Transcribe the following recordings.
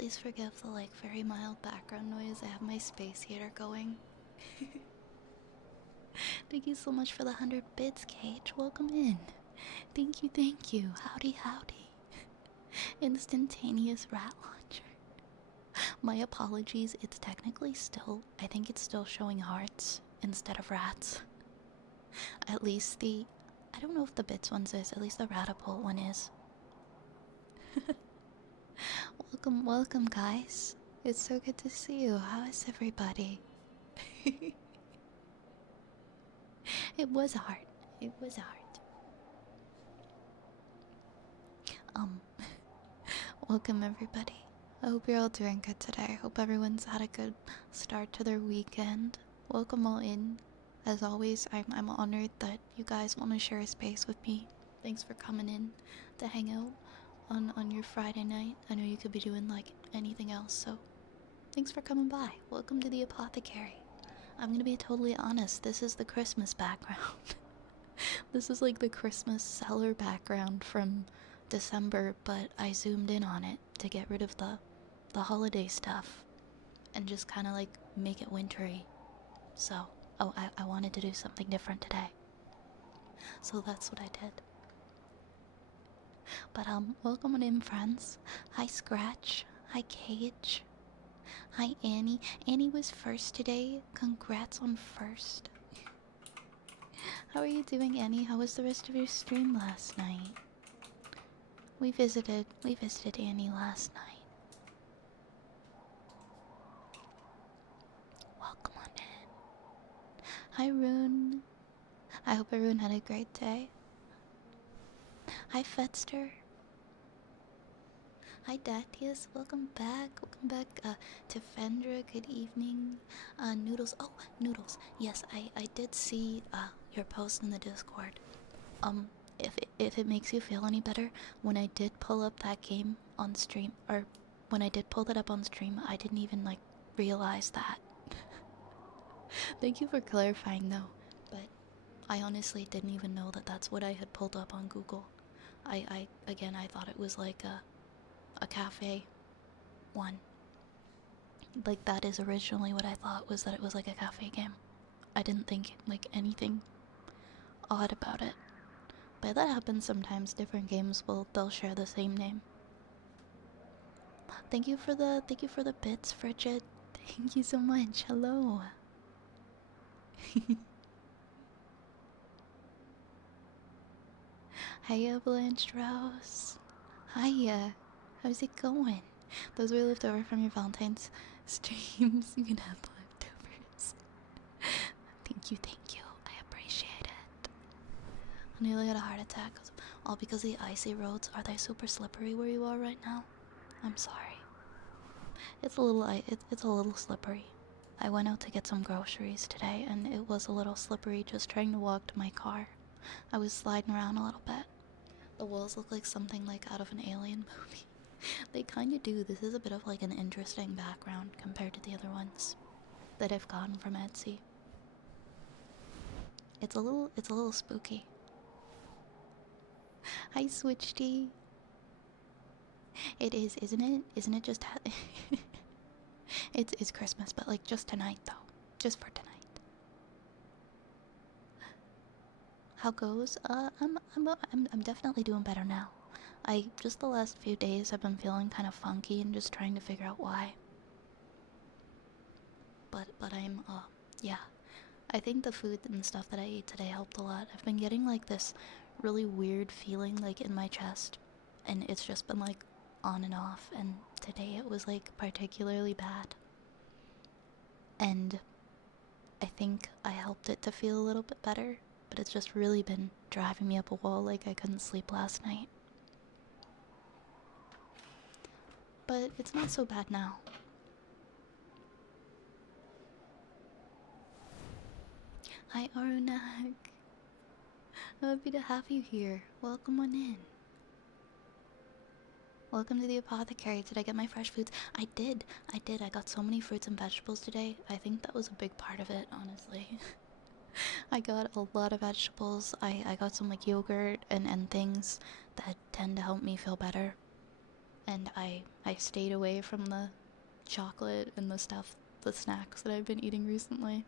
Please forgive the like very mild background noise. I have my space heater going. Thank you so much for the 100 bits, Cage. Welcome in. Thank you, thank you. Howdy, howdy. Instantaneous rat launcher. My apologies, it's technically still, I think it's still showing hearts instead of rats. At least I don't know if the bits ones is, at least the ratapult one is. Welcome, welcome, guys. It's so good to see you. How is everybody? It was hard. It was hard. Welcome everybody. I hope you're all doing good today. I hope everyone's had a good start to their weekend. Welcome all in. As always, I'm honored that you guys want to share a space with me. Thanks for coming in to hang out on your Friday night. I know you could be doing like anything else, so thanks for coming by. Welcome to the apothecary. I'm gonna be totally honest, this is the Christmas background. This is like the Christmas cellar background from December, but I zoomed in on it to get rid of the holiday stuff and just kind of like make it wintry. So, I wanted to do something different today. So that's what I did. But welcome on in, friends. Hi Scratch. Hi Cage. Hi Annie. Annie was first today. Congrats on first. How are you doing, Annie? How was the rest of your stream last night? We visited Annie last night. Welcome on in. Hi Rune. I hope everyone had a great day. Hi Fetster. Hi Datius, welcome back. Welcome back to Fendra, good evening. Noodles, oh, Noodles. Yes, I did see your post in the Discord. If it makes you feel any better, when I did pull up that game on stream, or when I did pull that up on stream, I didn't even like realize that. Thank you for clarifying though, but I honestly didn't even know that that's what I had pulled up on Google. I thought it was like a cafe one. Like that is originally what I thought, was that it was like a cafe game. I didn't think like anything odd about it. But that happens sometimes. Different games they'll share the same name. Thank you for the bits, Frigid. Thank you so much. Hello. Hi Avalanche Rose. Hiya. How's it going? Those were left over from your Valentine's streams. You can have leftovers. Thank you, thank you. I appreciate it. I nearly had a heart attack, all because of the icy roads. Are they super slippery where you are right now? I'm sorry. It's a little slippery. I went out to get some groceries today, and it was a little slippery just trying to walk to my car. I was sliding around a little bit. The walls look like something like out of an alien movie. They kind of do. This is a bit of like an interesting background compared to the other ones that I've gotten from Etsy. It's a little spooky. Hi Switchy. It is, isn't it? Isn't it just it's Christmas, but like just tonight though. Just for tonight. How goes? I'm definitely doing better now. Just the last few days I've been feeling kind of funky and just trying to figure out why. But I'm yeah. I think the food and stuff that I ate today helped a lot. I've been getting like this really weird feeling like in my chest, and it's just been like on and off, and today it was like particularly bad. And I think I helped it to feel a little bit better, but it's just really been driving me up a wall. Like I couldn't sleep last night. But it's not so bad now. Hi Arunak. Happy to have you here. Welcome on in. Welcome to the apothecary. Did I get my fresh foods? I did. I got so many fruits and vegetables today. I think that was a big part of it, honestly. I got a lot of vegetables. I got some like yogurt and things that tend to help me feel better. and I stayed away from the chocolate and the stuff, the snacks that I've been eating recently.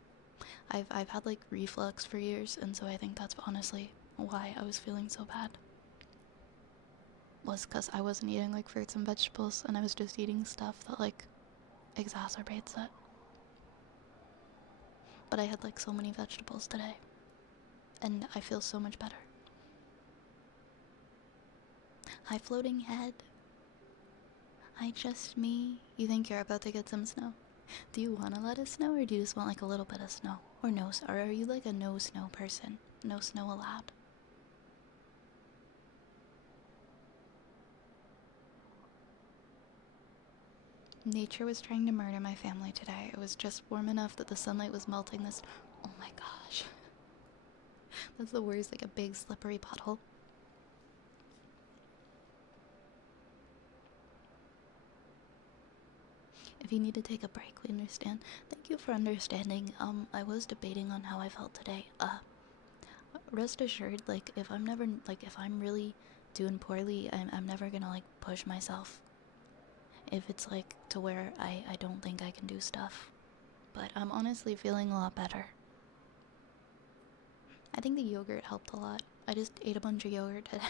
I've had like reflux for years, and so I think that's honestly why I was feeling so bad. Was because I wasn't eating like fruits and vegetables, and I was just eating stuff that like exacerbates it. But I had like so many vegetables today, and I feel so much better. Hi, floating head. Hi, just me. You think you're about to get some snow? Do you want to let it snow, or do you just want like a little bit of snow? Or no? Or are you like a no snow person? No snow allowed? Nature was trying to murder my family today. It was just warm enough that the sunlight was melting this. Oh my gosh. That's the worst, like a big slippery puddle. If you need to take a break, we understand. Thank you for understanding. I was debating on how I felt today. Rest assured, like, if I'm really doing poorly, I'm never gonna, like, push myself. If it's, like, to where I don't think I can do stuff. But I'm honestly feeling a lot better. I think the yogurt helped a lot. I just ate a bunch of yogurt today.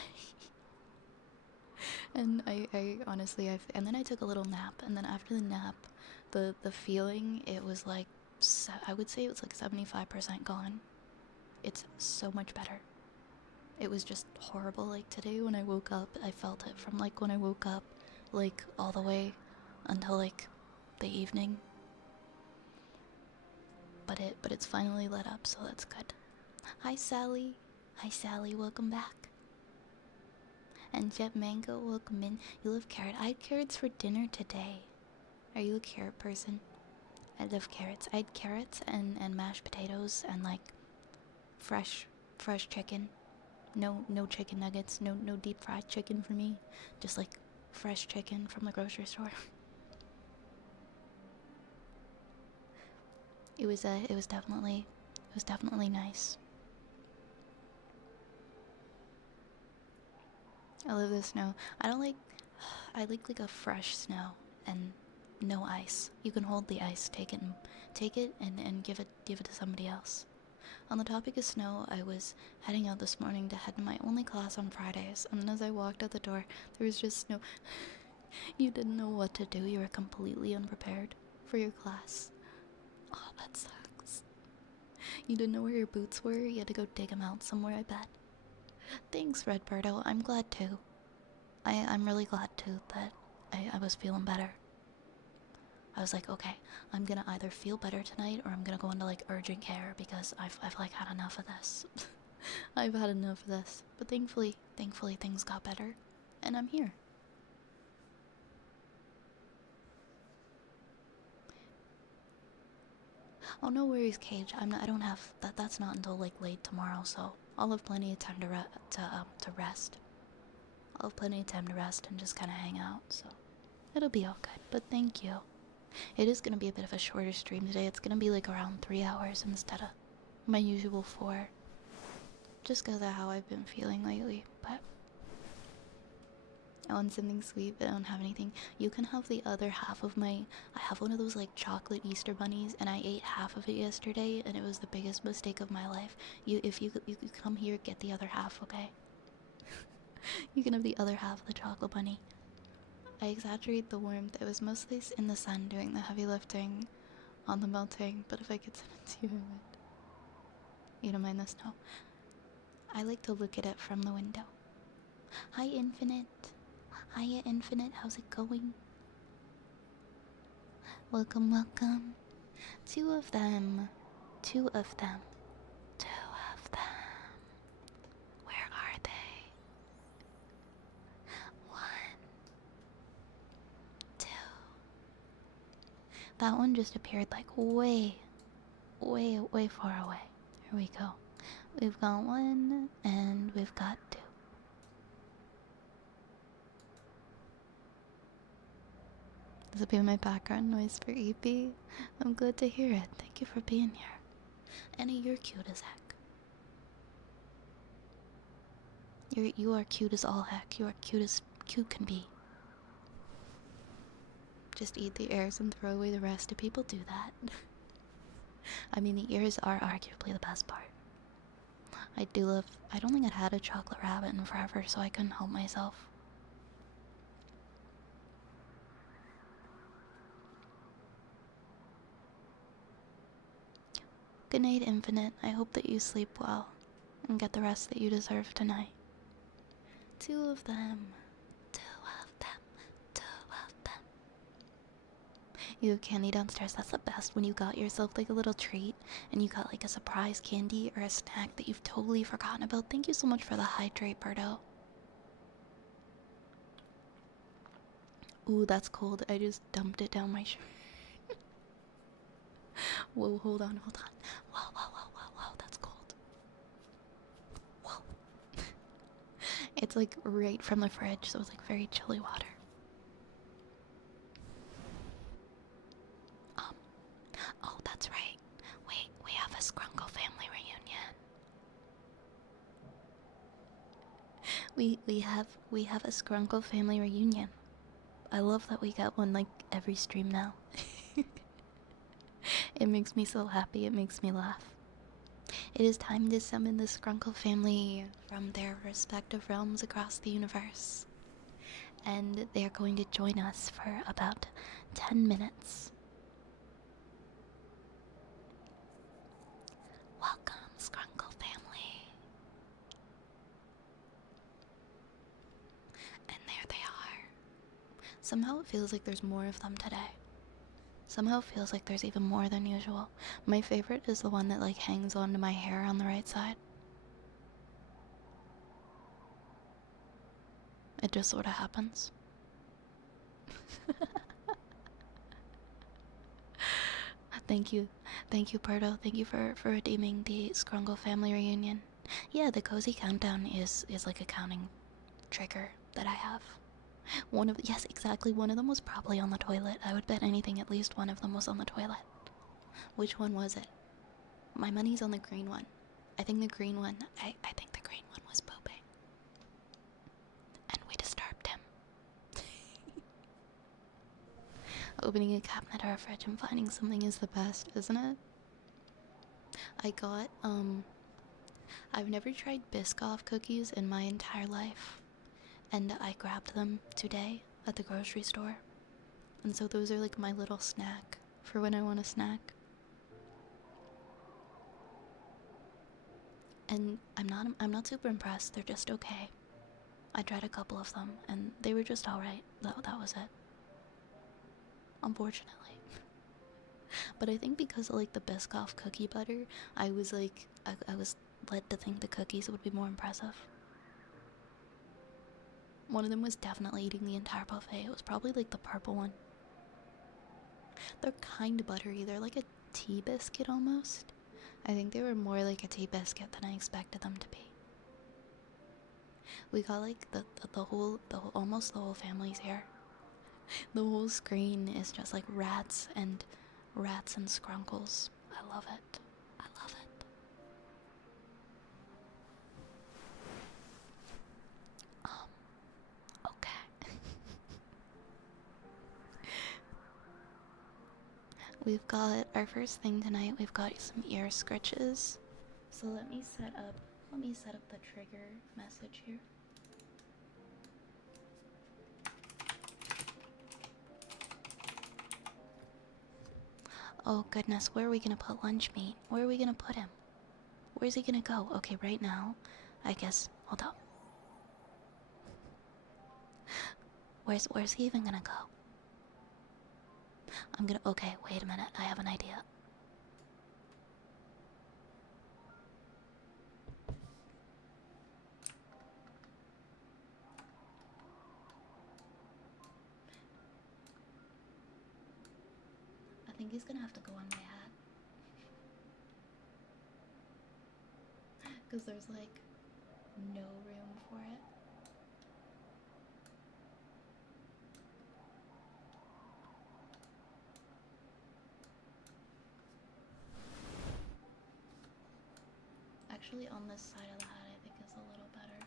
And I honestly, and then I took a little nap, and then after the nap, the feeling, it was like, I would say it was like 75% gone. It's so much better. It was just horrible, like today when I woke up, I felt it from like when I woke up, like all the way until like the evening. But it's finally let up, so that's good. Hi Sally. Hi Sally, welcome back. And Jet Mango, welcome in. You love carrot. I had carrots for dinner today. Are you a carrot person? I love carrots. I had carrots and mashed potatoes and like fresh chicken. No chicken nuggets. No deep fried chicken for me. Just like fresh chicken from the grocery store. It was definitely nice. I love the snow. I like a fresh snow and no ice. You can hold the ice, take it and give it to somebody else. On the topic of snow, I was heading out this morning to head to my only class on Fridays, and then as I walked out the door, there was just snow. You didn't know what to do. You were completely unprepared for your class. Oh, that sucks. You didn't know where your boots were. You had to go dig them out somewhere, I bet. Thanks, Redbirdo. I'm glad too. I'm really glad too that I was feeling better. I was like, okay, I'm gonna either feel better tonight or I'm gonna go into like urgent care because I've like had enough of this. I've had enough of this. But thankfully things got better, and I'm here. Oh, no worries, Cage. I don't have that. That's not until like late tomorrow, so I'll have plenty of time to rest. I'll have plenty of time to rest and just kind of hang out. So it'll be all good. But thank you. It is gonna be a bit of a shorter stream today. It's gonna be like around 3 hours instead of my usual 4. Just because of how I've been feeling lately. But I want something sweet, but I don't have anything. You can have the other half of my... I have one of those like chocolate Easter bunnies, and I ate half of it yesterday, and it was the biggest mistake of my life. If you come here, get the other half, okay? You can have the other half of the chocolate bunny. I exaggerate the warmth. It was mostly in the sun doing the heavy lifting on the melting, but if I could send it to you, I would. You don't mind the snow? I like to look at it from the window. Hi, Infinite. Hiya, Infinite. How's it going? Welcome, welcome. 2 of them. 2 of them. 2 of them. Where are they? 1, 2. That one just appeared like way far away. Here we go. We've got 1 and we've got 2. This will be my background noise for EP. I'm glad to hear it. Thank you for being here. Annie, you're cute as heck. You are cute as all heck. You are cute as cute can be. just eat the ears and throw away the rest. Do people do that? I mean, the ears are arguably the best part. I do love. I don't think I'd had a chocolate rabbit in forever, so I couldn't help myself. Good night, Infinite. I hope that you sleep well and get the rest that you deserve tonight. Two of them. Two of them. Two of them. You have candy downstairs. That's the best when you got yourself like a little treat and you got like a surprise candy or a snack that you've totally forgotten about. Thank you so much for the hydrate, Birdo. Ooh, that's cold. I just dumped it down my shirt. Whoa, hold on, hold on. Whoa, whoa, whoa, whoa, whoa, that's cold. Whoa. It's like right from the fridge, so it's like very chilly water. Oh, that's right. Wait, we have a Scrunkle family reunion. We have a Scrunkle family reunion. I love that we get one like every stream now. It makes me so happy, it makes me laugh. It is time to summon the Scrunkle family from their respective realms across the universe. And they are going to join us for about 10 minutes. Welcome, Scrunkle family. And there they are. Somehow it feels like there's more of them today. Somehow it feels like there's even more than usual. My favorite is the one that like hangs onto my hair on the right side. It just sort of happens. Thank you, Pardo. Thank you for redeeming the Scrungle family reunion. Yeah, the cozy countdown is like a counting trigger that I have. Yes, exactly. One of them was probably on the toilet. I would bet anything at least one of them was on the toilet. Which one was it? My money's on the green one. I think the green one. I think the green one was pooping. And we disturbed him. Opening a cabinet or a fridge and finding something is the best, isn't it? I got, I've never tried Biscoff cookies in my entire life. And I grabbed them today at the grocery store. And so those are like my little snack for when I want a snack. And I'm not super impressed. They're just okay. I tried a couple of them and they were just alright. That was it. Unfortunately. But I think because of like the Biscoff cookie butter, I was like I was led to think the cookies would be more impressive. One of them was definitely eating the entire buffet. It was probably like the purple one. They're kind of buttery. They're like a tea biscuit almost. I think they were more like a tea biscuit than I expected them to be. We got like almost the whole family's here. The whole screen is just like rats and scrunkles. I love it. I love it. Okay. We've got our first thing tonight. We've got some ear scritches. So let me set up the trigger message here. Oh goodness, where are we gonna put lunch meat? Where are we gonna put him? Where's he gonna go? Okay, right now, I guess, hold up. Where's he even gonna go? Okay, wait a minute, I have an idea. I think he's gonna have to go on my hat. Because there's like no room for it. Actually, on this side of the hat, I think is a little better.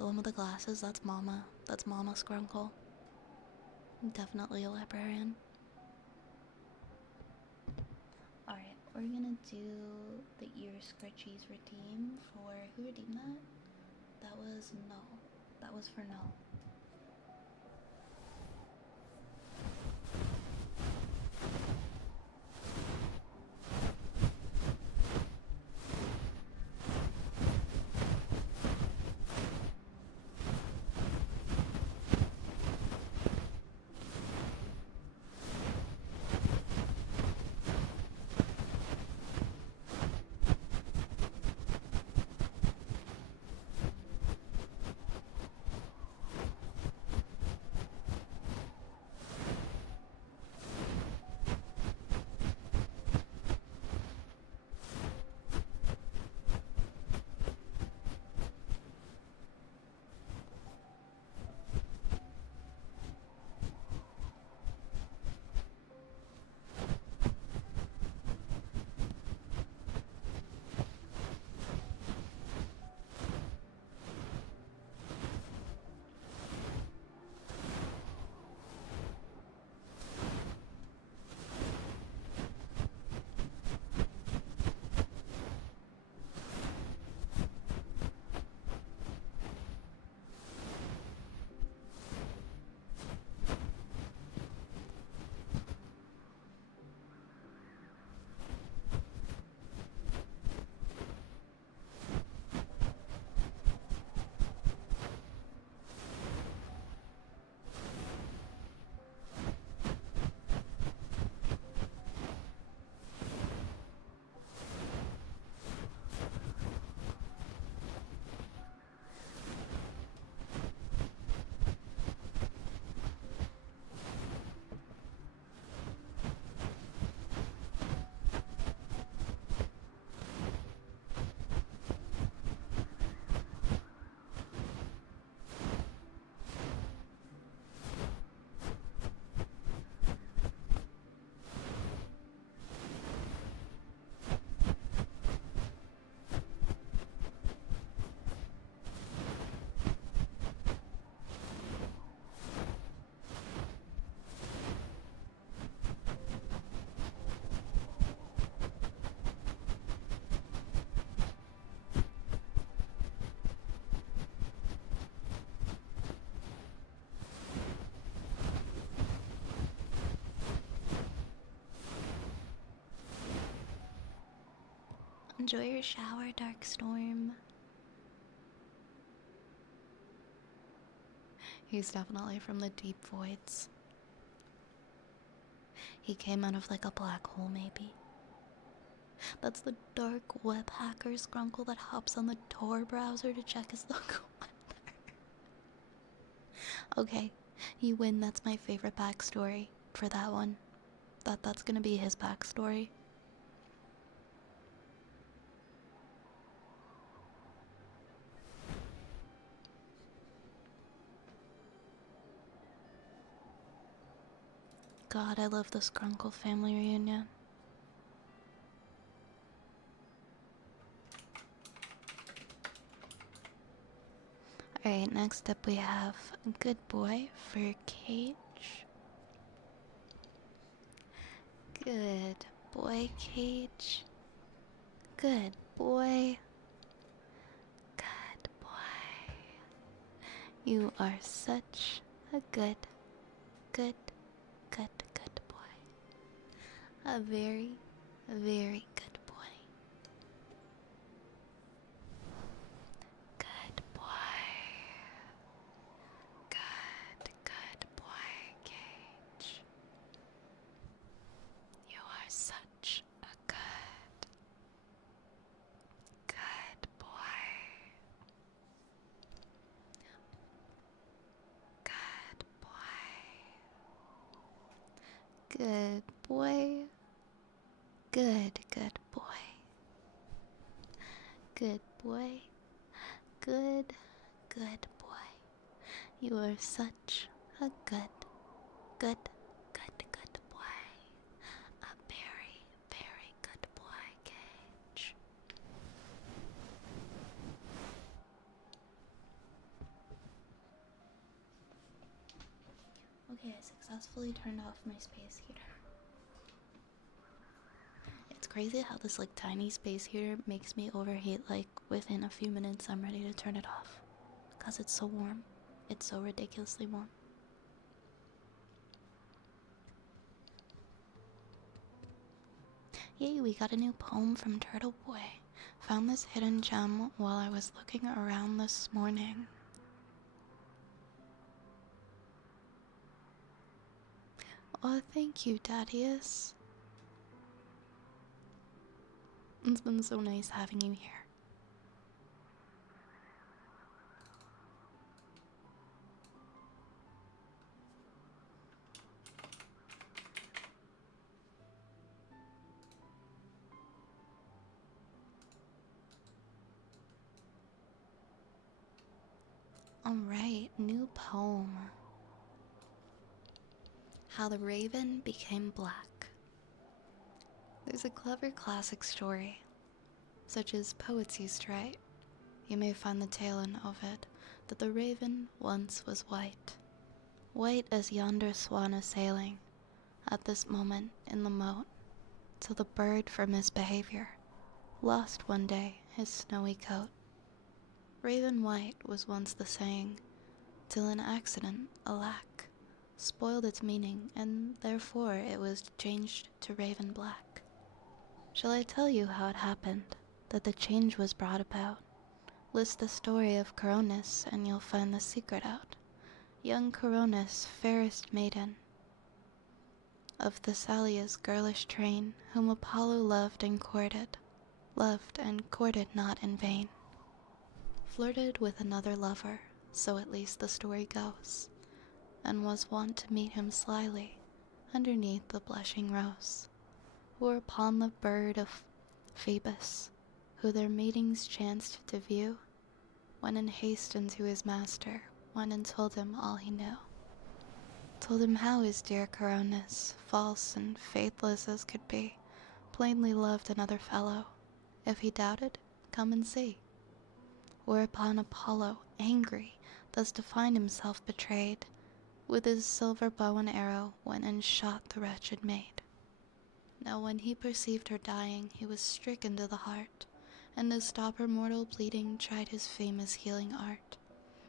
The one with the glasses, that's Mama. That's Mama Scrunkle. Definitely a librarian. Alright, we're gonna do the ear scratchies redeem for... Who redeemed that? That was Null. That was for Null. Enjoy your shower, Dark Storm. He's definitely from the deep voids. He came out of like a black hole, maybe. That's the dark web hacker Scrunkle that hops on the Tor browser to check his local weather. Okay, you win. That's my favorite backstory for that one. That's gonna be his backstory. God, I love the Scrunkle family reunion. Alright, next up we have Good Boy for Cage. Good boy, Cage. Good boy. Good boy. You are such a good boy. A very, very good boy. Good boy. Good boy, Cage. You are such a good boy. Good boy. Good boy. Good boy. Good boy. Good boy. You are such a good boy. A very, very good boy, Cage. Okay, I successfully turned off my space heater. It's crazy how this like tiny space heater makes me overheat like within a few minutes I'm ready to turn it off. Because it's so warm. It's so ridiculously warm. Yay, we got a new poem from Turtle Boy. Found this hidden gem while I was looking around this morning. Oh, thank you, Dadius. It's been so nice having you here. Alright, new poem. How the Raven Became Black. There's a clever classic story, such as poets used to write. You may find the tale in Ovid, that the raven once was white. White as yonder swan is sailing, at this moment in the moat, till the bird for misbehavior lost one day his snowy coat. Raven white was once the saying, till an accident, alack, spoiled its meaning, and therefore it was changed to raven black. Shall I tell you how it happened, that the change was brought about? List the story of Coronis, and you'll find the secret out. Young Coronis, fairest maiden of Thessalia's girlish train, whom Apollo loved and courted not in vain. Flirted with another lover, so at least the story goes, and was wont to meet him slyly underneath the blushing rose. Whereupon the bird of Phoebus, who their meetings chanced to view, went in haste unto his master, went and told him all he knew. Told him how his dear Coronis, false and faithless as could be, plainly loved another fellow. If he doubted, come and see. Whereupon Apollo, angry thus to find himself betrayed, with his silver bow and arrow went and shot the wretched maid. Now when he perceived her dying, he was stricken to the heart, and to stop her mortal bleeding tried his famous healing art.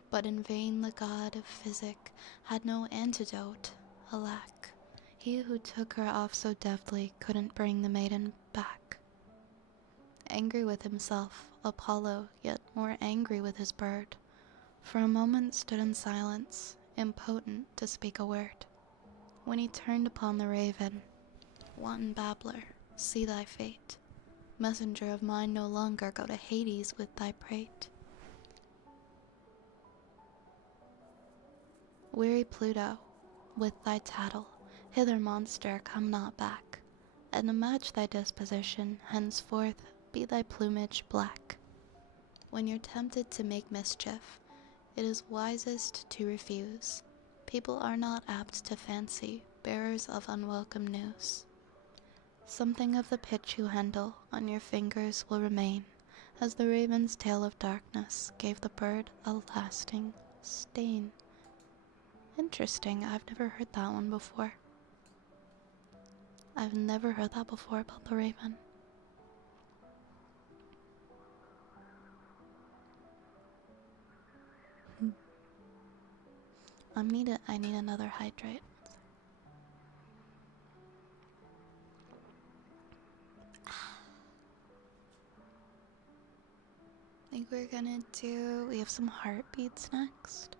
But in vain the god of physic had no antidote, alack. He who took her off so deftly couldn't bring the maiden back. Angry with himself, Apollo, yet more angry with his bird, for a moment stood in silence, impotent to speak a word. When he turned upon the raven, wanton babbler, see thy fate. Messenger of mine, no longer go to Hades with thy prate. Weary Pluto, with thy tattle, hither monster, come not back, and to match thy disposition, henceforth be thy plumage black. When you're tempted to make mischief, it is wisest to refuse. People are not apt to fancy bearers of unwelcome news. Something of the pitch you handle on your fingers will remain, as the raven's tail of darkness gave the bird a lasting stain. Interesting, I've never heard that one before. I've never heard that before about the raven. I need another hydrate. I think we have some heartbeats next.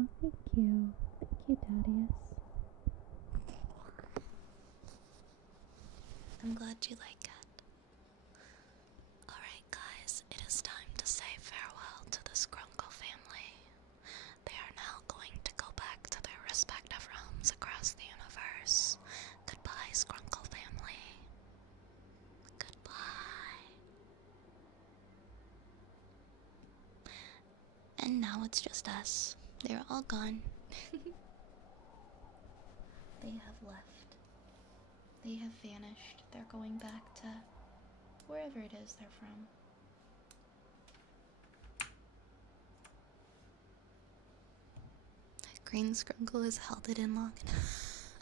Oh, thank you. Thank you, Thaddeus. I'm glad you like it. Alright, guys, it is time to say farewell to the Skrunkle family. They are now going to go back to their respective realms across the universe. Goodbye, Skrunkle family. Goodbye. And now it's just us. They're all gone. They have left. They have vanished. They're going back to wherever it is they're from. Green Skrunkle has held it in long enough.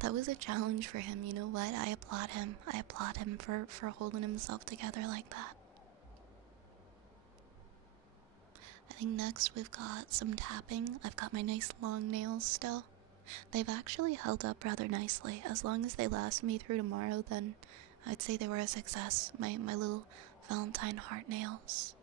That was a challenge for him, you know what? I applaud him. I applaud him for holding himself together like that. I think next we've got some tapping. I've got my nice long nails still. They've actually held up rather nicely. As long as they last me through tomorrow, then I'd say they were a success. My little Valentine heart nails.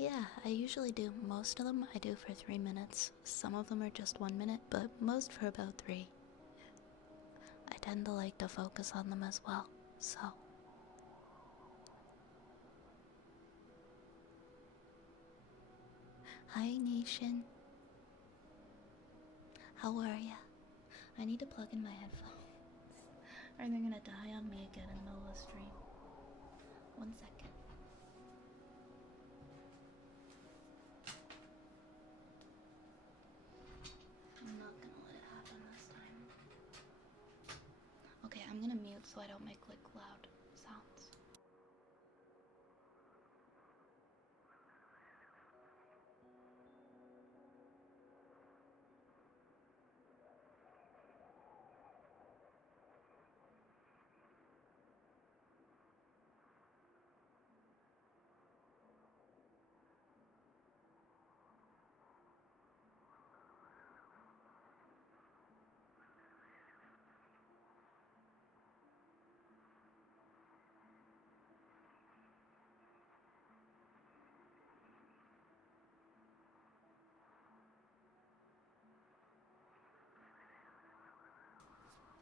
Yeah, I usually do. Most of them I do for 3 minutes. Some of them are just 1 minute, but most for about 3. I tend to like to focus on them as well, so. Hi, Nation. How are ya? I need to plug in my headphones, or they're gonna die on me again in the middle of the stream. 1 second. I'm not gonna let it happen this time. Okay, I'm gonna mute so I don't make like loud sounds.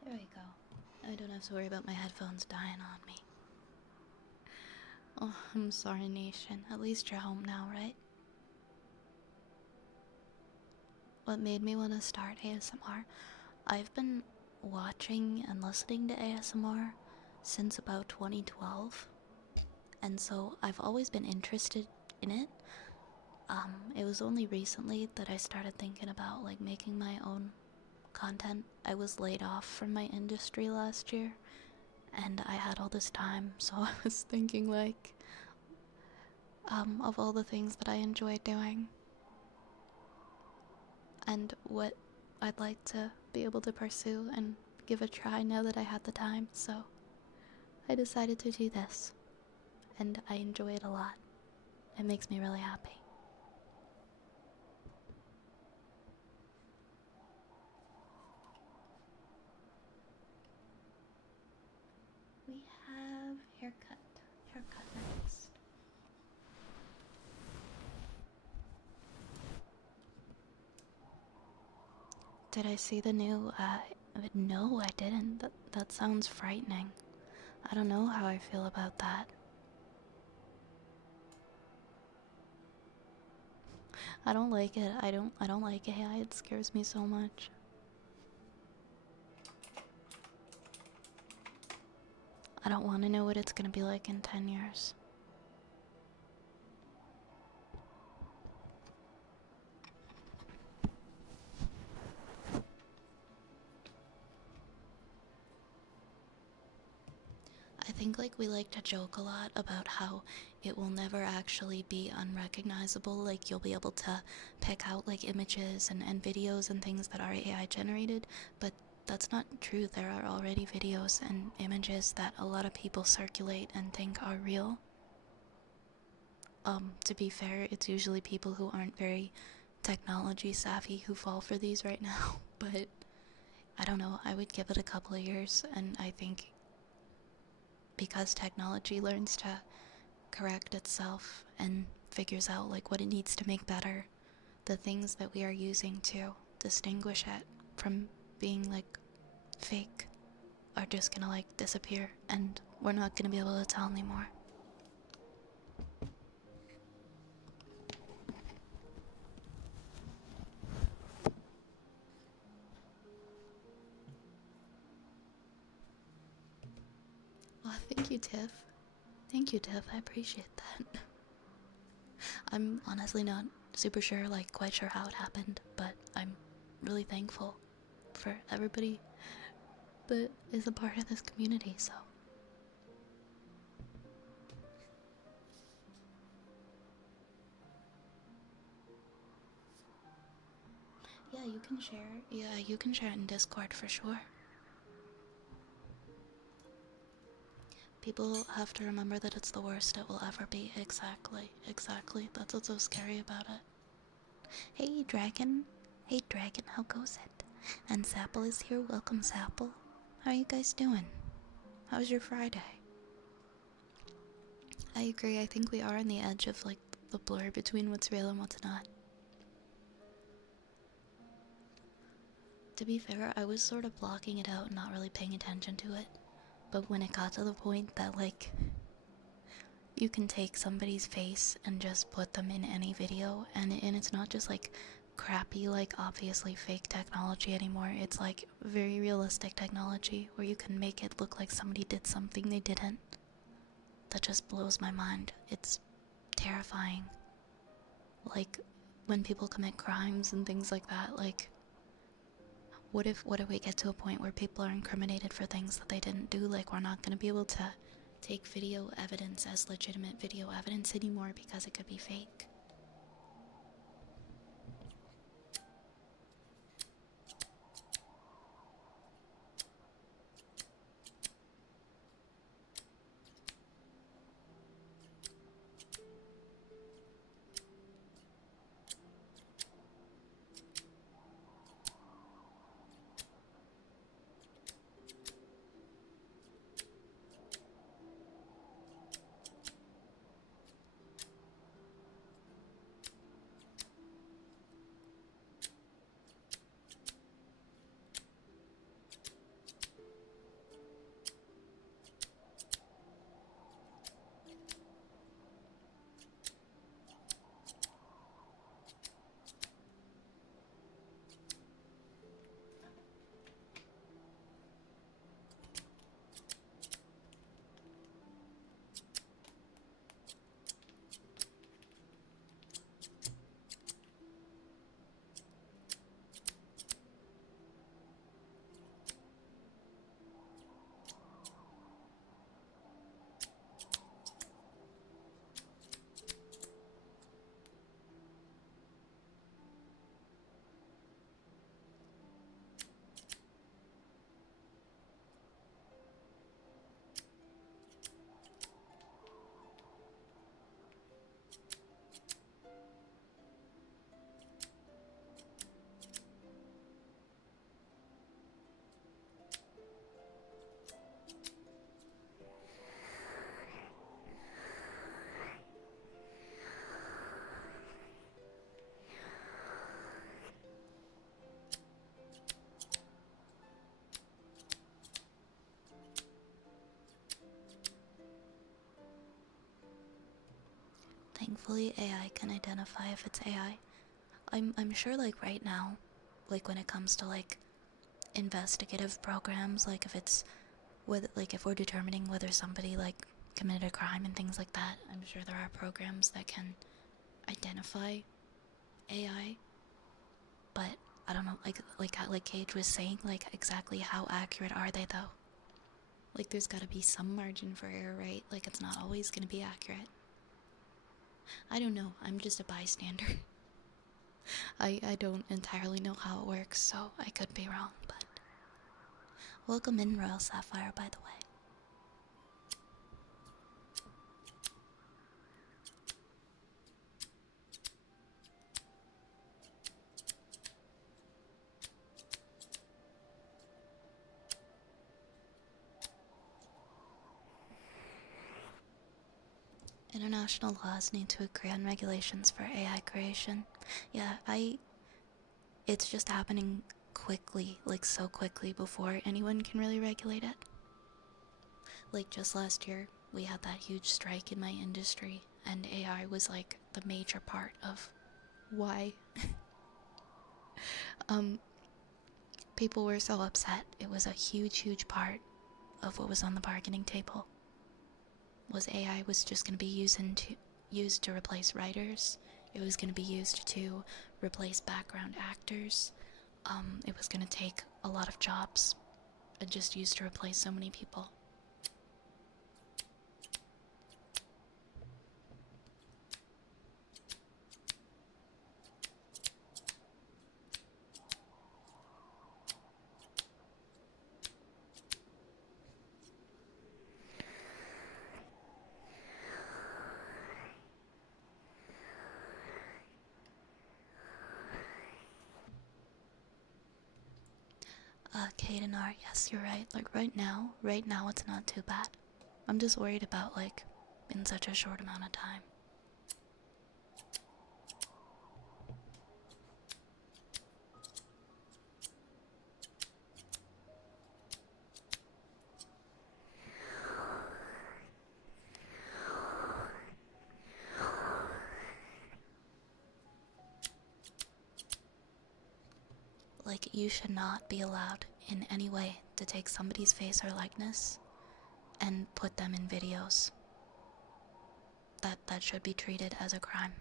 There we go. I don't have to worry about my headphones dying on me. Oh, I'm sorry, Nation. At least you're home now, right? What made me want to start ASMR? I've been watching and listening to ASMR since about 2012, and so I've always been interested in it. It was only recently that I started thinking about like making my own content. I was laid off from my industry last year, and I had all this time, so I was thinking like of all the things that I enjoyed doing and what I'd like to be able to pursue and give a try now that I had the time, so I decided to do this, and I enjoy it a lot. It makes me really happy. We have haircut next. Did I see the new, no, I didn't. That sounds frightening. I don't know how I feel about that. I don't like it. I don't like AI. It scares me so much. I don't want to know what it's gonna be like in 10 years. I think like we like to joke a lot about how it will never actually be unrecognizable. Like you'll be able to pick out like images and videos and things that are AI generated, but that's not true. There are already videos and images that a lot of people circulate and think are real. To be fair, it's usually people who aren't very technology savvy who fall for these right now, but I don't know, I would give it a couple of years, and I think because technology learns to correct itself and figures out like what it needs to make better, the things that we are using to distinguish it from being like fake are just gonna like disappear, and we're not gonna be able to tell anymore. Oh, thank you, Tiff. Thank you, Tiff. I appreciate that. I'm honestly not super sure, like, quite sure how it happened, but I'm really thankful for everybody that is a part of this community, so. Yeah, you can share. Yeah, you can share it in Discord for sure. People have to remember that it's the worst it will ever be. Exactly, exactly. That's what's so scary about it. Hey, Dragon. Hey, Dragon, how goes it? And Sapple is here. Welcome, Sapple. How are you guys doing? How's your Friday? I agree. I think we are on the edge of, like, the blur between what's real and what's not. To be fair, I was sort of blocking it out and not really paying attention to it. But when it got to the point that, like, you can take somebody's face and just put them in any video, and it's not just, like, crappy, like, obviously fake technology anymore. It's, like, very realistic technology where you can make it look like somebody did something they didn't. That just blows my mind. It's terrifying. Like, when people commit crimes and things like that, like, what if we get to a point where people are incriminated for things that they didn't do? Like, we're not going to be able to take video evidence as legitimate video evidence anymore because it could be fake. Thankfully, AI can identify if it's AI. I'm sure, like, right now, like, when it comes to, like, investigative programs, like, if it's if we're determining whether somebody, like, committed a crime and things like that, I'm sure there are programs that can identify AI. But I don't know, like Cage was saying, like, exactly how accurate are they, though? Like, there's gotta be some margin for error, right? Like, it's not always gonna be accurate. I don't know, I'm just a bystander. I don't entirely know how it works, so I could be wrong, but... Welcome in, Royal Sapphire, by the way. International laws need to agree on regulations for AI creation. Yeah, it's just happening quickly, like so quickly before anyone can really regulate it. Like just last year, we had that huge strike in my industry, and AI was like the major part of why. People were so upset. It was a huge part of what was on the bargaining table. Was AI was just going to be used to replace writers. It was going to be used to replace background actors. It was going to take a lot of jobs and just used to replace so many people. Kadenar, yes, you're right. Like right now it's not too bad. I'm just worried about, like, in such a short amount of time. Like, you should not be allowed in any way to take somebody's face or likeness and put them in videos. That should be treated as a crime.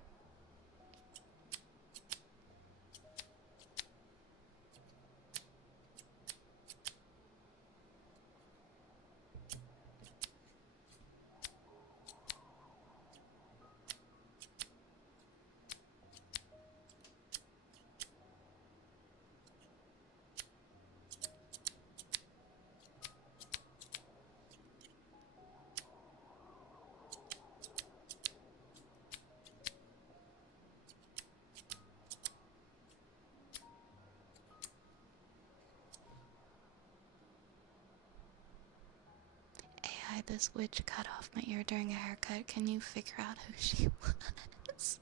AI, this witch cut off my ear during a haircut. Can you figure out who she was?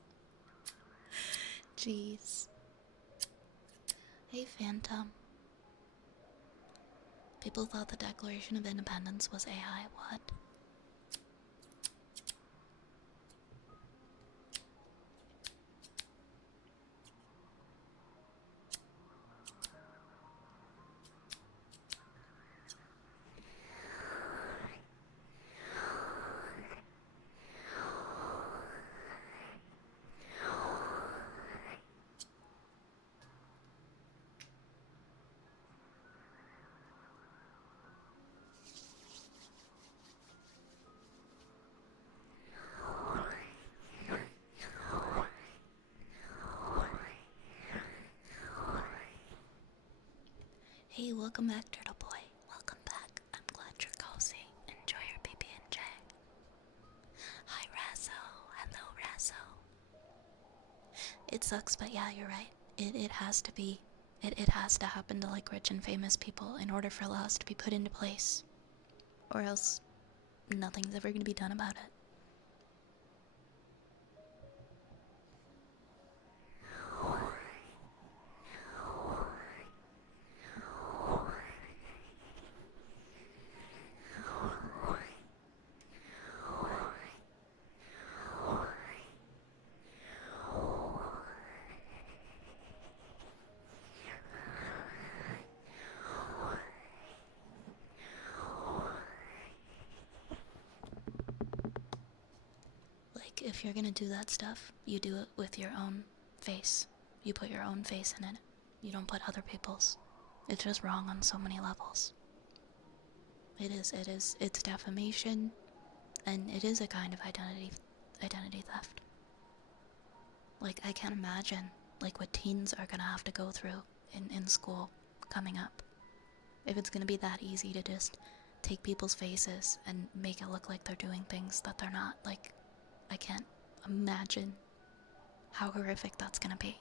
Jeez. Hey, Phantom. People thought the Declaration of Independence was AI. What? Hey, welcome back, Turtle Boy. Welcome back. I'm glad you're cozy. Enjoy your PB&J. Hi, Razzo. Hello, Razzo. It sucks, but yeah, you're right. It has to be. It has to happen to, like, rich and famous people in order for laws to be put into place. Or else nothing's ever gonna be done about it. Like, if you're gonna do that stuff, you do it with your own face. You put your own face in it. You don't put other people's. It's just wrong on so many levels. It's defamation, and it is a kind of identity theft. Like, I can't imagine, like, what teens are gonna have to go through in school coming up. If it's gonna be that easy to just take people's faces and make it look like they're doing things that they're not, like, I can't imagine how horrific that's gonna be.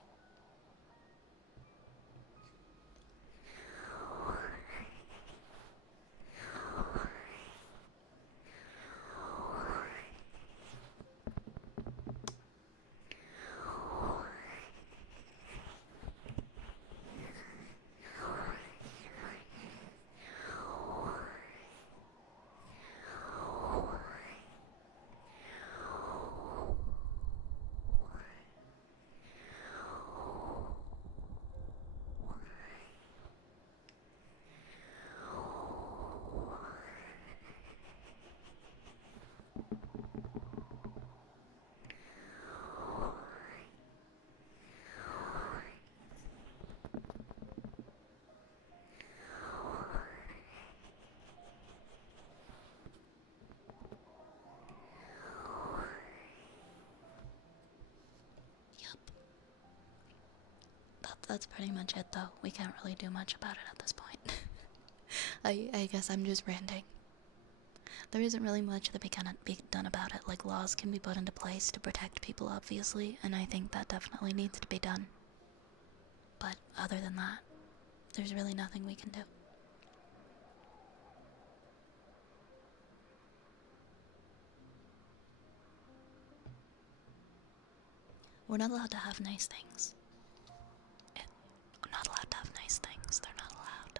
That's pretty much it, though. We can't really do much about it at this point. I guess I'm just ranting. There isn't really much that can be done about it. Like, laws can be put into place to protect people, obviously, and I think that definitely needs to be done. But other than that, there's really nothing we can do. We're not allowed to have nice things. We're not allowed to have nice things. They're not allowed.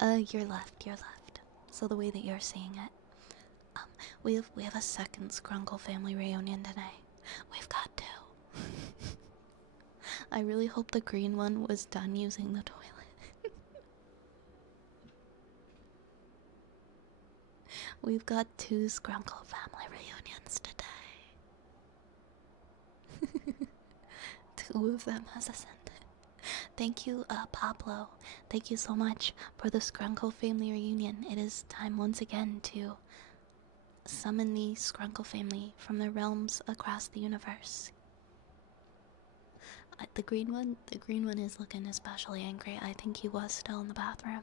You're left, you're left. So the way that you're seeing it, we have a second Scrunkle family reunion today. We've got two. I really hope the green one was done using the toilet. We've got two Scrunkle family reunions today. Two of them has ascended. Thank you, Pablo. Thank you so much for the Scrunkle family reunion. It is time once again to summon the Scrunkle family from their realms across the universe. The green one is looking especially angry. I think he was still in the bathroom.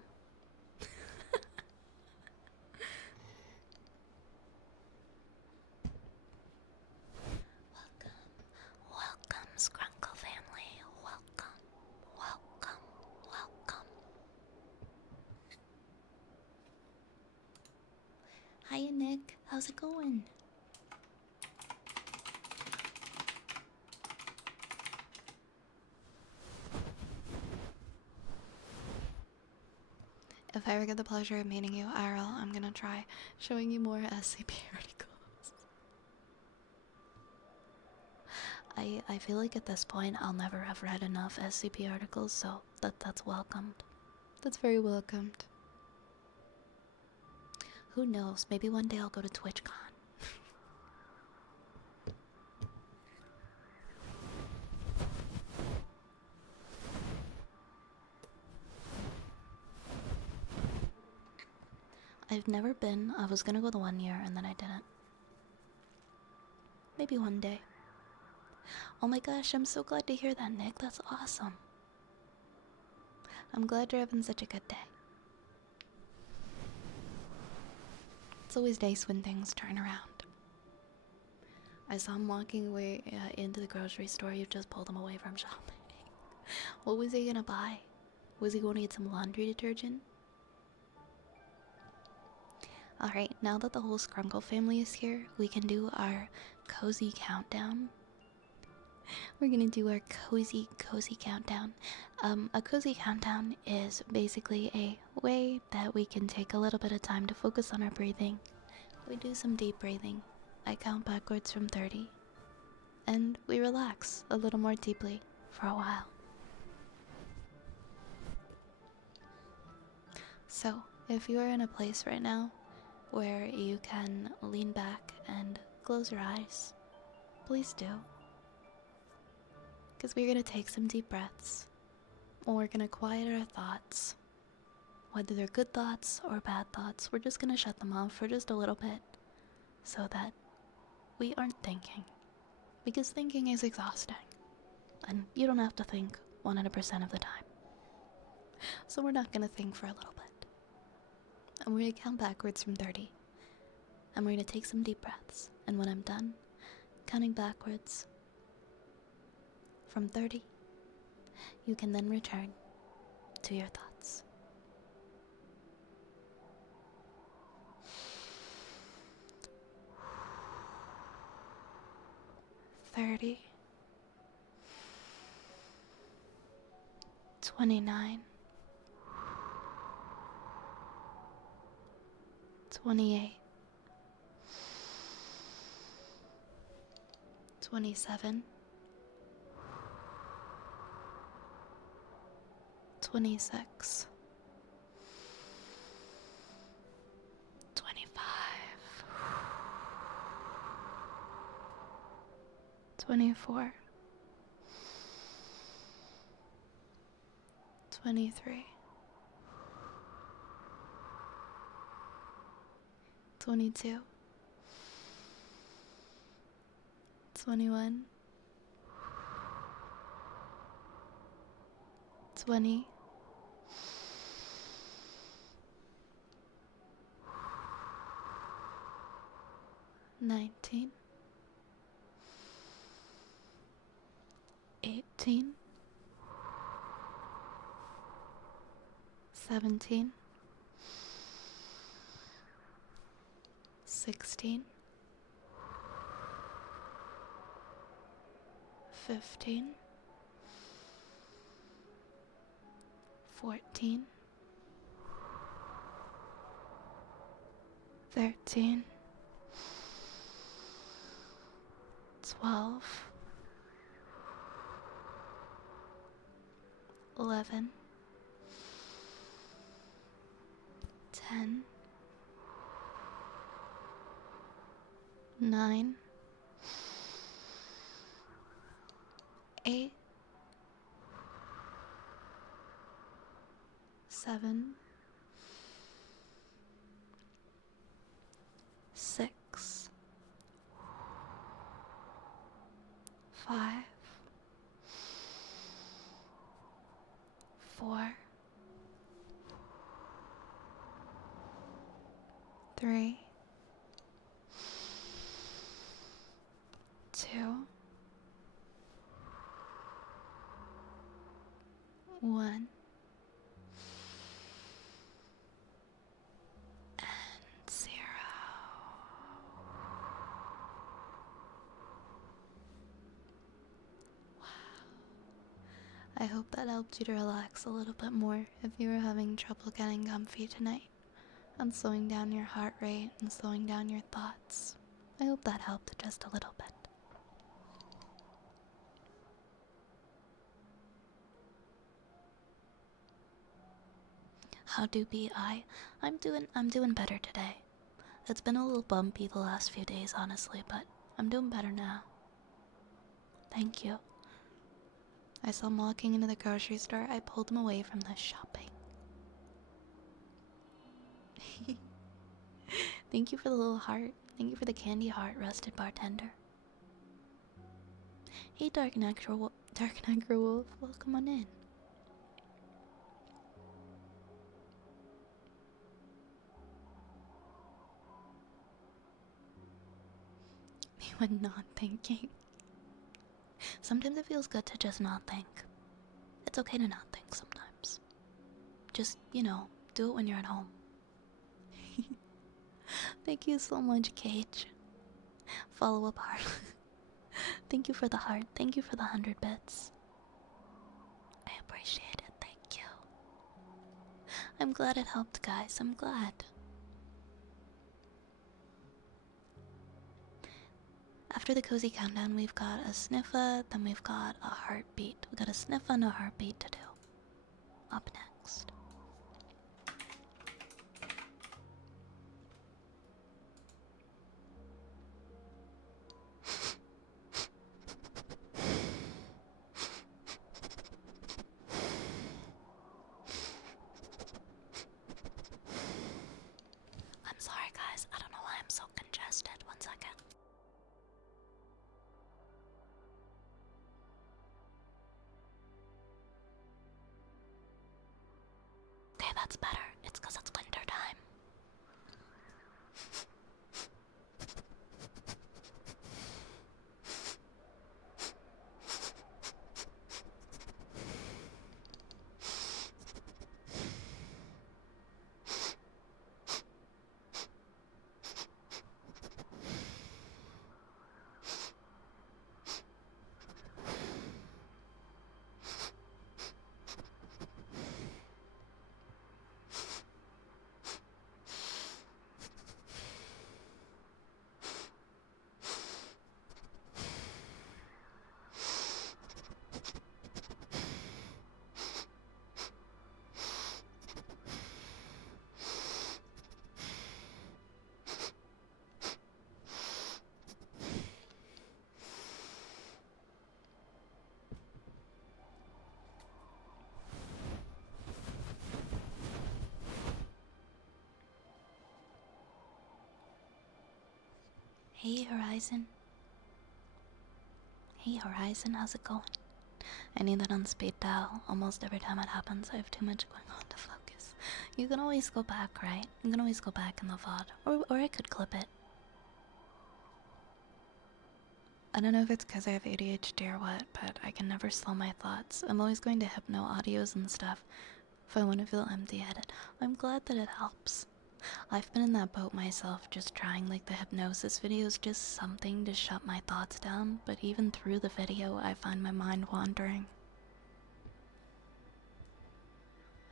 Welcome, Scrunkle family. Welcome, welcome, welcome. Hiya, Nick. How's it going? If I ever get the pleasure of meeting you, IRL, I'm gonna try showing you more SCP articles. I feel like at this point I'll never have read enough SCP articles, so that's welcomed. That's very welcomed. Who knows? Maybe one day I'll go to TwitchCon. I've never been. I was gonna go the 1 year and then I didn't. Maybe one day. Oh my gosh, I'm so glad to hear that, Nick. That's awesome. I'm glad you're having such a good day. It's always nice when things turn around. I saw him walking away into the grocery store. You just pulled him away from shopping. What was he gonna buy? Was he going to get some laundry detergent? Alright, now that the whole Scrunkle family is here, we can do our cozy countdown. We're gonna do our cozy countdown. A cozy countdown is basically a way that we can take a little bit of time to focus on our breathing. We do some deep breathing. I count backwards from 30. And we relax a little more deeply for a while. So, if you are in a place right now where you can lean back and close your eyes, please do. Because we're going to take some deep breaths, and we're going to quiet our thoughts. Whether they're good thoughts or bad thoughts, we're just going to shut them off for just a little bit so that we aren't thinking. Because thinking is exhausting, and you don't have to think 100% of the time. So we're not going to think for a little bit. And we're going to count backwards from 30. And we're going to take some deep breaths. And when I'm done counting backwards from 30, you can then return to your thoughts. 30, 29, 28, 27, 26, 25, 24, 23, 22, 21, 20, 19, 18, 17, 16, 15, 14, 13, 12, 11, 10, 9, 8, 7, 6, 5, 4, 3, 2, 1, and 0. I hope that helped you to relax a little bit more if you were having trouble getting comfy tonight and slowing down your heart rate and slowing down your thoughts. I hope that helped just a little bit. How do be I? I'm doing better today. It's been a little bumpy the last few days, honestly, but I'm doing better now. Thank you. I saw him walking into the grocery store. I pulled him away from the shopping. Thank you for the little heart. Thank you for the candy heart, rusted bartender. Hey, Dark Necro Wolf, welcome on in. You were not thinking. Sometimes it feels good to just not think. It's okay to not think sometimes. Just, do it when you're at home. Thank you so much, Cage. Follow up heart. Thank you for the heart. Thank you for the 100 bits. I appreciate it. Thank you. I'm glad it helped, guys. I'm glad. After the cozy countdown, we've got a sniffer, then we've got a heartbeat. We've got a sniffer and a heartbeat to do. Up next. I'm sorry, guys. I don't know why I'm so congested. 1 second. Okay, that's better. It's because it's winter time. Hey Horizon. Hey Horizon, how's it going? I need that on speed dial. Almost every time it happens, I have too much going on to focus. You can always go back, right? You can always go back in the VOD. Or I could clip it. I don't know if it's because I have ADHD or what, but I can never slow my thoughts. I'm always going to hypno audios and stuff if I want to feel empty-headed. I'm glad that it helps. I've been in that boat myself, just trying like the hypnosis videos, just something to shut my thoughts down, but even through the video I find my mind wandering.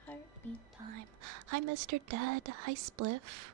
Heartbeat time. Hi Mr. Dead. Hi Spliff.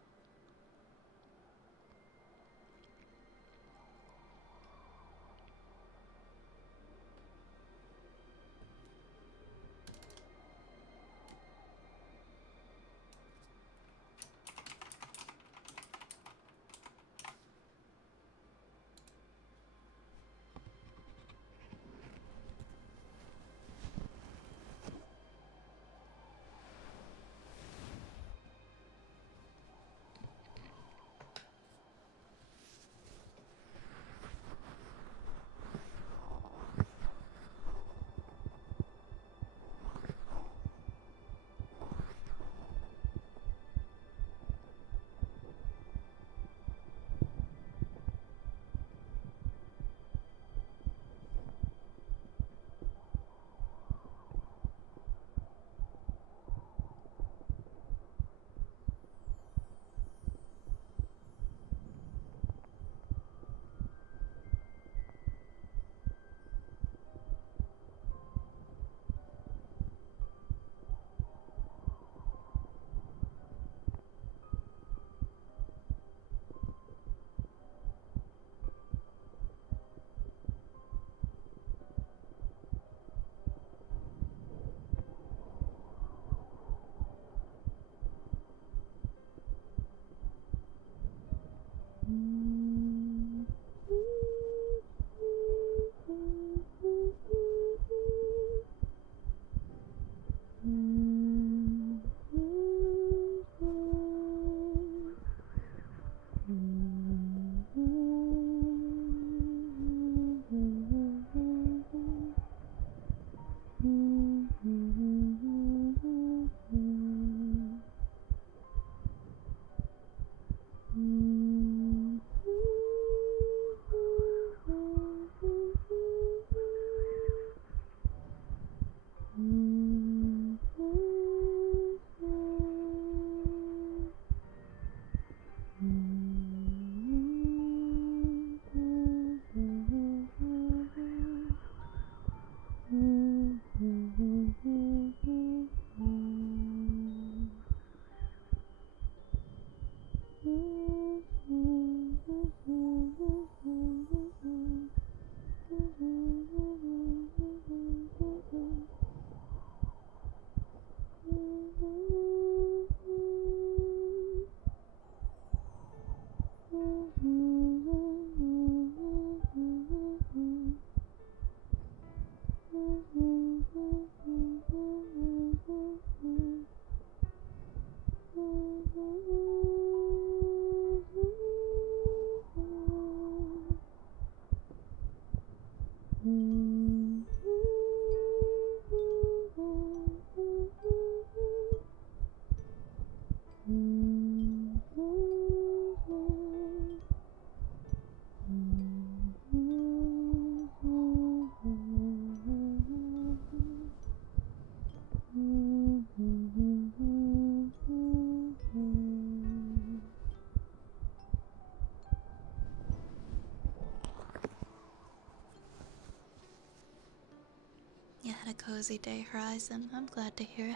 had a cozy day, Horizon. I'm glad to hear it.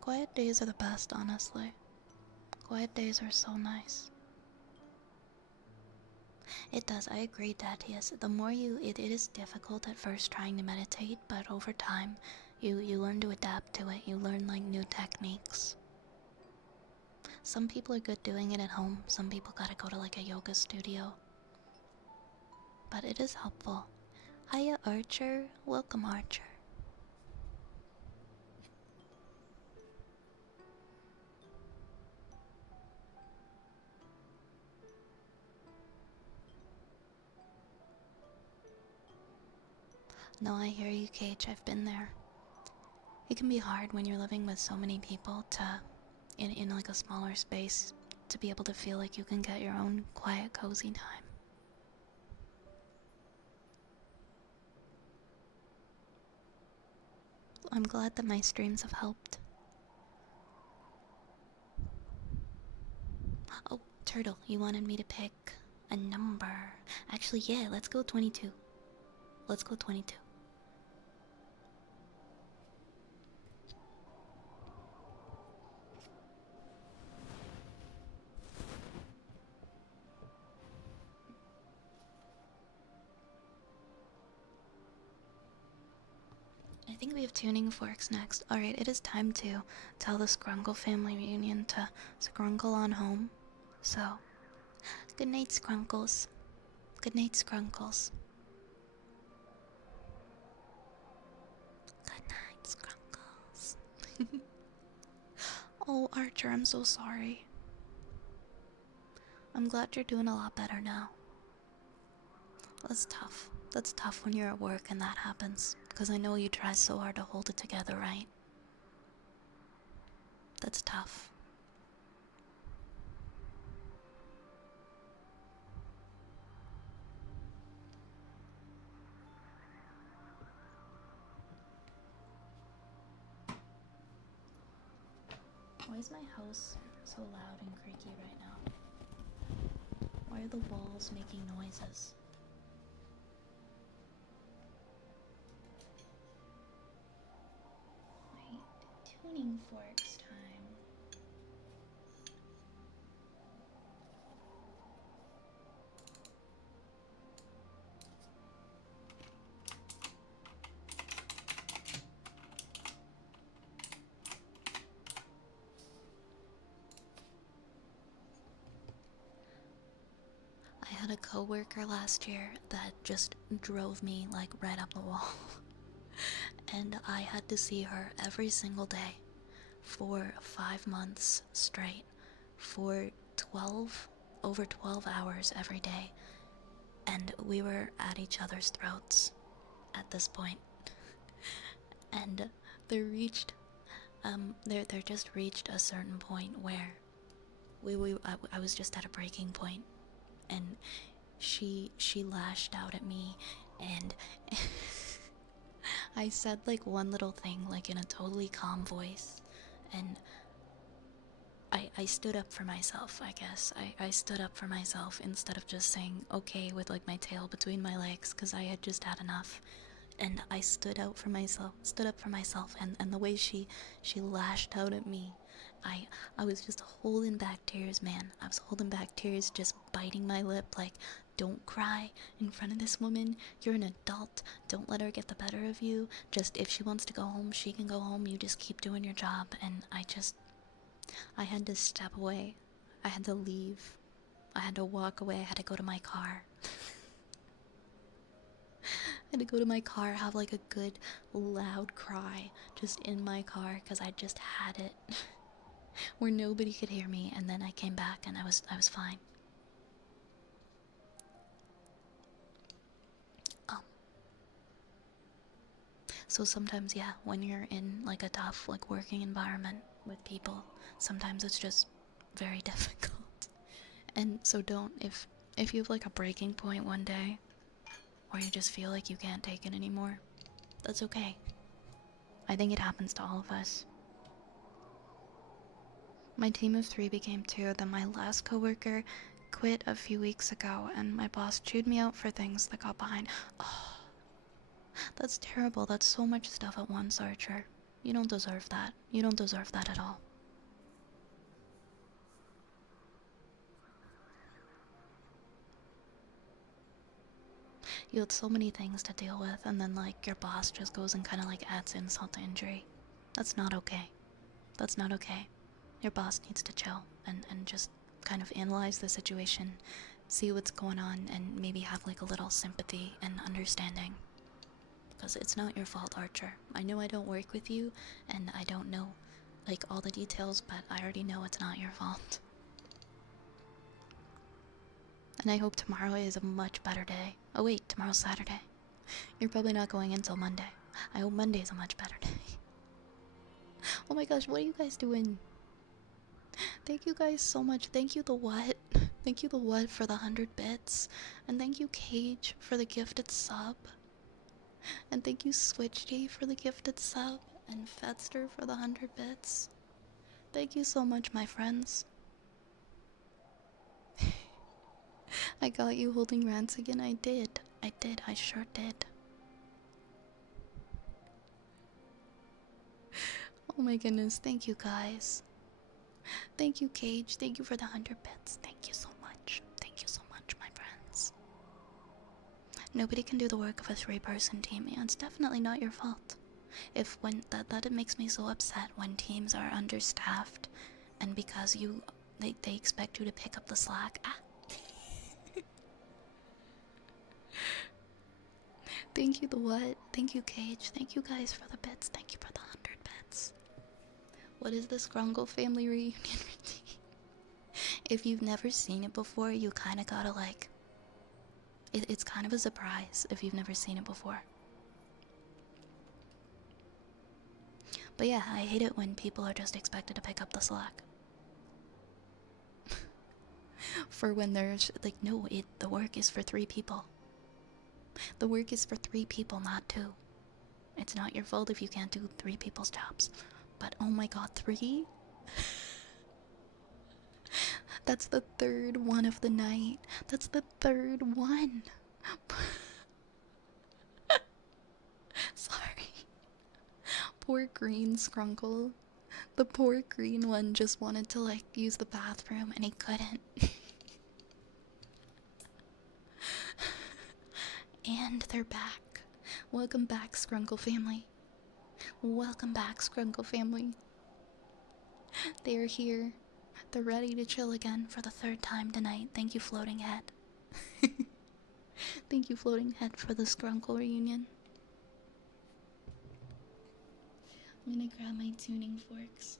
Quiet days are the best, honestly. Quiet days are so nice. It does, I agree, Datius. The more it is difficult at first trying to meditate, but over time, you learn to adapt to it. You learn, like, new techniques. Some people are good doing it at home. Some people gotta go to, like, a yoga studio. But it is helpful. Hiya, Archer. Welcome, Archer. No, I hear you, Cage. I've been there. It can be hard when you're living with so many people in like a smaller space, to be able to feel like you can get your own quiet, cozy time. I'm glad that my streams have helped. Oh, Turtle, you wanted me to pick a number. Actually, yeah, let's go 22. Let's go 22. I think we have tuning forks next. Alright, it is time to tell the Scrunkle family reunion to scrunkle on home. So, good night, Scrunkles. Good night, Scrunkles. Good night, Scrunkles. Oh, Archer, I'm so sorry. I'm glad you're doing a lot better now. That's tough. That's tough when you're at work and that happens, because I know you try so hard to hold it together, right? That's tough. Why is my house so loud and creaky right now? Why are the walls making noises? Wait, tuning forks time. I had a coworker last year that just drove me like right up the wall. And I had to see her every single day for 5 months straight, for over 12 hours every day. And we were at each other's throats at this point. And there just reached a certain point where I was just at a breaking point, and she lashed out at me, and I said like one little thing like in a totally calm voice, and I stood up for myself, I guess. I stood up for myself instead of just saying okay with like my tail between my legs, because I had just had enough. And I stood up for myself, and the way she lashed out at me, I was just holding back tears, man. I was holding back tears, just biting my lip like, don't cry in front of this woman. You're an adult. Don't let her get the better of you. Just, if she wants to go home, she can go home. You just keep doing your job. And I had to step away. I had to leave. I had to walk away. I had to go to my car. I had to go to my car, have like a good loud cry just in my car, because I just had it where nobody could hear me. And then I came back and I was fine. So sometimes, yeah, when you're in like a tough like working environment with people, sometimes it's just very difficult. And so don't, if you have like a breaking point one day, or you just feel like you can't take it anymore, that's okay. I think it happens to all of us. My team of 3 became 2, then my last coworker quit a few weeks ago, and my boss chewed me out for things that got behind. Oh, That's terrible. That's so much stuff at once, Archer. You don't deserve that. You don't deserve that at all. You had so many things to deal with, and then, like, your boss just goes and kind of, like, adds insult to injury. That's not okay. That's not okay. Your boss needs to chill and just kind of analyze the situation, see what's going on, and maybe have, like, a little sympathy and understanding. Because it's not your fault, Archer. I know I don't work with you, and I don't know, like, all the details, but I already know it's not your fault. And I hope tomorrow is a much better day. Oh wait, tomorrow's Saturday. You're probably not going until Monday. I hope Monday's a much better day. Oh my gosh, what are you guys doing? Thank you guys so much. Thank you the what? Thank you the what for the 100 bits. And thank you Cage for the gifted sub. And thank you SwitchD for the gifted sub. And Fedster for the 100 bits. Thank you so much, my friends. I got you holding rants again. I did. I sure did. Oh my goodness. Thank you guys. Thank you, Cage. Thank you for the 100 bits. Thank you so much. Thank you so much, my friends. Nobody can do the work of a 3-person team. Yeah, it's definitely not your fault. That it makes me so upset when teams are understaffed, and because they expect you to pick up the slack. Ah. Thank you the what? Thank you Cage. Thank you guys for the bits. Thank you for the 100 bits. What is the Scrungle family reunion routine? If you've never seen it before, you kind of gotta like... It's kind of a surprise if you've never seen it before. But yeah, I hate it when people are just expected to pick up the slack. For when there's like, no, the work is for 3 people. The work is for 3 people, not 2. It's not your fault if you can't do 3 people's jobs. But oh my god, 3? That's the 3rd one of the night. That's the 3rd one. Sorry. Poor green Scrunkle. The poor green one just wanted to like use the bathroom and he couldn't. And they're back. Welcome back, Scrunkle family. Welcome back, Scrunkle family. They are here. They're ready to chill again for the 3rd time tonight. Thank you, Floating Head. Thank you, Floating Head, for the Scrunkle reunion. I'm gonna grab my tuning forks.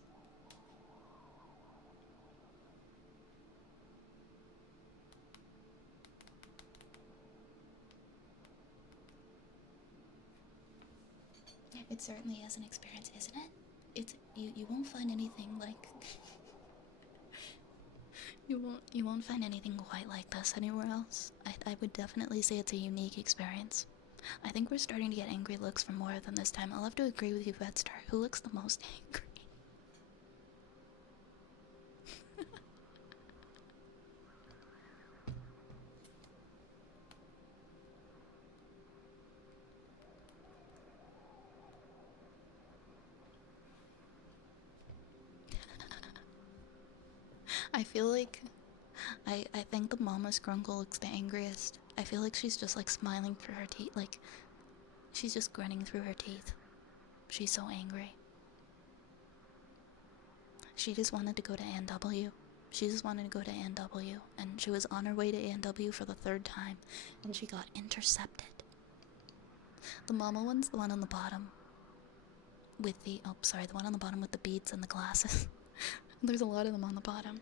It certainly is an experience, isn't it? You won't find anything like you won't find anything quite like this anywhere else. I would definitely say it's a unique experience. I think we're starting to get angry looks for more than this time. I'll have to agree with you, Vedstar. Who looks the most angry? I feel like I think the Mama Scrunkle looks the angriest. I feel like she's just like smiling through her teeth, like she's just grinning through her teeth. She's so angry. She just wanted to go to ANW. She just wanted to go to ANW, and she was on her way to ANW for the 3rd time, and she got intercepted. The Mama one's the one on the bottom. With the, oh sorry, the one on the bottom with the beads and the glasses. There's a lot of them on the bottom.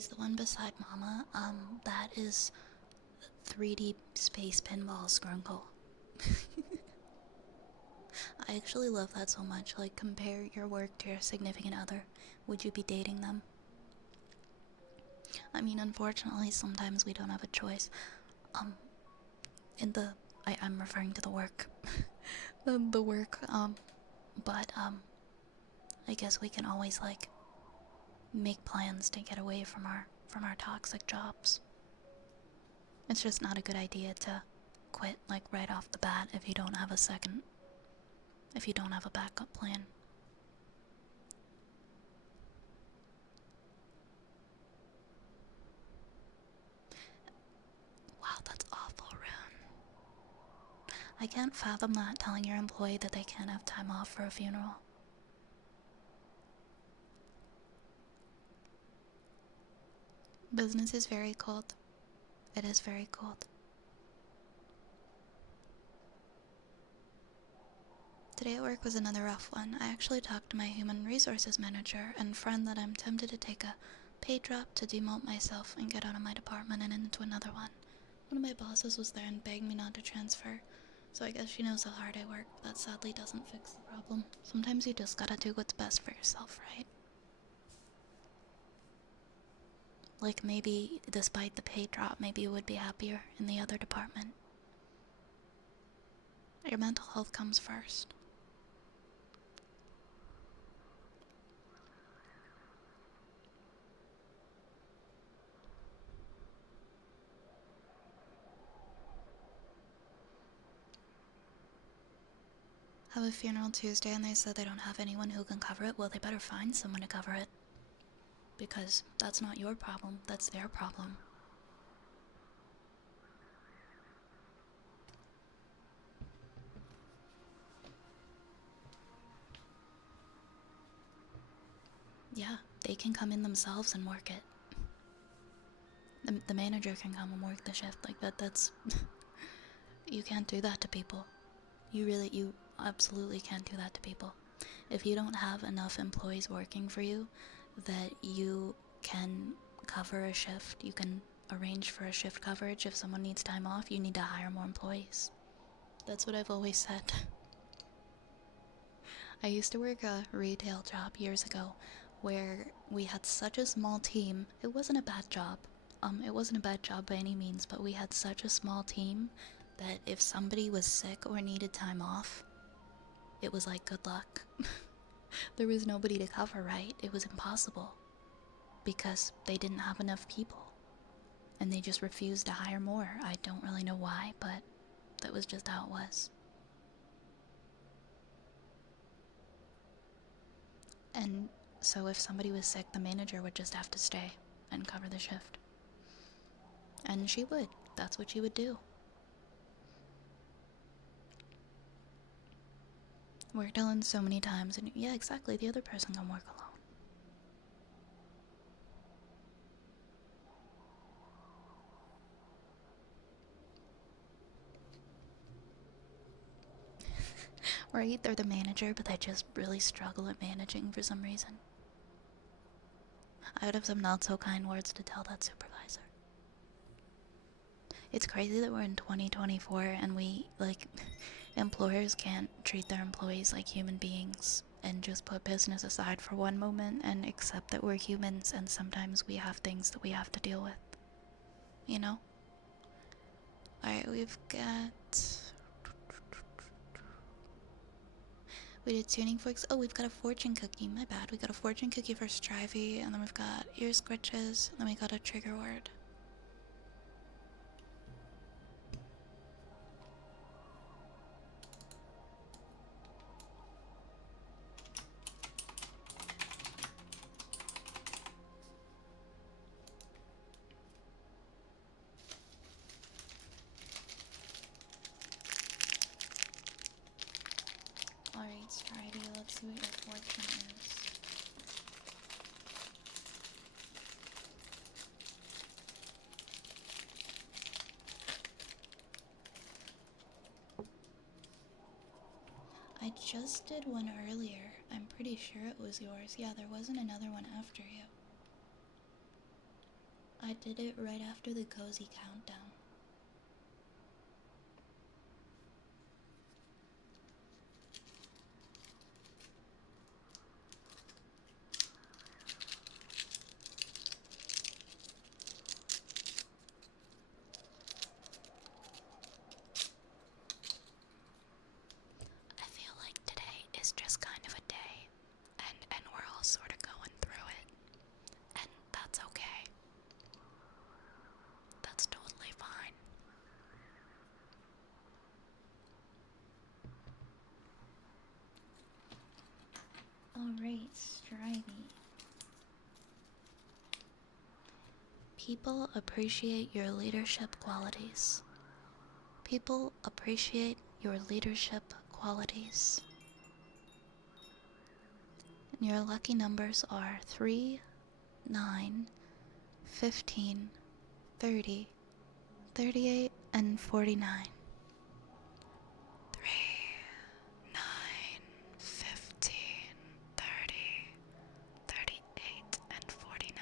is the one beside Mama. That is 3D space pinball Skrunkle. I actually love that so much. Like, compare your work to your significant other. Would you be dating them? I mean, unfortunately, sometimes we don't have a choice. I'm referring to the work. the work, but, I guess we can always, like, make plans to get away from our toxic jobs. It's just not a good idea to quit, like, right off the bat if you don't have a backup plan. Wow, that's awful, Rune. I can't fathom that, telling your employee that they can't have time off for a funeral. Business is very cold. It is very cold. Today at work was another rough one. I actually talked to my human resources manager and friend that I'm tempted to take a pay drop to demote myself and get out of my department and into another one. One of my bosses was there and begged me not to transfer, so I guess she knows how hard I work, but that sadly doesn't fix the problem. Sometimes you just gotta do what's best for yourself, right? Like, maybe, despite the pay drop, maybe you would be happier in the other department. Your mental health comes first. Have a funeral Tuesday and they said they don't have anyone who can cover it. Well, they better find someone to cover it. Because that's not your problem, that's their problem. Yeah, they can come in themselves and work it. The manager can come and work the shift like that. That's... You can't do that to people. You absolutely can't do that to people. If you don't have enough employees working for you that you can cover a shift, you can arrange for a shift coverage. If someone needs time off, you need to hire more employees. That's what I've always said. I used to work a retail job years ago where we had such a small team. It wasn't a bad job. It wasn't a bad job by any means, but we had such a small team that if somebody was sick or needed time off, it was like good luck. There was nobody to cover, right? It was impossible because they didn't have enough people and they just refused to hire more. I don't really know why, but that was just how it was. And so if somebody was sick, the manager would just have to stay and cover the shift. And she would. That's what she would do. Worked alone so many times, and yeah, exactly, the other person can work alone. Right? They're the manager, but they just really struggle at managing for some reason. I would have some not so kind words to tell that supervisor. It's crazy that we're in 2024 and we, like, employers can't treat their employees like human beings and just put business aside for one moment and accept that we're humans and sometimes we have things that we have to deal with. You know? Alright, we've got... We did tuning forks. Oh, we've got a fortune cookie. My bad. We got a fortune cookie for Strivey, and then we've got ear scritches, and then we got a trigger word. Alright, Strivey, let's see what your fortune is. I just did one earlier. I'm pretty sure it was yours. Yeah, there wasn't another one after you. I did it right after the cozy countdown. I feel like today is just kind of a day, and we're all sort of going through it, and that's okay. That's totally fine. Alright, Strivey. People appreciate your leadership qualities. People appreciate your leadership qualities. And your lucky numbers are 3, 9, 15, 30, 38, and 49. 3, 9, 15, 30, 38, and 49.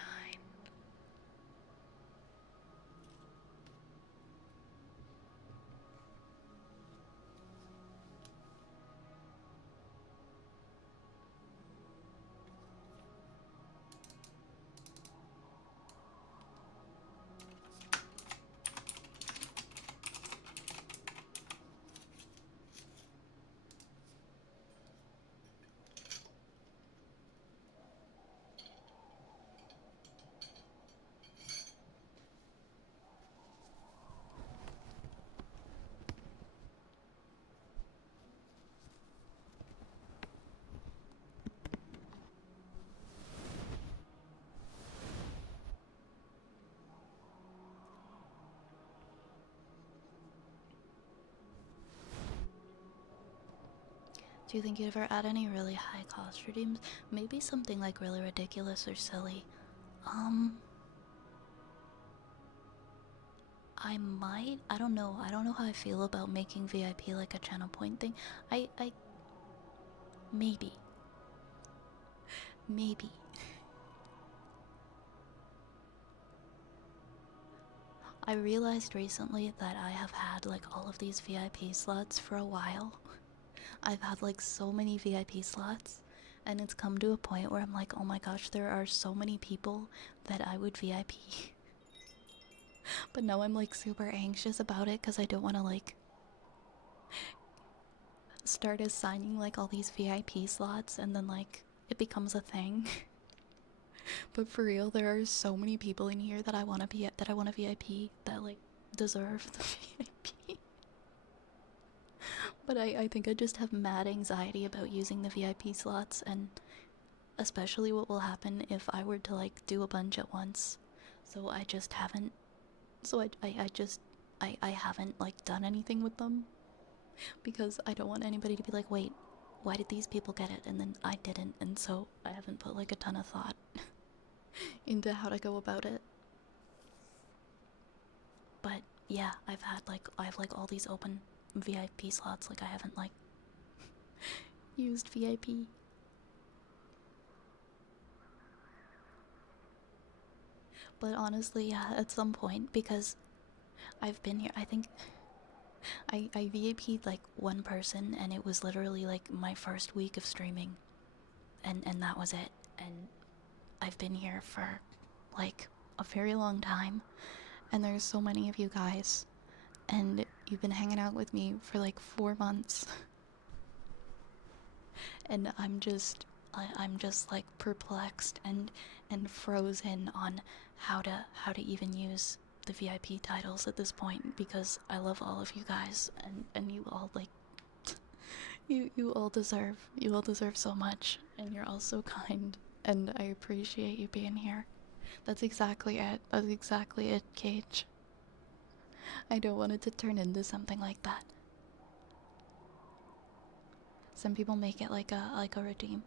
Do you think you'd ever add any really high cost redeems? Maybe something like really ridiculous or silly. I might. I don't know. I don't know how I feel about making VIP like a channel point thing. Maybe. Maybe. I realized recently that I have had like all of these VIP slots for a while. I've had like so many VIP slots, and it's come to a point where I'm like, oh my gosh, there are so many people that I would VIP. But now I'm like super anxious about it because I don't want to like start assigning like all these VIP slots and then like it becomes a thing. But for real, there are so many people in here that I want to VIP that like deserve the VIP. But I think I just have mad anxiety about using the VIP slots, and especially what will happen if I were to like do a bunch at once. So I just haven't. So I haven't like done anything with them because I don't want anybody to be like, wait, why did these people get it and then I didn't? And so I haven't put like a ton of thought into how to go about it. But yeah, I have like all these open VIP slots. Like I haven't like used VIP. But honestly, yeah, at some point, because I've been here, I think I VIP'd like one person, and it was literally like my first week of streaming, and that was it. And I've been here for like a very long time, and there's so many of you guys, and you've been hanging out with me for like 4 months. And I'm just like perplexed and frozen on how to even use the VIP titles at this point, because I love all of you guys, and you all like you all deserve so much, and you're all so kind, and I appreciate you being here. That's exactly it. That's exactly it, Cage. I don't want it to turn into something like that. Some people make it like a redeem.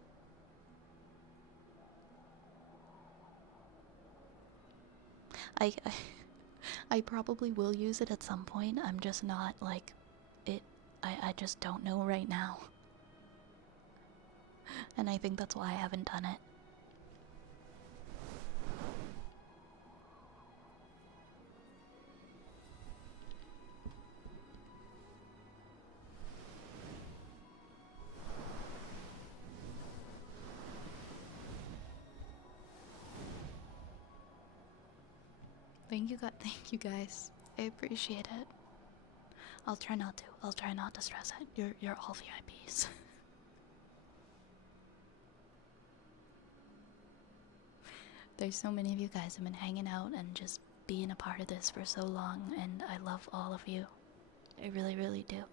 I I probably will use it at some point. I'm just not like it. I just don't know right now. And I think that's why I haven't done it. Thank you guys. I appreciate it. I'll try not to. I'll try not to stress it. You're all VIPs. There's so many of you guys have been hanging out and just being a part of this for so long, and I love all of you. I really, really do.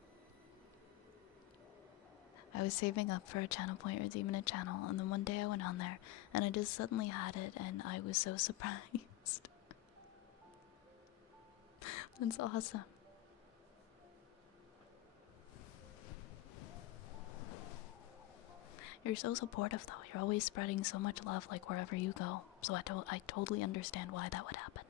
I was saving up for a channel point redeem in a channel, and then one day I went on there, and I just suddenly had it, and I was so surprised. That's awesome. You're so supportive, though. You're always spreading so much love, like, wherever you go. So I totally understand why that would happen.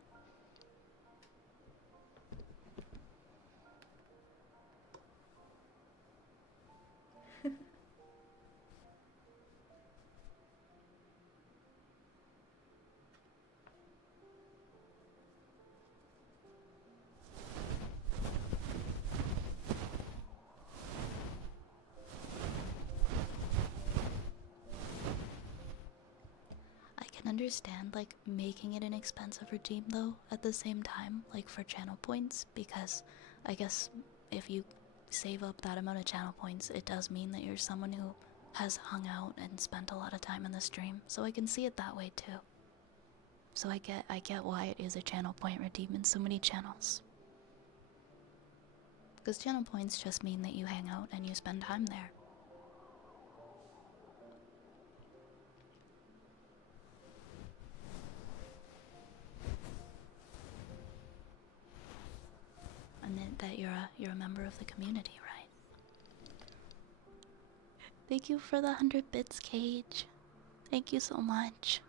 I can understand, like, making it an expensive regime, though, at the same time, like, for channel points, because I guess if you save up that amount of channel points, it does mean that you're someone who has hung out and spent a lot of time in the stream, so I can see it that way, too. So I get why it is a channel point redeem in so many channels. Because channel points just mean that you hang out and you spend time there. And that you're a member of the community, right? Thank you for the 100 bits, Cage. Thank you so much.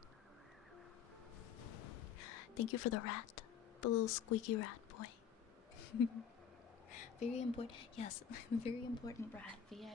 Thank you for the rat. The little squeaky rat boy. Very important. Yes, very important rat. VIR.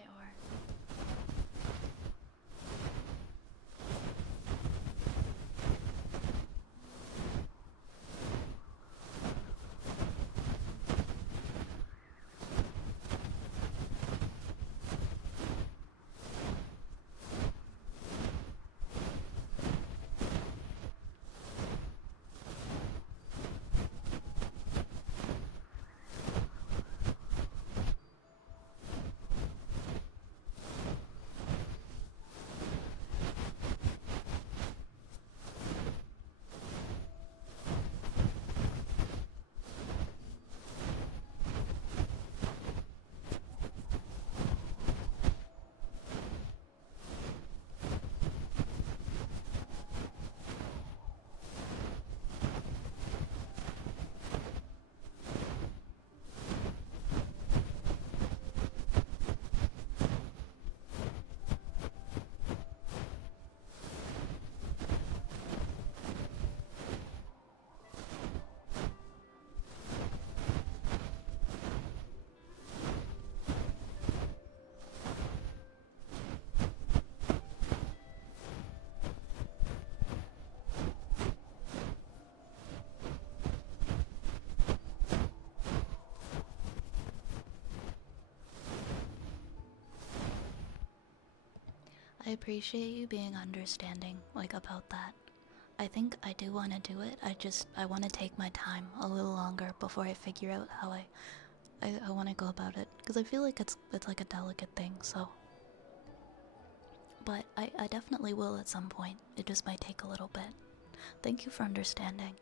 I appreciate you being understanding, like, about that. I think I do want to do it. I want to take my time a little longer before I figure out how I want to go about it, because I feel like it's like a delicate thing. So, but I definitely will at some point. It just might take a little bit. Thank you for understanding.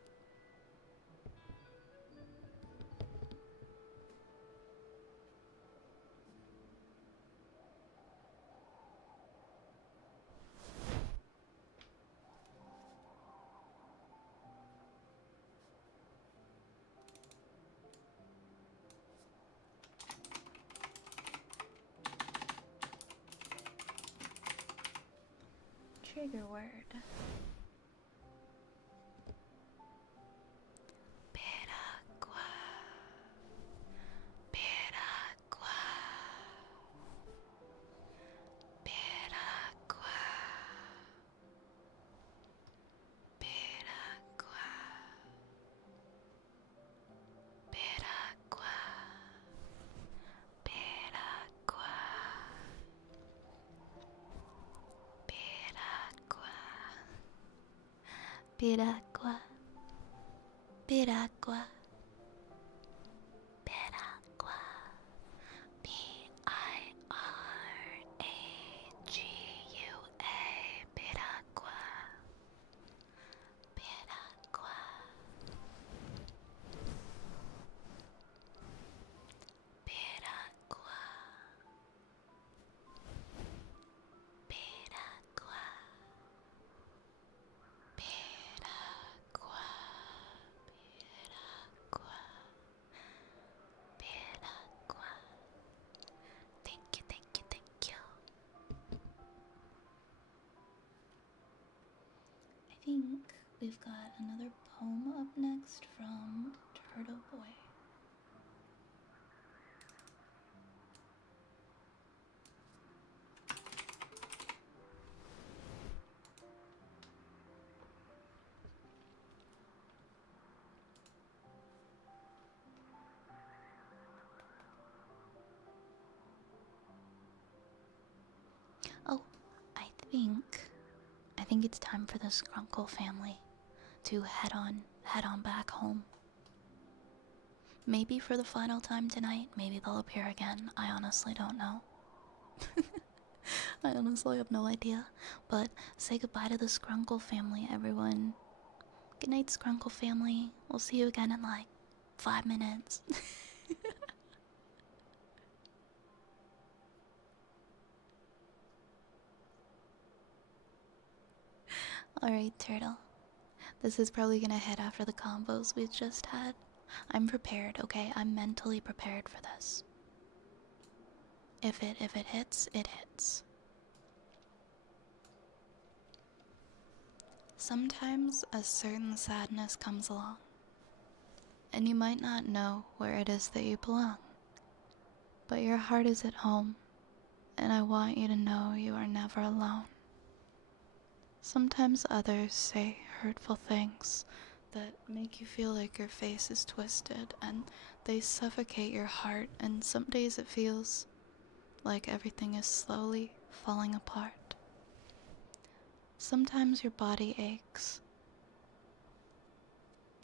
Trigger word. Piragua. Piragua. Piragua. Piragua. Piragua. Piragua. Piragua. Piragua. Piragua. Piragua. Piragua. Piragua. Piragua. Piragua. Piragua. Piragua. Piragua. Thank you, thank you, thank you. I think we've got another poem up next from Turtle Boy. Oh, I think it's time for the Skrunkle family to head on back home. Maybe for the final time tonight, maybe they'll appear again. I honestly don't know. I honestly have no idea. But say goodbye to the Skrunkle family, everyone. Good night, Skrunkle family. We'll see you again in like 5 minutes. Alright, Turtle. This is probably gonna hit after the combos we just had. I'm prepared, okay? I'm mentally prepared for this. If it hits, it hits. Sometimes a certain sadness comes along, and you might not know where it is that you belong. But your heart is at home, and I want you to know you are never alone. Sometimes others say hurtful things that make you feel like your face is twisted, and they suffocate your heart, and some days it feels like everything is slowly falling apart. Sometimes your body aches,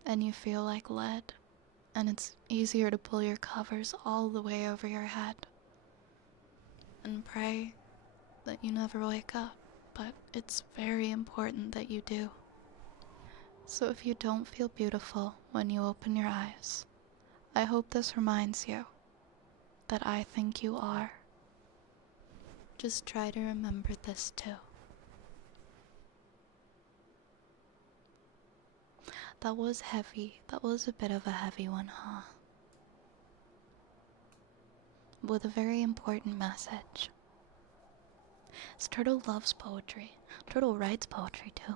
and you feel like lead, and it's easier to pull your covers all the way over your head and pray that you never wake up, but it's very important that you do. So if you don't feel beautiful when you open your eyes, I hope this reminds you that I think you are. Just try to remember this too. That was heavy. That was a bit of a heavy one, huh? With a very important message. Turtle loves poetry. Turtle writes poetry too.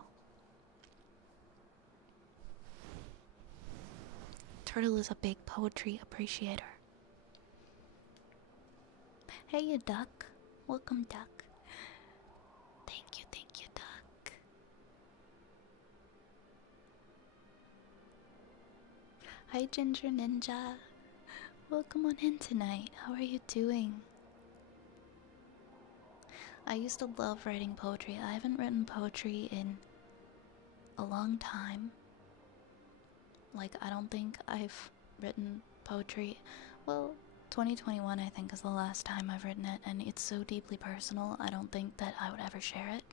Turtle is a big poetry appreciator. Hey, you duck. Welcome, duck. Thank you, duck. Hi, Ginger Ninja. Welcome on in tonight. How are you doing? I used to love writing poetry. I haven't written poetry in a long time. Like, I don't think I've written poetry. Well, 2021 I think is the last time I've written it, and it's so deeply personal, I don't think that I would ever share it.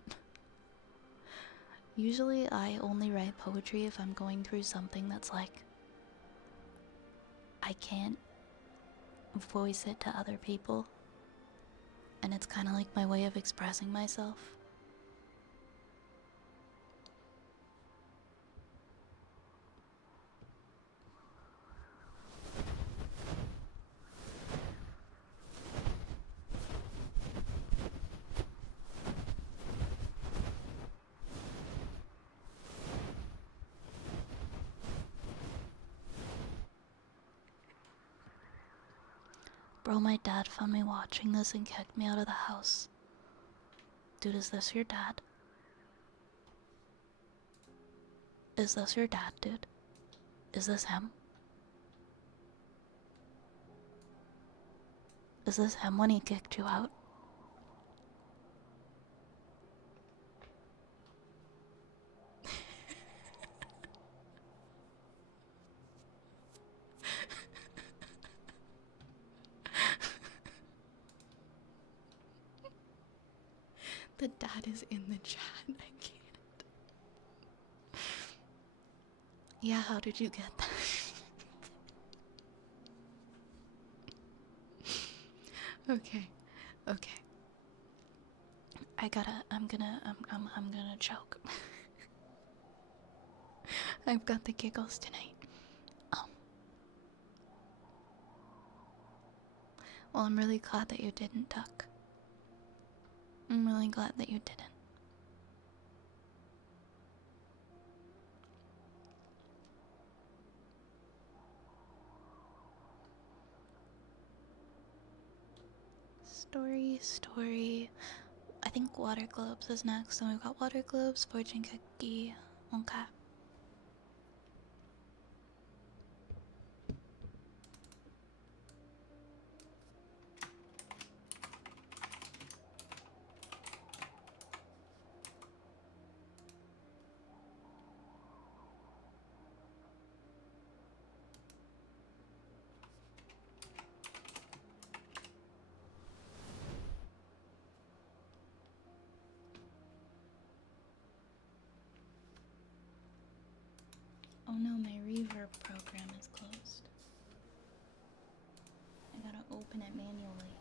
Usually I only write poetry if I'm going through something that's like, I can't voice it to other people, and it's kind of like my way of expressing myself. Bro, my dad found me watching this and kicked me out of the house. Dude, is this your dad? Is this your dad, dude? Is this him? Is this him when he kicked you out? The dad is in the chat. I can't. Yeah, how did you get that? Okay. Okay. I'm gonna choke. I've got the giggles tonight. Well, I'm really glad that you didn't duck. I'm really glad that you didn't. Story. I think water globes is next, and we've got water globes, fortune cookie. Okay. Oh no, my reverb program is closed. I gotta open it manually.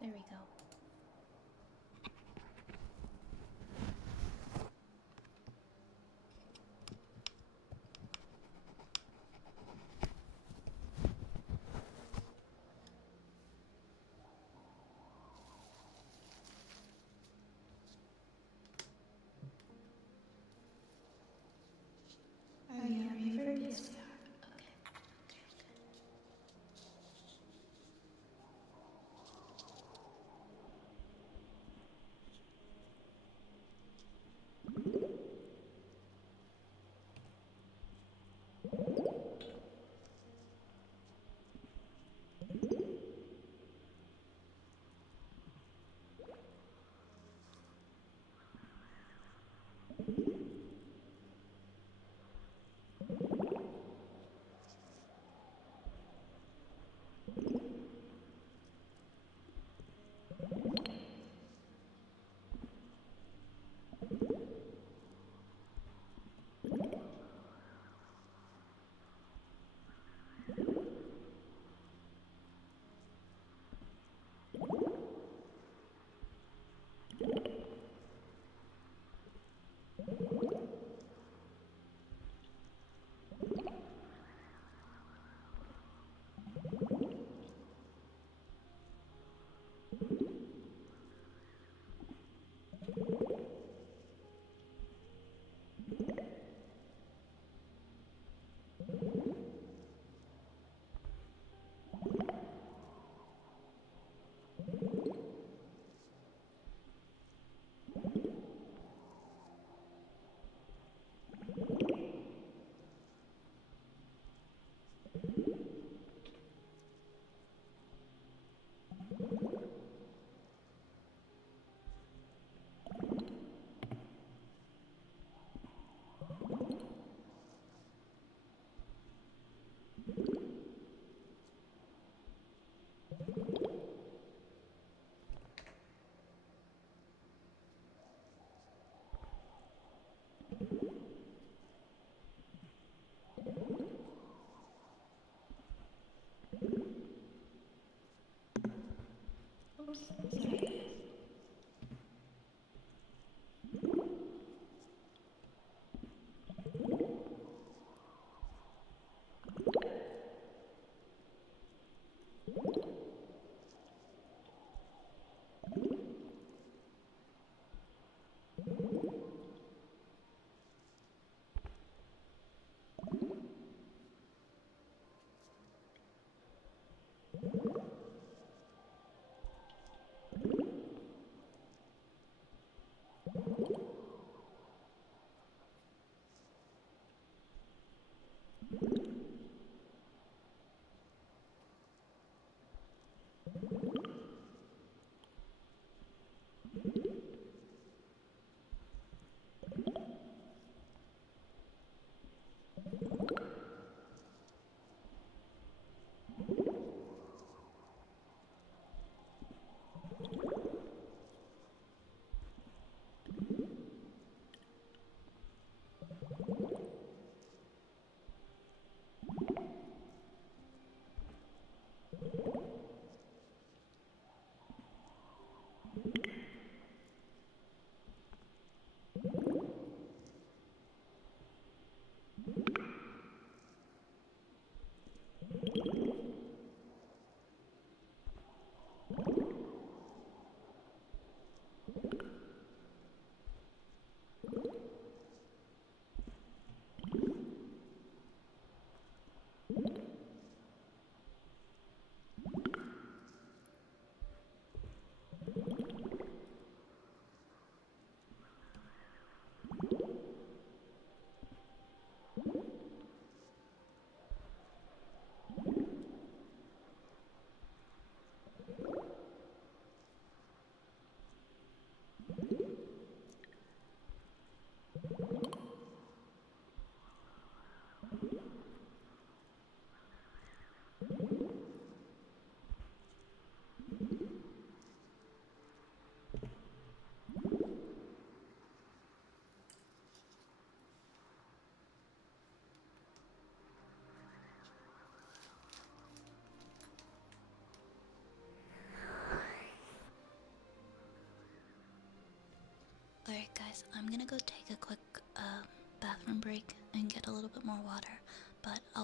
There we go. Are we on reverb? Yes, we are.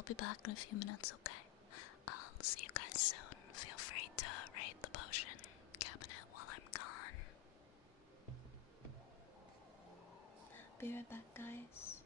be back in a few minutes, okay? I'll see you guys soon. Feel free to raid the potion cabinet while I'm gone. Be right back, guys.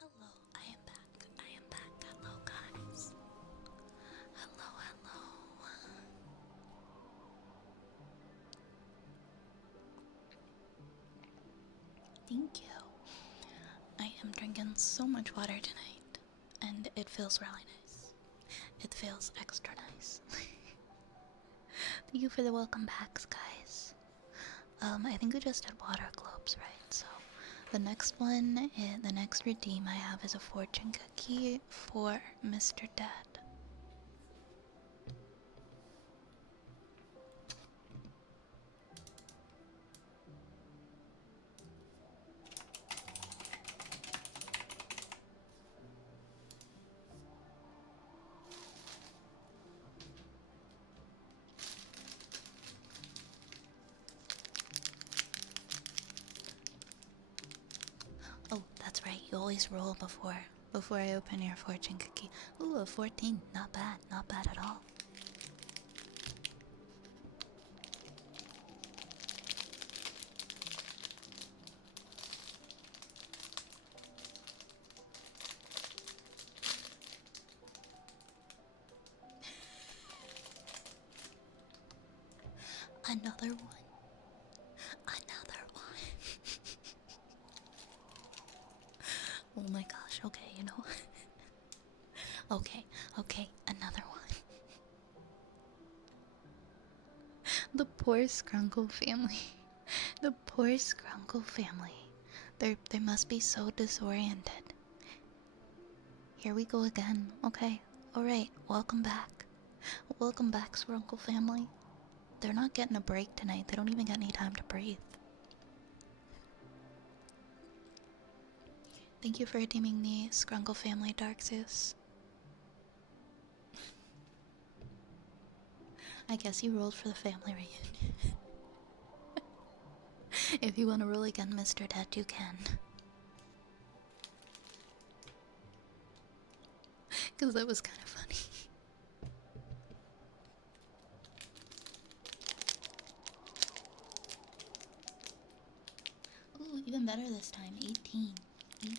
Hello, I am back. I am back. Hello, guys. Hello, hello. Thank you. I am drinking so much water tonight, and it feels really nice. It feels extra nice. Thank you for the welcome backs, guys. I think we just did water globes, right? So the next one, the next redeem I have is a fortune cookie for Mr. Dad. Oh, that's right. You always roll before I open your fortune cookie. Ooh, a 14. Not bad. Not bad at all. Another one. Another one. Oh my gosh. Okay, you know. Okay, okay, another one. The poor Scrunkle family. The poor Scrunkle family. They must be so disoriented. Here we go again. Okay. Alright, welcome back. Welcome back, Scrunkle family. They're not getting a break tonight. They don't even get any time to breathe. Thank you for redeeming the Scrunkle family, Dark Zeus. I guess you rolled for the family reunion. If you want to roll again, Mr. Dead, you can. Because that was kind of funny. Ooh, even better this time. 18. 18.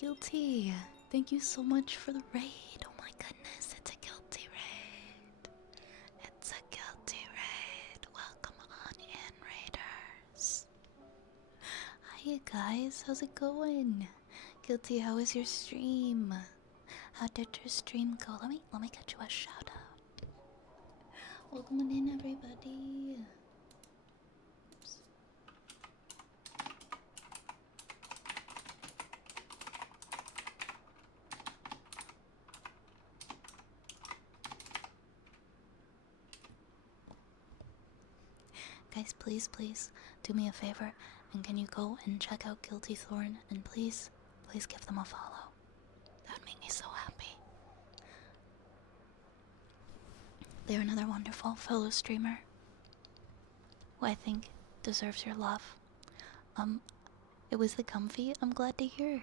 Guilty. Thank you so much for the raid. Oh my goodness, it's a guilty raid. It's a guilty raid. Welcome on in, raiders. Hi you guys, how's it going? Guilty, how was your stream? How did your stream go? Let me get you a shout out. Welcome on in, everybody. Oops. Guys, please do me a favor, and can you go and check out Guilty Thorn, and please give them a follow. That would make me so happy. They're another wonderful fellow streamer who I think deserves your love. It was the comfy. I'm glad to hear.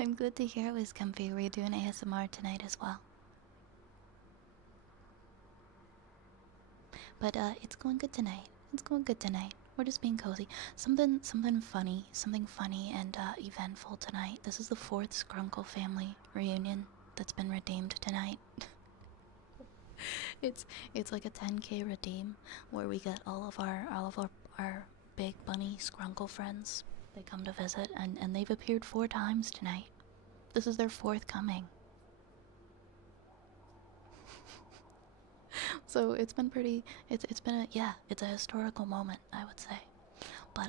I'm glad to hear it was comfy. We're doing ASMR tonight as well. But it's going good tonight. It's going good tonight. We're just being cozy. Something funny and eventful tonight. This is the 4th Skrunkle family reunion that's been redeemed tonight. It's like a 10K redeem where we get all of our big bunny Skrunkle friends. They come to visit and they've appeared 4 times tonight. This is their 4th coming. So it's been pretty. It's been it's a historical moment, I would say. But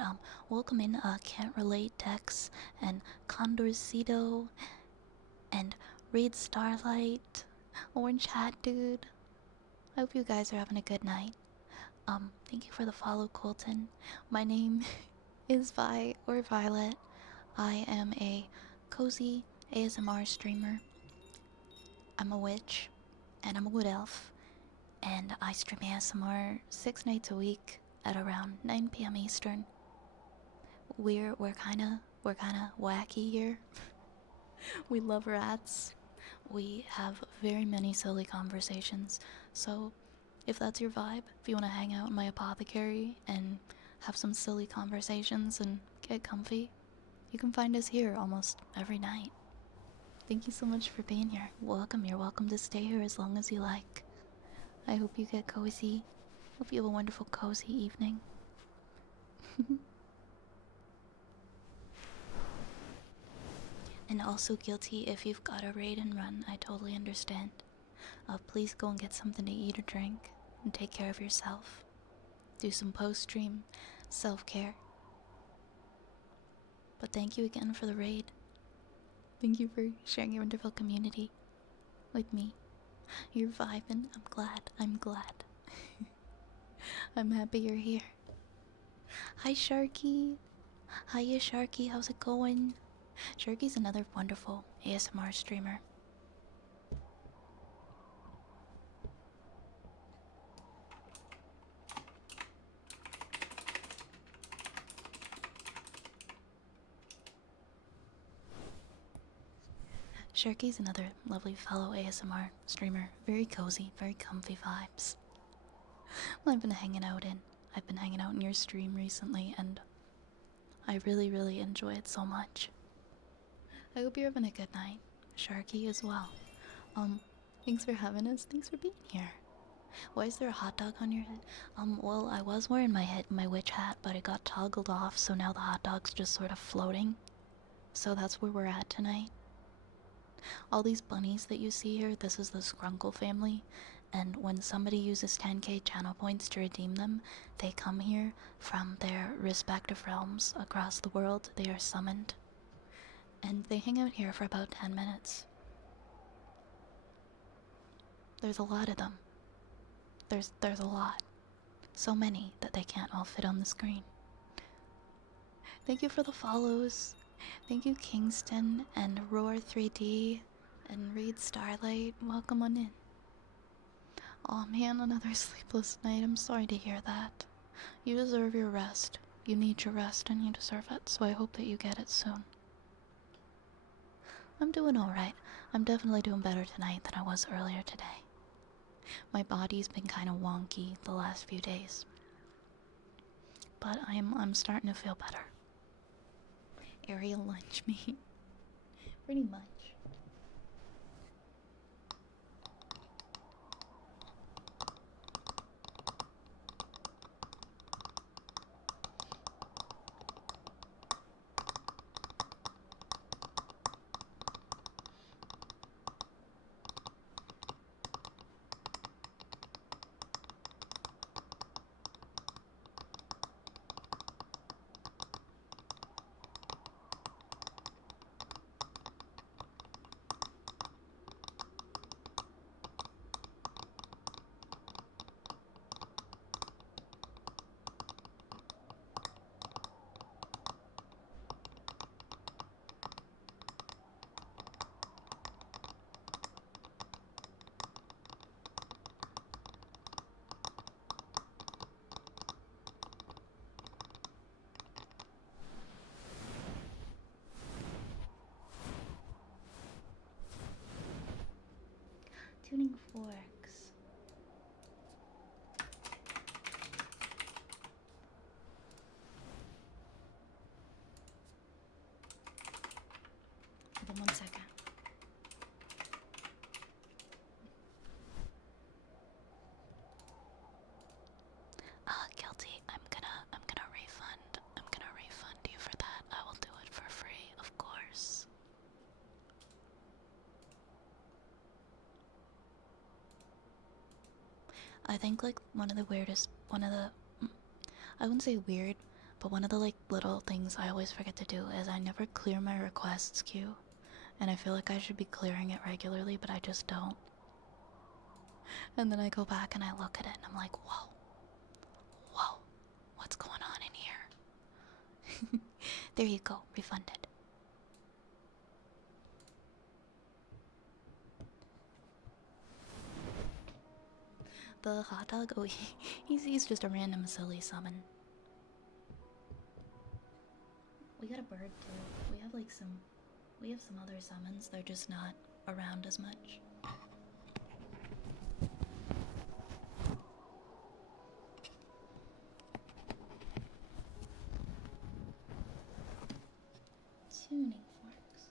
welcome in Can't Relate Dex and Condorcito and Raid Starlight, Orange Hat Dude. I hope you guys are having a good night. Thank you for the follow, Colton. My name is Vi or Violet. I am a cozy ASMR streamer. I'm a witch and I'm a wood elf. And I stream ASMR 6 nights a week at around 9 p.m. Eastern. We're kinda wacky here. We love rats. We have very many silly conversations. So if that's your vibe, if you want to hang out in my apothecary and have some silly conversations and get comfy, you can find us here almost every night. Thank you so much for being here. Welcome. You're welcome to stay here as long as you like. I hope you get cozy. Hope you have a wonderful cozy evening. And also guilty if you've got a raid and run, I totally understand. Please go and get something to eat or drink and take care of yourself. Do some post-stream self-care. But thank you again for the raid. Thank you for sharing your wonderful community with me. You're vibing. I'm glad. I'm happy you're here. Hi, Sharky. Hiya, Sharky. How's it going? Sharky's another wonderful ASMR streamer. Sharky's another lovely fellow ASMR streamer. Very cozy, very comfy vibes. Well, I've been hanging out in your stream recently, and I really enjoy it so much. I hope you're having a good night, Sharky, as well. Thanks for having us. Thanks for being here. Why is there a hot dog on your head? Well, I was wearing my witch hat, but it got toggled off, so now the hot dog's just sort of floating. So that's where we're at tonight. All these bunnies that you see here, this is the Skrunkle family, and when somebody uses 10K channel points to redeem them, they come here from their respective realms across the world. They are summoned, and they hang out here for about 10 minutes. There's a lot of them. There's a lot. So many that they can't all fit on the screen. Thank you for the follows. Thank you, Kingston and Roar3D and Reed Starlight. Welcome on in. Aw man, another sleepless night. I'm sorry to hear that. You deserve your rest. You need your rest and you deserve it, so I hope that you get it soon. I'm doing alright. I'm definitely doing better tonight than I was earlier today. My body's been kind of wonky the last few days, but I'm starting to feel better. Aerial lunch meat. Pretty much. Tuning forks. Hold on 1 second. Guilty. I'm gonna refund you for that. I will do it for free, of course. I think like one of the I wouldn't say weird, but one of the like little things I always forget to do is I never clear my requests queue. And I feel like I should be clearing it regularly, but I just don't. And then I go back and I look at it and I'm like, whoa. Whoa. What's going on in here? There you go, refunded. The hot dog, oh, he's just a random silly summon. We got a bird too. We have some other summons, they're just not around as much. Tuning forks.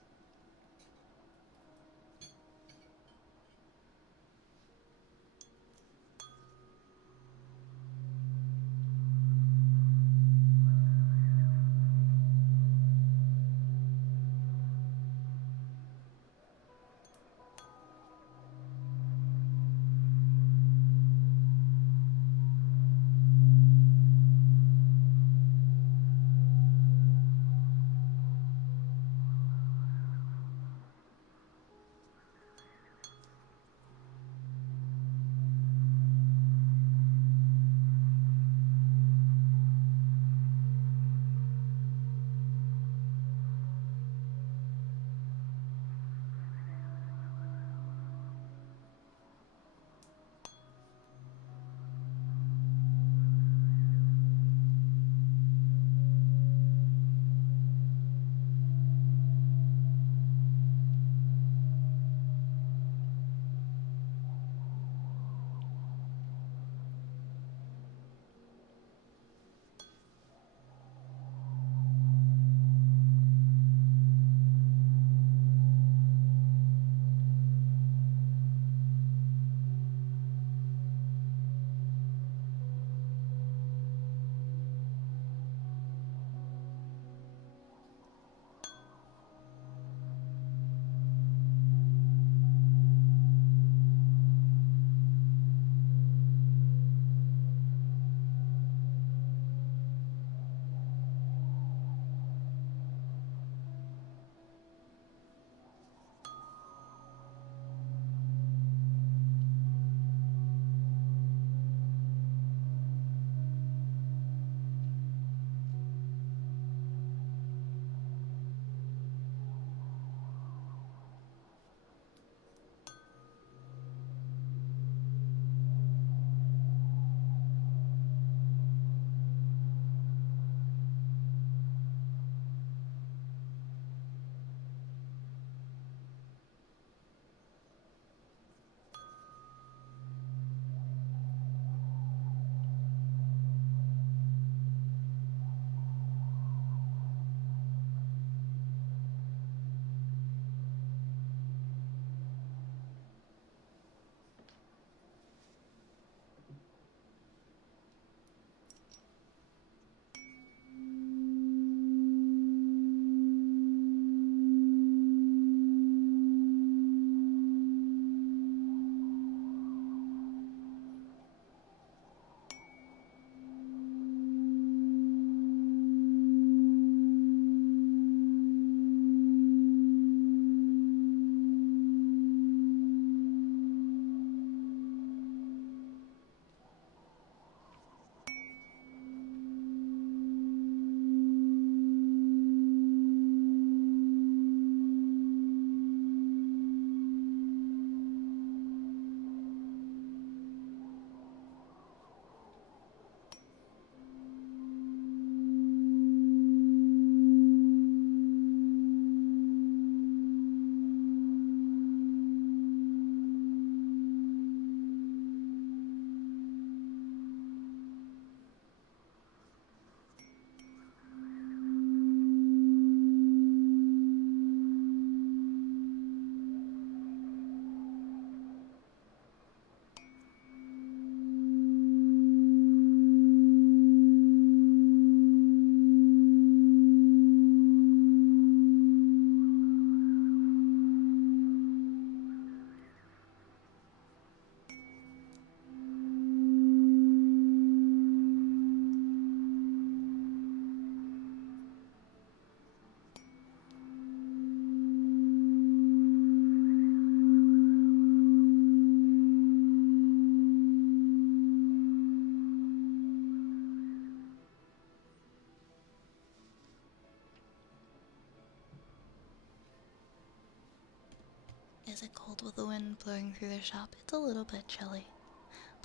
it cold with the wind blowing through the shop? It's a little bit chilly.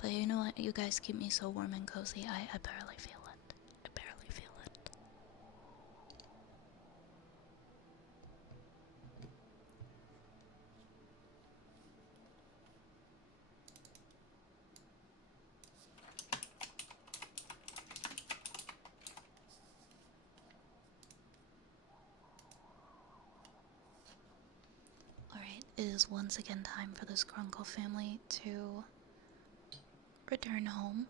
But you know what? You guys keep me so warm and cozy. I barely feel it. I barely feel it. Alright, it is once again time for the Skrunkle family to return home.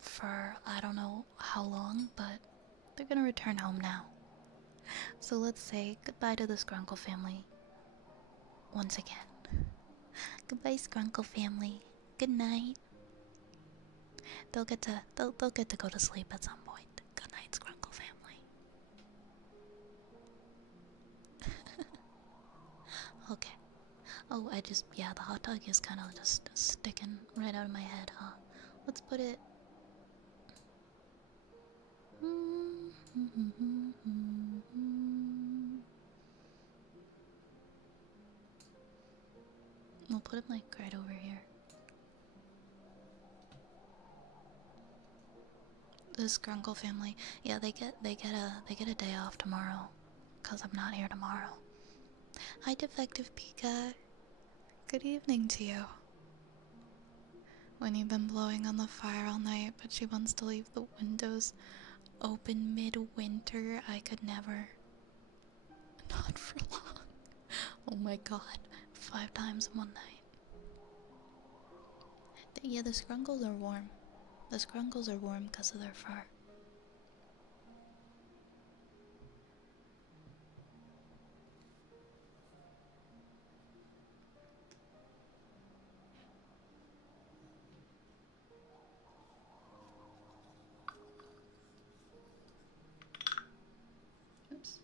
For I don't know how long, but they're gonna return home now. So let's say goodbye to the Skrunkle family once again. Goodbye, Skrunkle family. Good night. They'll get to go to sleep at some point. Good night, Skrunkle family. Okay. Oh, yeah, the hot dog is kind of just sticking right out of my head, huh? Let's put it. We'll put it like right over here. The Skrunkle family, yeah, they get a day off tomorrow, 'cause I'm not here tomorrow. Hi, Defective Pika. Good evening to you. When you've been blowing on the fire all night, but she wants to leave the windows open mid-winter, I could never. Not for long. Oh my god. 5 times in one night. Yeah, the Skrunkles are warm. The Skrunkles are warm because of their fur. Oops.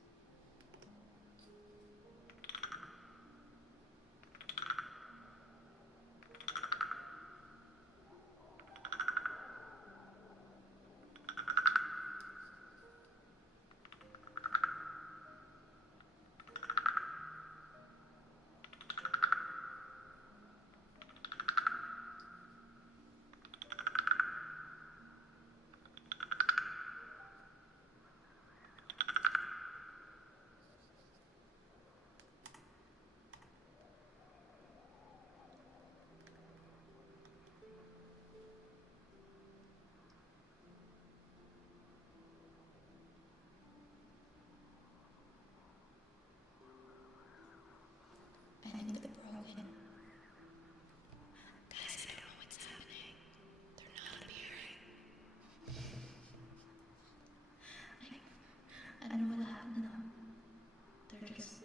I think they're broken. Guys, I don't know what's happening. They're not appearing. I don't know what happened to them. They're just...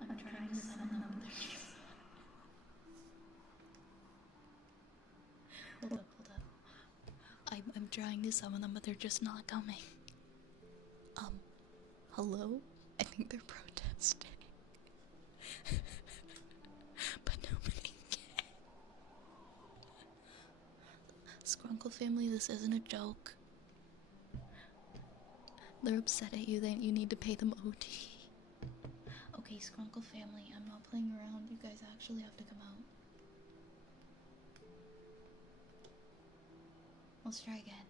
I'm trying to summon them, but they're just... Hold up. I'm trying to summon them, but they're just not coming. Hello? I think they're protesting. But nobody can. Skrunkle family, this isn't a joke. They're upset at you that you need to pay them OT. Okay, Skrunkle family, I'm not playing around. You guys actually have to come out. Let's try again.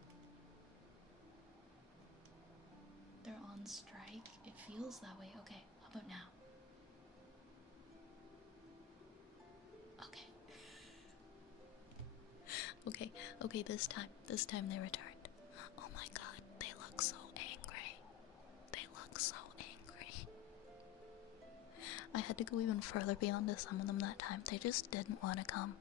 They're on strike. It feels that way. Okay, how about now? Okay, this time they returned. Oh my god, they look so angry. They look so angry. I had to go even further beyond to summon them that time. They just didn't want to come.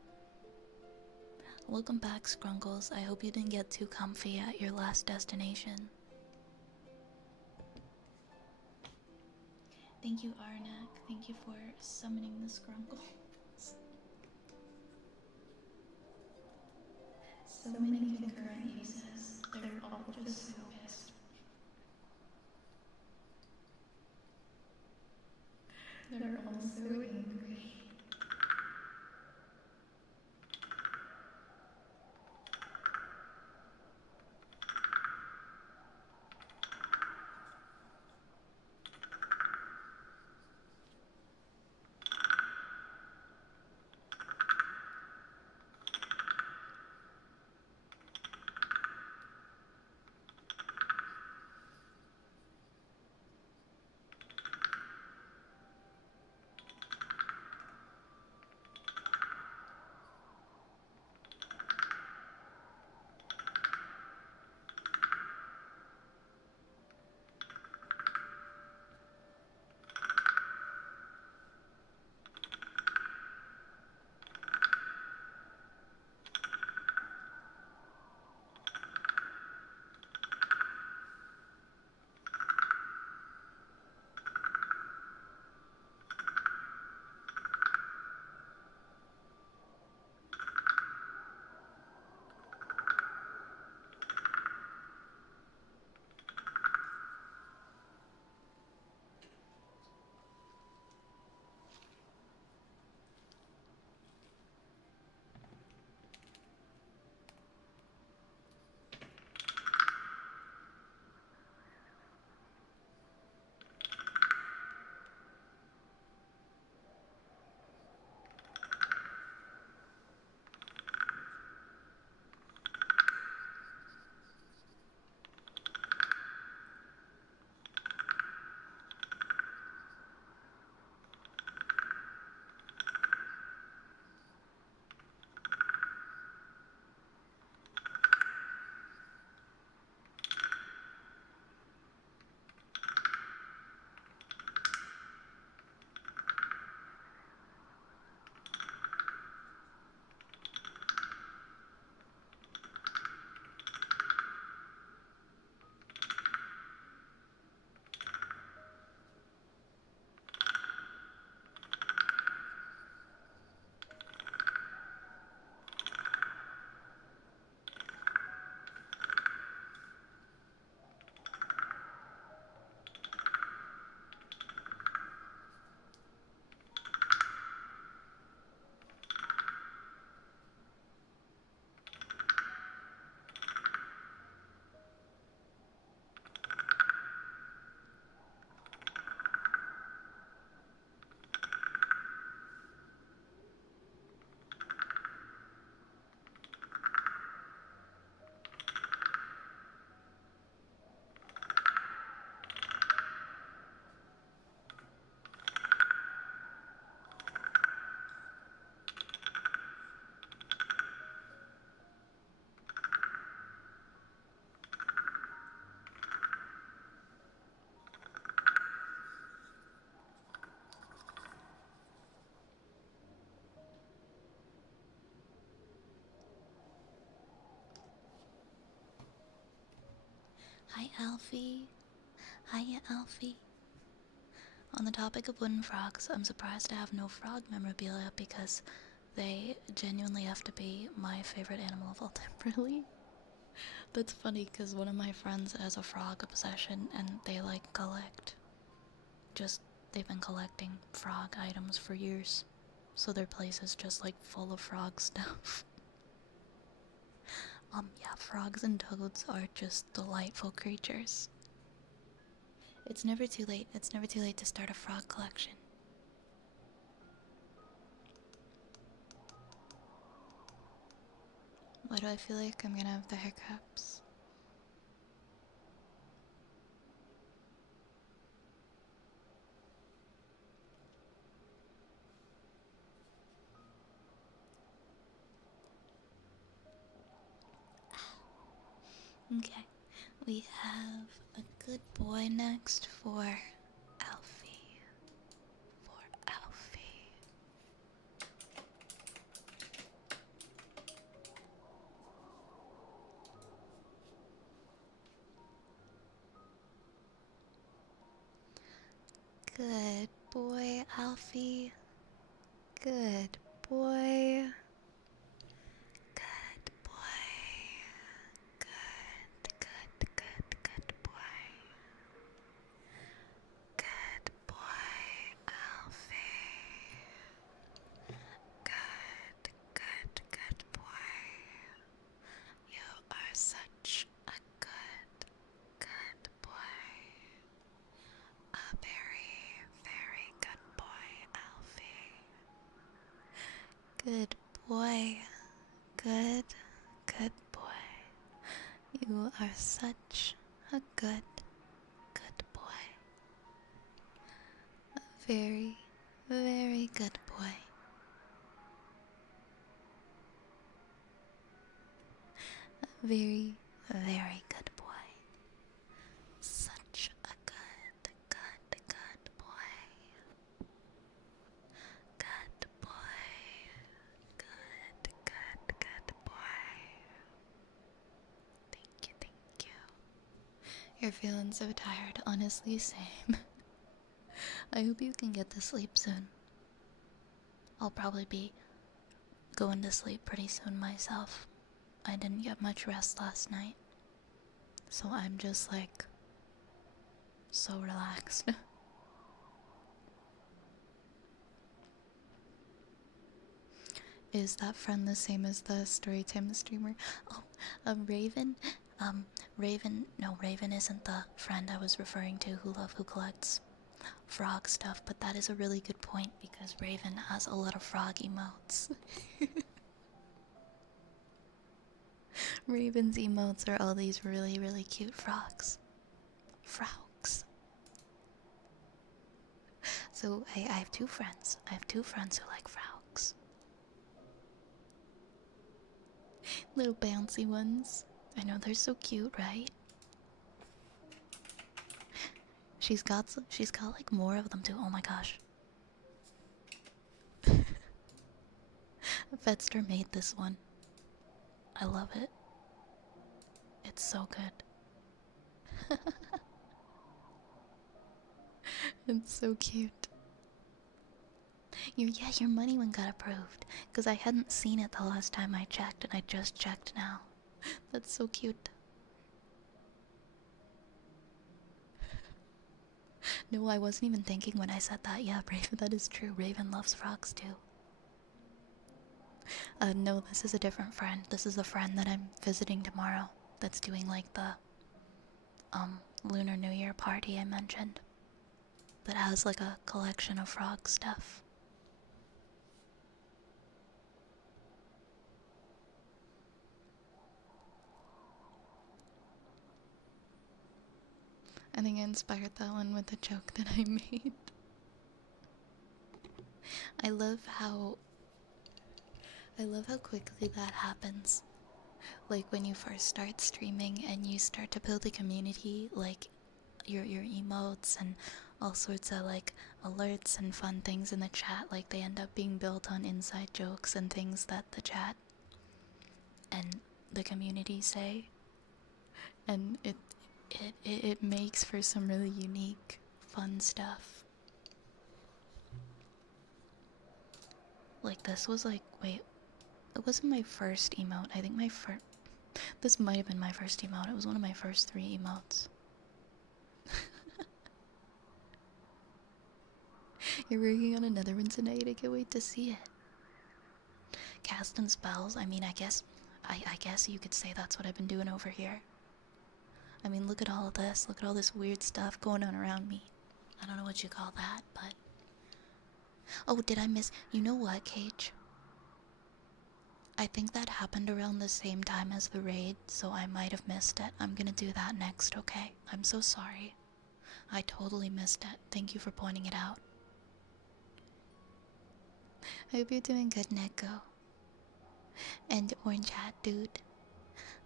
Welcome back, Skrunkles. I hope you didn't get too comfy at your last destination. Thank you, Arnak. Thank you for summoning the Skrunkles. So many concurrent uses. They're all just so pissed. They're all so angry. Hi, Alfie. Hiya, Alfie. On the topic of wooden frogs, I'm surprised I have no frog memorabilia because they genuinely have to be my favorite animal of all time. Really? That's funny because one of my friends has a frog obsession and they like collect. They've been collecting frog items for years. So their place is just like full of frog stuff. Yeah, frogs and toads are just delightful creatures. It's never too late. It's never too late to start a frog collection. Why do I feel like I'm gonna have the hiccups? Okay, we have a good boy next for Alfie. For Alfie. Good boy, Alfie. Good boy. Good boy. Good boy. Good boy, Alfie. Good boy. You are such a good boy. A very, very good boy, Alfie. Good boy. Good boy. You are such a good boy. A very, very good boy. A very, very good boy. Such a good boy. Good boy. Good boy. Thank you. You're feeling so tired, honestly, same. I hope you can get to sleep soon. I'll probably be going to sleep pretty soon myself. I didn't get much rest last night, so I'm just like so relaxed. Is that friend the same as the Storytime streamer? Oh, Raven? Raven isn't the friend I was referring to who collects frog stuff, but that is a really good point because Raven has a lot of frog emotes. Raven's emotes are all these really, really cute frogs. Frogs. So I have two friends. I have two friends who like frogs. Little bouncy ones. I know they're so cute, right? She's got like more of them too. Oh my gosh. Vetster made this one. I love it. It's so good. It's so cute. Your money one got approved. Because I hadn't seen it the last time I checked, and I just checked now. That's so cute. No, I wasn't even thinking when I said that. Yeah, Raven, that is true. Raven loves frogs too. No, this is a different friend. This is a friend that I'm visiting tomorrow. That's doing like the, Lunar New Year party I mentioned. That has like a collection of frog stuff. I think I inspired that one with the joke that I made. I love how quickly that happens. Like when you first start streaming and you start to build a community, like your emotes and all sorts of like alerts and fun things in the chat, like they end up being built on inside jokes and things that the chat and the community say, and it makes for some really unique, fun stuff. Like this was like, wait, it wasn't my first emote. I think this might have been my first emote. It was one of my first 3 emotes. You're working on another one tonight. I can't wait to see it. Casting spells. I mean, I guess you could say that's what I've been doing over here. I mean, look at all of this. Look at all this weird stuff going on around me. I don't know what you call that, but... Oh, did I miss... You know what, Cage? I think that happened around the same time as the raid, so I might have missed it. I'm gonna do that next, okay? I'm so sorry. I totally missed it. Thank you for pointing it out. I hope you're doing good, Neko. And Orange Hat Dude.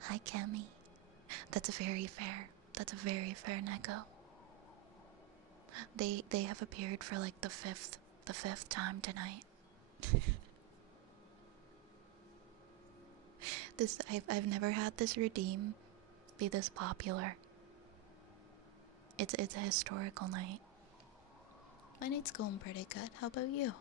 Hi, Cammy. That's very fair. That's a very fair, Neko. They have appeared for like the fifth time tonight. I've never had this redeem be this popular. It's a historical night. My night's going pretty good. How about you?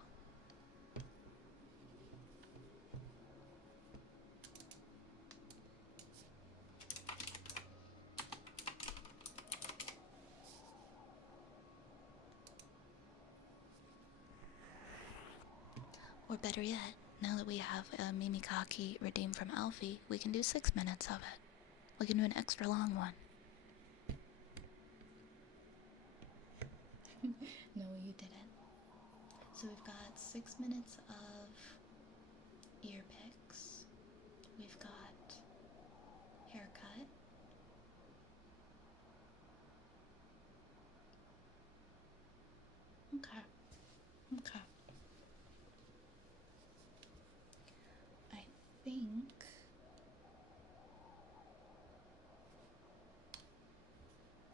Or better yet, now that we have a Mimikaki redeemed from Alfie, we can do 6 minutes of it. We can do an extra long one. No, you didn't. So we've got 6 minutes of ear picks. We've got haircut. Okay. Okay. I think...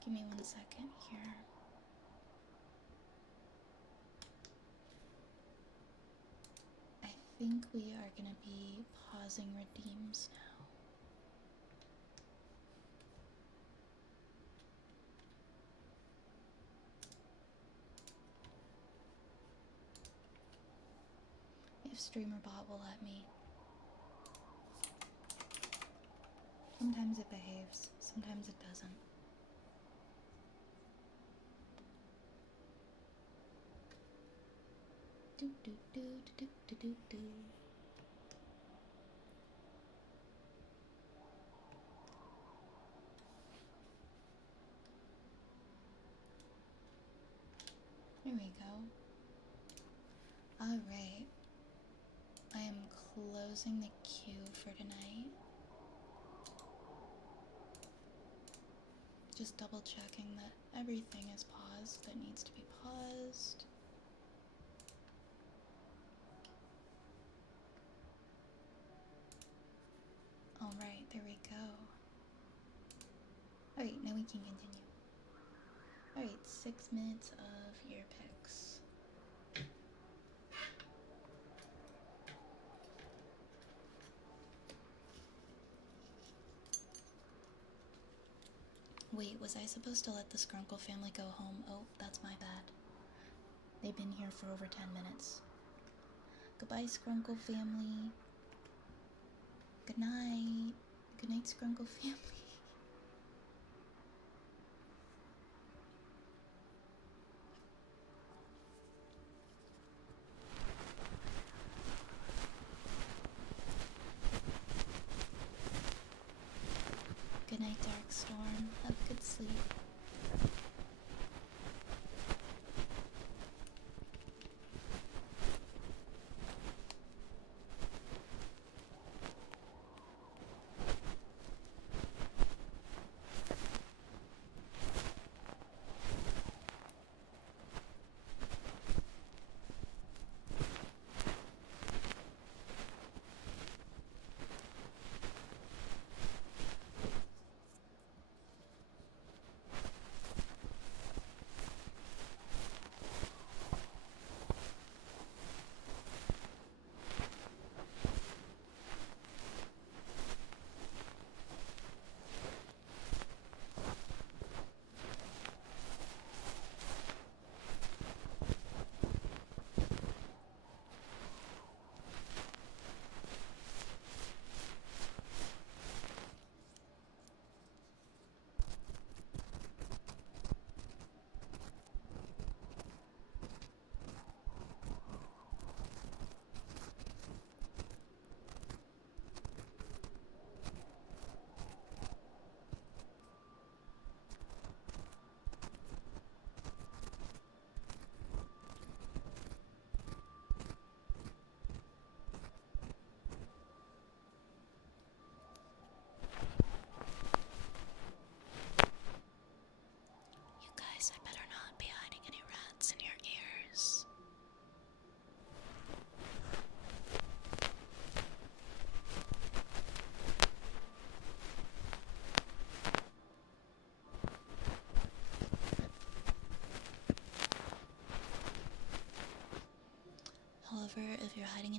Give me 1 second here. I think we are gonna be pausing redeems now. If StreamerBot will let me. Sometimes it behaves, sometimes it doesn't. Do do do do do do do. There we go. Alright. I am closing the queue for tonight. Just double checking that everything is paused that needs to be paused. Alright, there we go. Alright, now we can continue. Alright, 6 minutes of ear picks. Wait, was I supposed to let the Skrunkle family go home? Oh, that's my bad. They've been here for over 10 minutes. Goodbye, Skrunkle family. Good night. Good night, Skrunkle family. Good night, Darkstorm. Have a good sleep.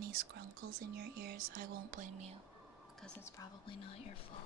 any scrunkles in your ears, I won't blame you, because it's probably not your fault.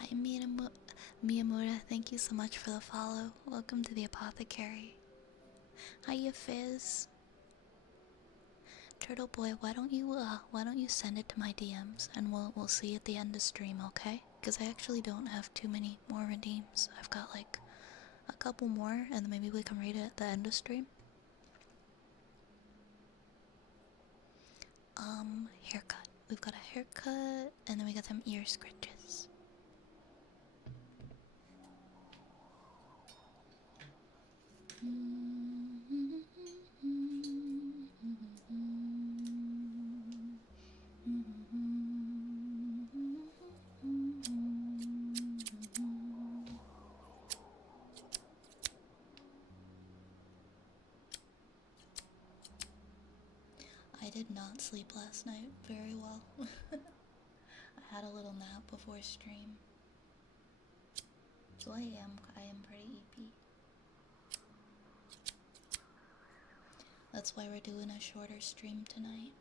Hi, Miyamura, thank you so much for the follow. Welcome to the Apothecary. Hiya, Fizz. Turtle Boy, why don't you send it to my DMs and we'll see at the end of stream, okay? Because I actually don't have too many more redeems. I've got like a couple more, and then maybe we can read it at the end of stream. Haircut. We've got a haircut, and then we got some ear scratches. I did not sleep last night very well. I had a little nap before stream. So I am pretty EP. That's why we're doing a shorter stream tonight.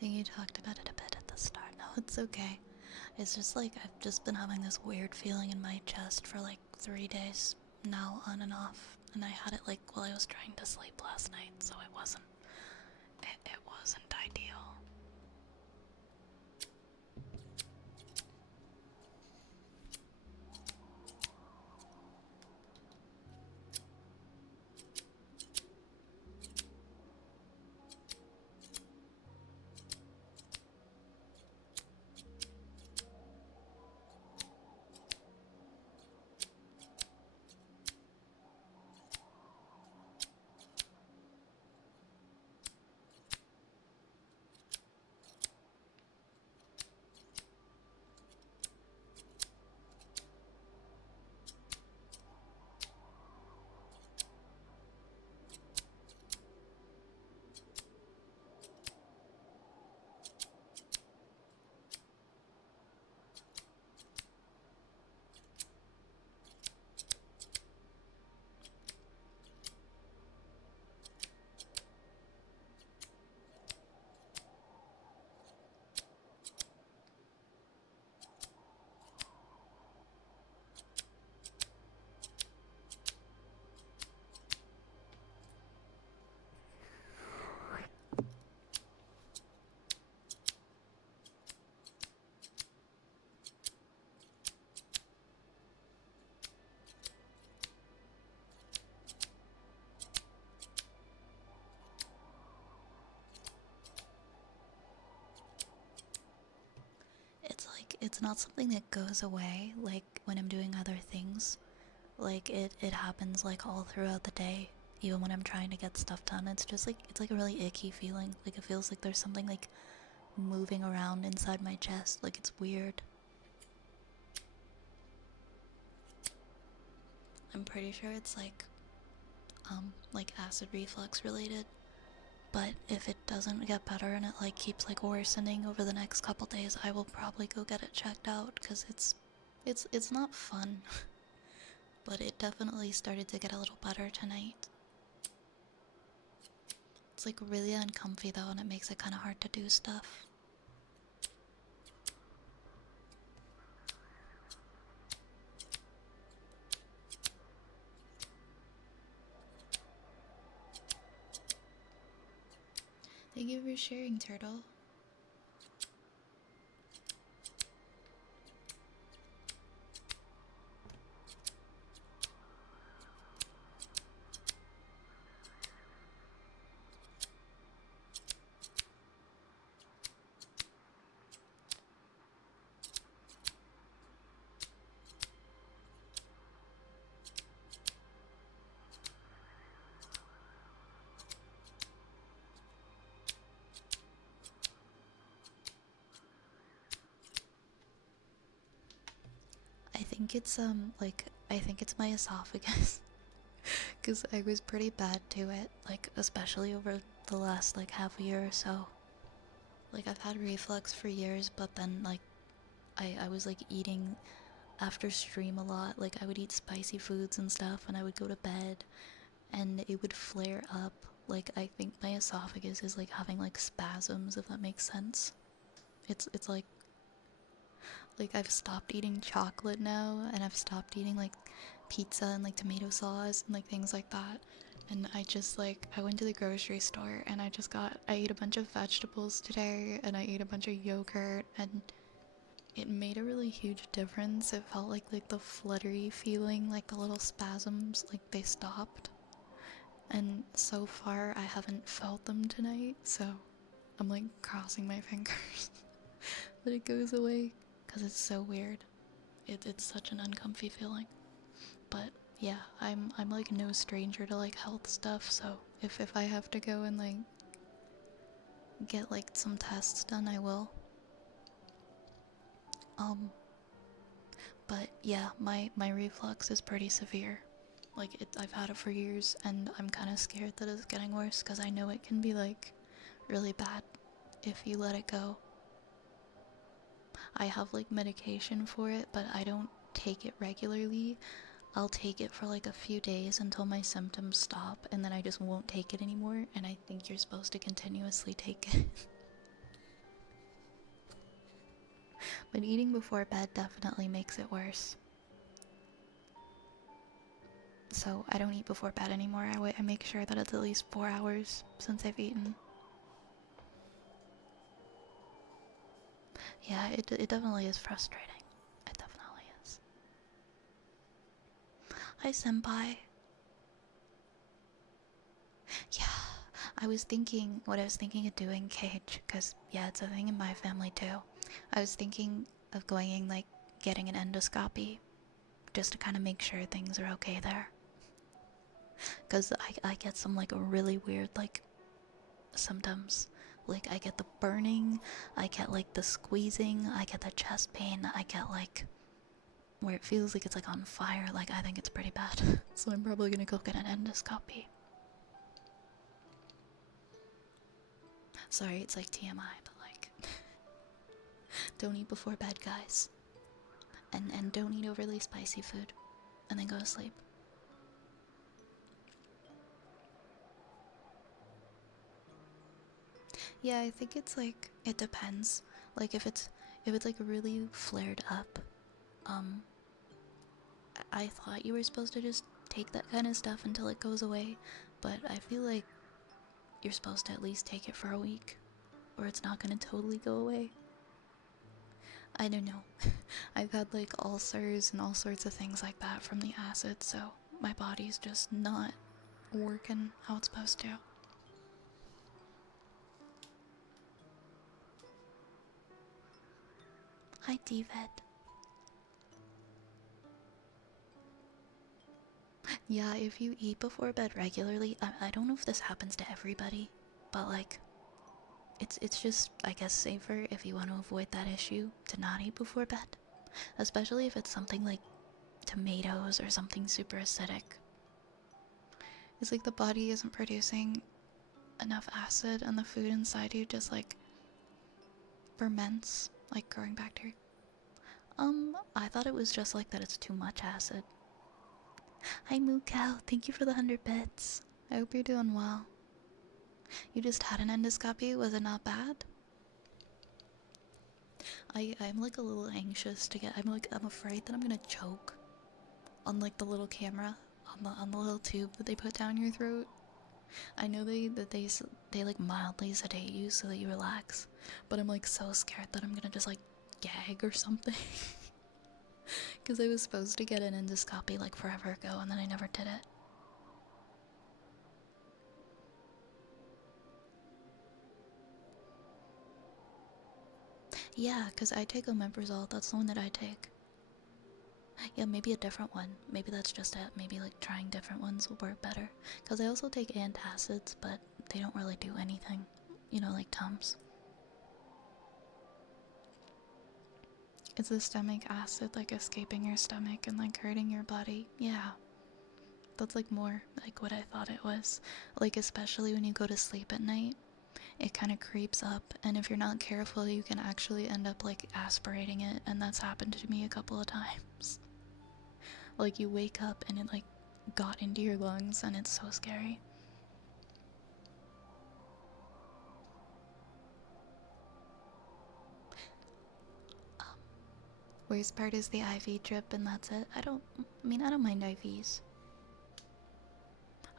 think you talked about it a bit at the start. No, it's okay. It's just like I've just been having this weird feeling in my chest for like 3 days now, on and off. And I had it like while I was trying to sleep last night, so it wasn't ideal. It's not something that goes away like when I'm doing other things. Like it happens like all throughout the day, even when I'm trying to get stuff done. It's just like it's like a really icky feeling. Like it feels like there's something like moving around inside my chest. Like it's weird. I'm pretty sure it's like acid reflux related. But if it doesn't get better and it like keeps like worsening over the next couple days, I will probably go get it checked out because it's not fun. But it definitely started to get a little better tonight. It's like really uncomfy though, and it makes it kind of hard to do stuff. Thank you for sharing, Turtle. I think it's I think it's my esophagus. Because I was pretty bad to it, like especially over the last like half a year or so. Like I've had reflux for years, but then like I was like eating after stream a lot. Like I would eat spicy foods and stuff, and I would go to bed and it would flare up. Like I think my esophagus is like having like spasms, if that makes sense. It's like I've stopped eating chocolate now, and I've stopped eating like pizza and like tomato sauce and like things like that. And I just like I went to the grocery store and I ate a bunch of vegetables today, and I ate a bunch of yogurt, and it made a really huge difference. It felt like the fluttery feeling, like the little spasms, like they stopped. And so far I haven't felt them tonight, so I'm like crossing my fingers that it goes away, because it's so weird. It's such an uncomfy feeling. But yeah, I'm like no stranger to like health stuff, so if I have to go and like get like some tests done, I will. But yeah, my reflux is pretty severe. Like I've had it for years, and I'm kind of scared that it's getting worse because I know it can be like really bad if you let it go. I have like medication for it, but I don't take it regularly. I'll take it for like a few days until my symptoms stop, and then I just won't take it anymore, and I think you're supposed to continuously take it. But eating before bed definitely makes it worse. So I don't eat before bed anymore. I make sure that it's at least 4 hours since I've eaten. Yeah, it definitely is frustrating. It definitely is. Hi, senpai. Yeah, I was thinking what I was thinking of doing, Cage, because, yeah, it's a thing in my family too. I was thinking of going and, like, getting an endoscopy just to kind of make sure things are okay there. Because I get some, like, really weird, like, symptoms. Like, I get the burning, I get, like, the squeezing, I get the chest pain, I get, like, where it feels like it's, like, on fire. Like, I think it's pretty bad. So I'm probably gonna go get an endoscopy. Sorry, it's like TMI, but, like, don't eat before bed, guys. And don't eat overly spicy food. And then go to sleep. Yeah, I think it's like, it depends. Like, if it's like really flared up, I thought you were supposed to just take that kind of stuff until it goes away, but I feel like you're supposed to at least take it for a week, or it's not gonna totally go away. I don't know. I've had like ulcers and all sorts of things like that from the acid, so my body's just not working how it's supposed to. Hi, David. Yeah, if you eat before bed regularly, I don't know if this happens to everybody, but like, it's just, I guess, safer if you want to avoid that issue to not eat before bed. Especially if it's something like tomatoes or something super acidic. It's like the body isn't producing enough acid and the food inside you just like ferments, like growing bacteria. I thought it was just like that it's too much acid. Hi Moo Cow, thank you for the 100 bits. I hope you're doing well. You just had an endoscopy, was it not bad? I'm like a little anxious to get, I'm afraid that I'm gonna choke on like the little camera, on the little tube that they put down your throat. I know they like mildly sedate you so that you relax, but I'm like so scared that I'm gonna just like gag or something. Because I was supposed to get an endoscopy like forever ago and then I never did it. Yeah, because I take omeprazole, that's the one that I take. Yeah, maybe a different one. Maybe that's just it. Maybe like trying different ones will work better. Because I also take antacids, but they don't really do anything. You know, like Tums. It's the stomach acid like escaping your stomach and like hurting your body. Yeah. That's like more like what I thought it was. Like especially when you go to sleep at night, it kind of creeps up, and if you're not careful you can actually end up like aspirating it, and that's happened to me a couple of times. Like you wake up and it like got into your lungs and it's so scary. Worst part is the IV drip and that's it. I don't mind IVs.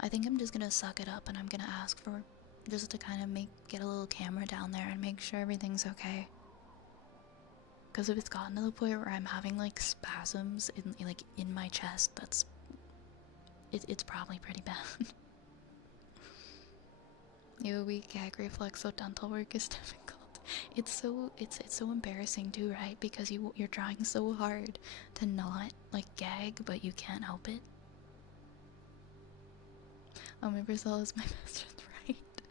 I think I'm just gonna suck it up and I'm gonna ask for just to kind of get a little camera down there and make sure everything's okay. Because if it's gotten to the point where I'm having like spasms in my chest, it's probably pretty bad. You have a weak gag reflex, so dental work is difficult. It's so embarrassing too, right? Because you're trying so hard to not like gag, but you can't help it. Omeprazole is my best friend, right?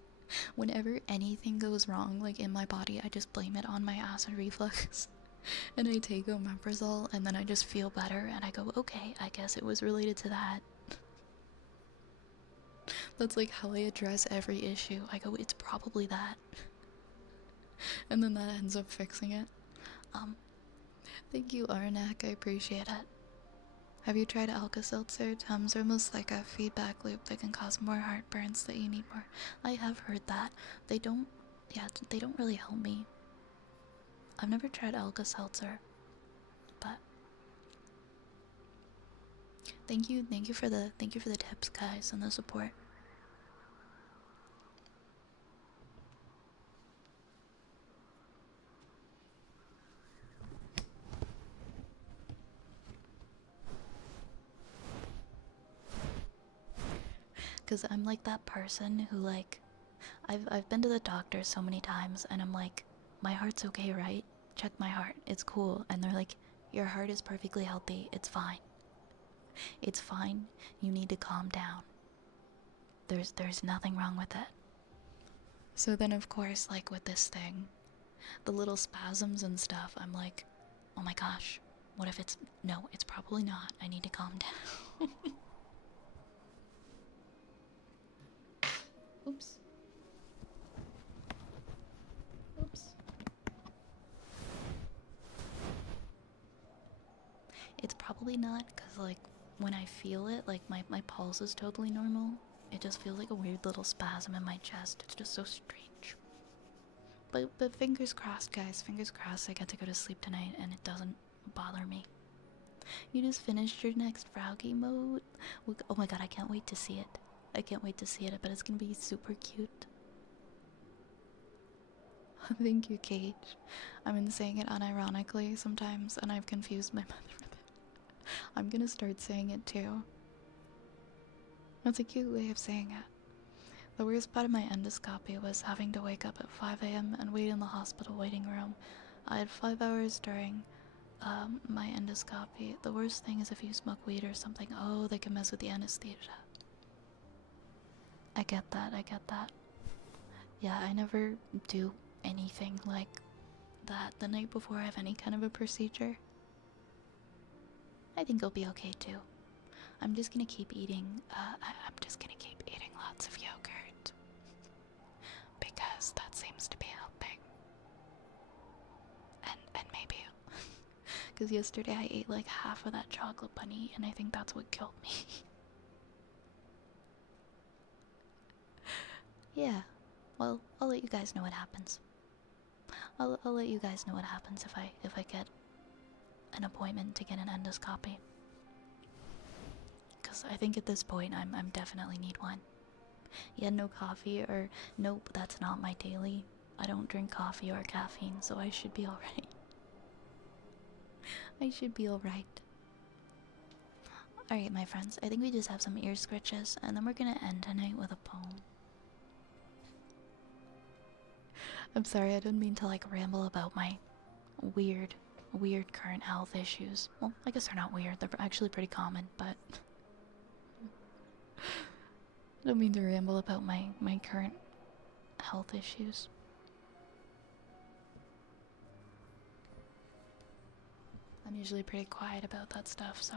Whenever anything goes wrong, like in my body, I just blame it on my acid reflux. And I take omeprazole, and then I just feel better, and I go, okay, I guess it was related to that. That's like how I address every issue. I go, it's probably that. And then that ends up fixing it. Thank you, Arnak, I appreciate it. Have you tried Alka-Seltzer? Tums are almost like a feedback loop that can cause more heartburns that you need more. I have heard that. They don't really help me. I've never tried Alka-Seltzer, but thank you for the tips, guys, and the support. Cause I'm like that person who like, I've been to the doctor so many times, and I'm like, my heart's okay, right? Check my heart, it's cool. And they're like, your heart is perfectly healthy, it's fine. It's fine, you need to calm down. There's nothing wrong with it. So then of course, like with this thing, the little spasms and stuff, I'm like, oh my gosh, what if it's, no, it's probably not, I need to calm down. Oops. Oops. It's probably not, because like when I feel it, like my pulse is totally normal. It just feels like a weird little spasm in my chest. It's just so strange. But fingers crossed, guys. Fingers crossed I get to go to sleep tonight and it doesn't bother me. You just finished your next Froggy mode? Oh my god, I can't wait to see it. I can't wait to see it, but it's gonna be super cute. Thank you, Cage. I've been saying it unironically sometimes, and I've confused my mother with it. I'm gonna start saying it too. That's a cute way of saying it. The worst part of my endoscopy was having to wake up at 5 a.m. and wait in the hospital waiting room. I had 5 hours during my endoscopy. The worst thing is if you smoke weed or something. Oh, they can mess with the anesthesia. I get that, I get that. Yeah, I never do anything like that the night before I have any kind of a procedure. I think I'll be okay too. I'm just gonna keep eating, I'm just gonna keep eating lots of yogurt. Because that seems to be helping. And maybe, because yesterday I ate like half of that chocolate bunny, and I think that's what killed me. Yeah, well, I'll let you guys know what happens. I'll let you guys know what happens if I get an appointment to get an endoscopy. Because I think at this point I'm definitely need one. Yeah, no coffee, or nope, that's not my daily. I don't drink coffee or caffeine, so I should be alright. I should be alright. Alright, my friends, I think we just have some ear scratches, and then we're gonna end tonight with a poem. I'm sorry, I didn't mean to like ramble about my weird current health issues. Well, I guess they're not weird, they're actually pretty common, but I don't mean to ramble about my current health issues. I'm usually pretty quiet about that stuff, so.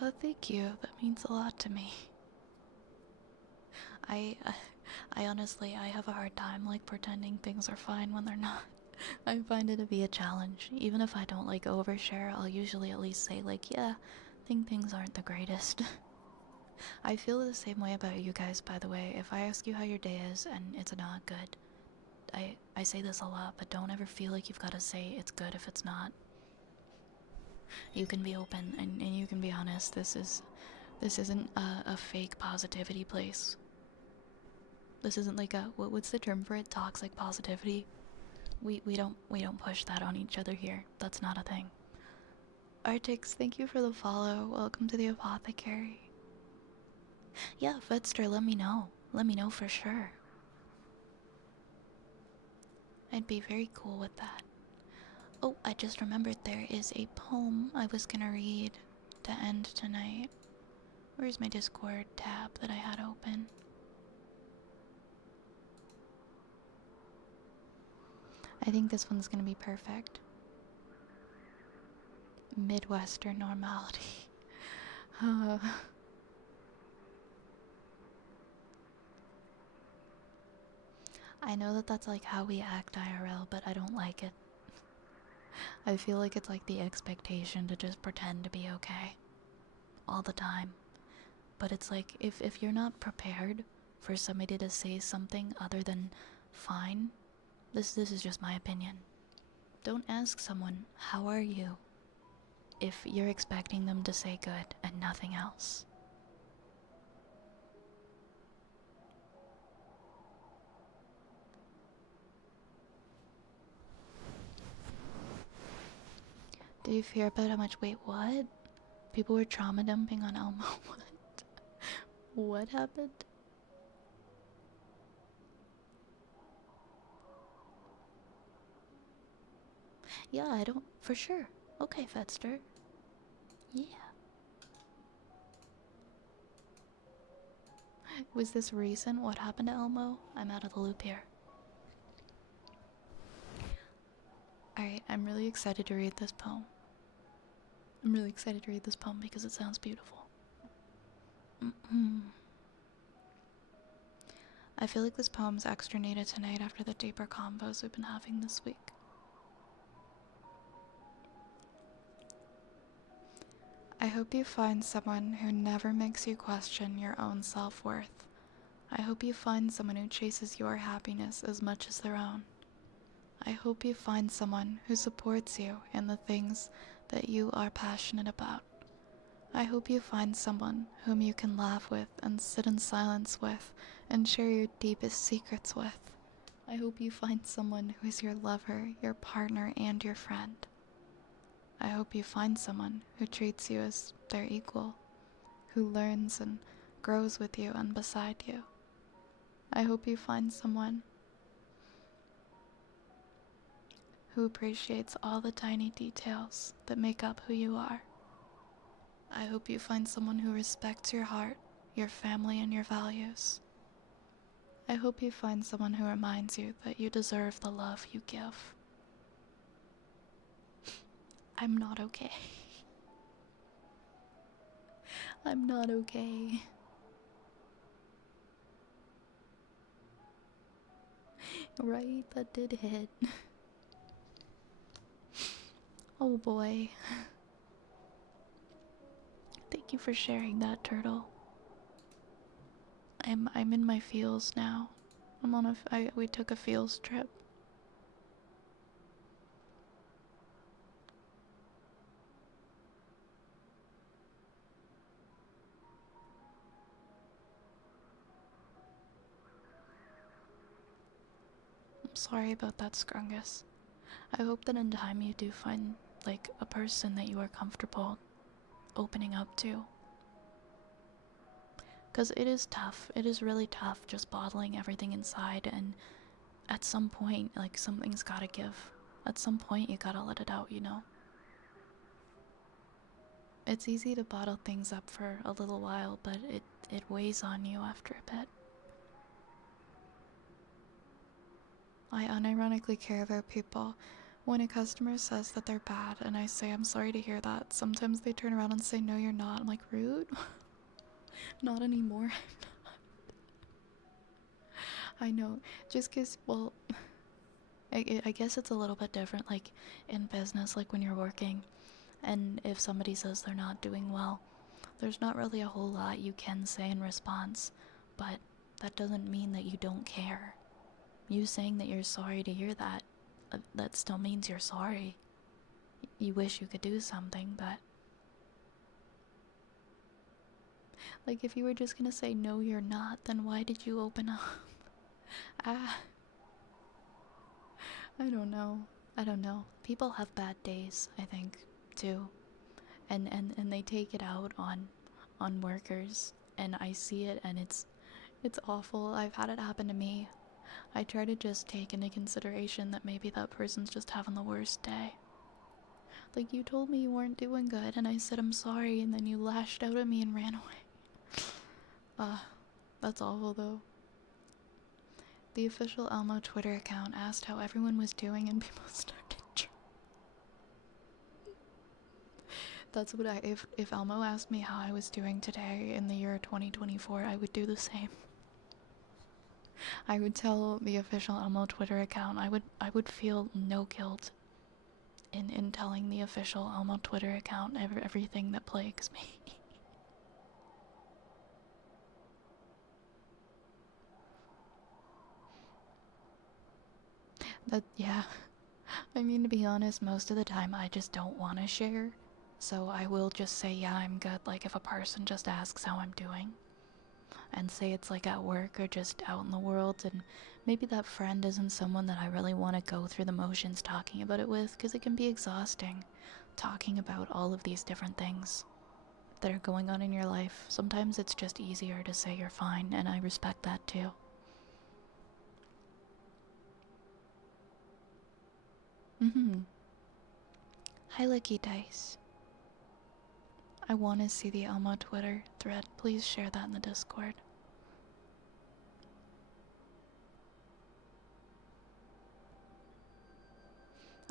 Oh, thank you. That means a lot to me. I, I honestly, I have a hard time like pretending things are fine when they're not. I find it to be a challenge. Even if I don't like overshare, I'll usually at least say like, yeah, I think things aren't the greatest. I feel the same way about you guys, by the way. If I ask you how your day is and it's not good, I say this a lot, but don't ever feel like you've got to say it's good if it's not. You can be open and you can be honest. This isn't a fake positivity place. This isn't like a what's the term for it? Toxic positivity. We don't push that on each other here. That's not a thing. Artix, thank you for the follow. Welcome to the apothecary. Yeah, Fedster, let me know. Let me know for sure. I'd be very cool with that. Oh, I just remembered there is a poem I was gonna read to end tonight. Where's my Discord tab that I had open? I think this one's gonna be perfect. Midwestern normality. I know that that's like how we act IRL, but I don't like it. I feel like it's like the expectation to just pretend to be okay all the time. But it's like if you're not prepared for somebody to say something other than fine, this is just my opinion. Don't ask someone, how are you, if you're expecting them to say good and nothing else. Did you hear about how much, wait, what? People were trauma dumping on Elmo, what? What happened? Yeah, I don't, for sure. Okay, Fedster. Yeah. Was this recent? What happened to Elmo? I'm out of the loop here. Alright, I'm really excited to read this poem. I'm really excited to read this poem because it sounds beautiful. I feel like this poem's extra needed tonight after the deeper combos we've been having this week. I hope you find someone who never makes you question your own self-worth. I hope you find someone who chases your happiness as much as their own. I hope you find someone who supports you in the things that you are passionate about. I hope you find someone whom you can laugh with and sit in silence with and share your deepest secrets with. I hope you find someone who is your lover, your partner, and your friend. I hope you find someone who treats you as their equal, who learns and grows with you and beside you. I hope you find someone who appreciates all the tiny details that make up who you are. I hope you find someone who respects your heart, your family, and your values. I hope you find someone who reminds you that you deserve the love you give. I'm not okay. I'm not okay. Right? That did hit. Oh boy. Thank you for sharing that, Turtle. I'm in my feels now. We took a feels trip. I'm sorry about that, Scrungus. I hope that in time you do find, like, a person that you are comfortable opening up to. Because it is tough. It is really tough just bottling everything inside, and at some point, like, something's gotta give. At some point, you gotta let it out, you know? It's easy to bottle things up for a little while, but it weighs on you after a bit. I unironically care about people When a customer says that they're bad and I say I'm sorry to hear that, sometimes they turn around and say no you're not. I'm like, rude? Not anymore. I know, just cause, well, I guess it's a little bit different, like, in business, like when you're working, and if somebody says they're not doing well, there's not really a whole lot you can say in response, but that doesn't mean that you don't care. You saying that you're sorry to hear that, that still means you're sorry. You wish you could do something, but... Like, if you were just gonna say no you're not, then why did you open up? I don't know. I don't know. People have bad days, I think, too. And they take it out on workers, and I see it, and it's awful. I've had it happen to me. I try to just take into consideration that maybe that person's just having the worst day. Like, you told me you weren't doing good, and I said I'm sorry, and then you lashed out at me and ran away. That's awful, though. The official Elmo Twitter account asked how everyone was doing, and people started That's what if Elmo asked me how I was doing today in the year 2024, I would do the same. I would tell the official Elmo Twitter account. I would feel no guilt in telling the official Elmo Twitter account everything that plagues me. Yeah. I mean, to be honest, most of the time I just don't want to share. So I will just say, yeah, I'm good. Like, if a person just asks how I'm doing, and say it's like at work or just out in the world, and maybe that friend isn't someone that I really want to go through the motions talking about it with, because it can be exhausting talking about all of these different things that are going on in your life. Sometimes it's just easier to say you're fine, and I respect that too. Hi, Lucky Dice. I want to see the Elmo Twitter thread. Please share that in the Discord.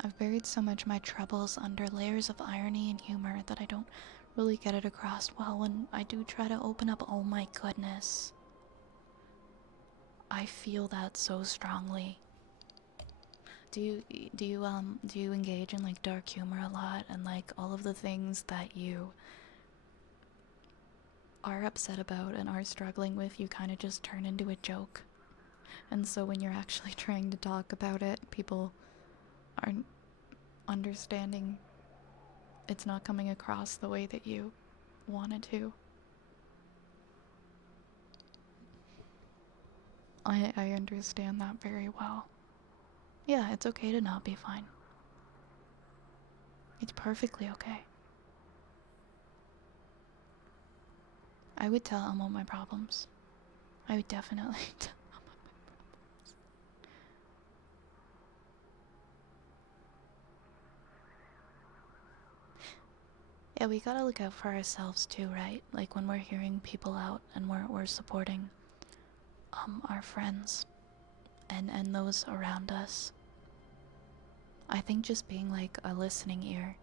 I've buried so much of my troubles under layers of irony and humor that I don't really get it across well when I do try to open up. Oh my goodness. I feel that so strongly. Do you engage in like dark humor a lot, and like all of the things that you are upset about and are struggling with, you kind of just turn into a joke? And so when you're actually trying to talk about it, people aren't understanding. It's not coming across the way that you wanted to. I understand that very well. Yeah, it's okay to not be fine. It's perfectly okay. I would tell Elmo my problems. I would definitely tell Elmo my problems. Yeah, we gotta look out for ourselves too, right? Like when we're hearing people out and we're supporting our friends and those around us. I think just being like a listening ear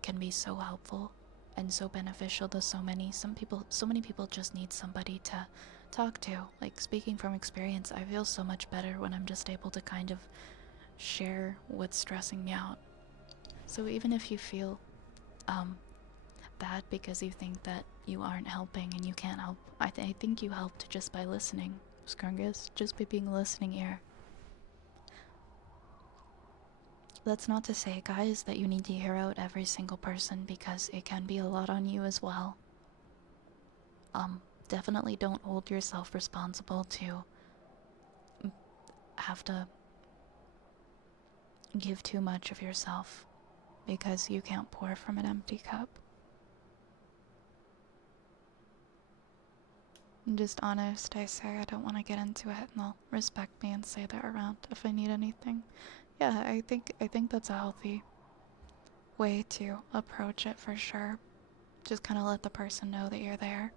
can be so helpful and so beneficial to so many people just need somebody to talk to. Like, speaking from experience, I feel so much better when I'm just able to kind of share what's stressing me out. So even if you feel bad because you think that you aren't helping and you can't help, I think you helped just by listening, Skrungus, just by being a listening ear. That's not to say, guys, that you need to hear out every single person, because it can be a lot on you as well. Definitely don't hold yourself responsible to have to give too much of yourself, because you can't pour from an empty cup. I'm just honest, I say I don't want to get into it, and they'll respect me and say they're around if I need anything. Yeah, I think that's a healthy way to approach it for sure. Just kind of let the person know that you're there.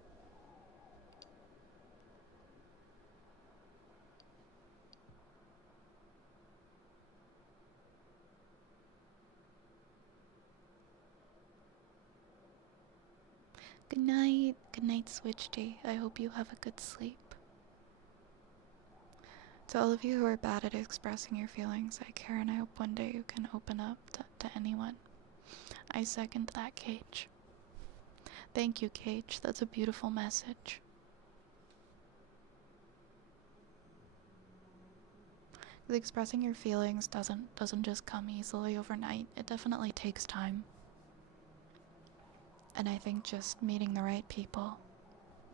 Good night. Good night, Switch D. I hope you have a good sleep. To all of you who are bad at expressing your feelings, I care and I hope one day you can open up to anyone. I second that, Cage. Thank you, Cage. That's a beautiful message. Expressing your feelings doesn't just come easily overnight. It definitely takes time. And I think just meeting the right people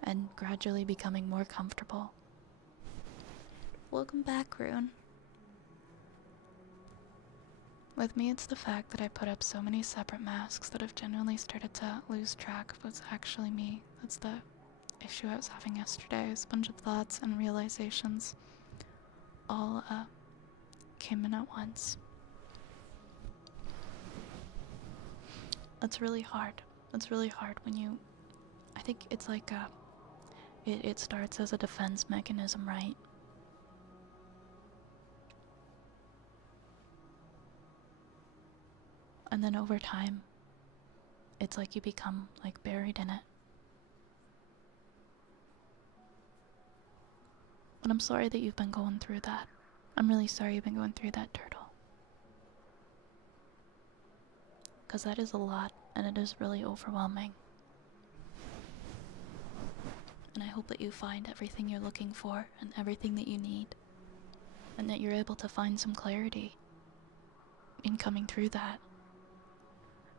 and gradually becoming more comfortable. Welcome back, Rune. With me, it's the fact that I put up so many separate masks that I've genuinely started to lose track of what's actually me. That's the issue I was having yesterday. It was a bunch of thoughts and realizations all came in at once. It's really hard. It's really hard when you... I think it's like it starts as a defense mechanism, right? And then over time, it's like you become like buried in it. And I'm sorry that you've been going through that. I'm really sorry you've been going through that, Turtle. Because that is a lot, and it is really overwhelming. And I hope that you find everything you're looking for and everything that you need. And that you're able to find some clarity in coming through that.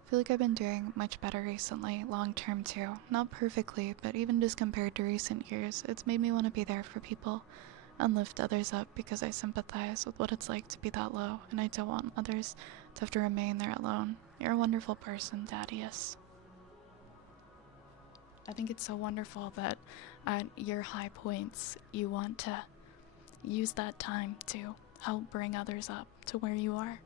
I feel like I've been doing much better recently, long term too. Not perfectly, but even just compared to recent years, it's made me want to be there for people and lift others up because I sympathize with what it's like to be that low, and I don't want others to have to remain there alone. You're a wonderful person, Dadius. I think it's so wonderful that at your high points, you want to use that time to help bring others up to where you are.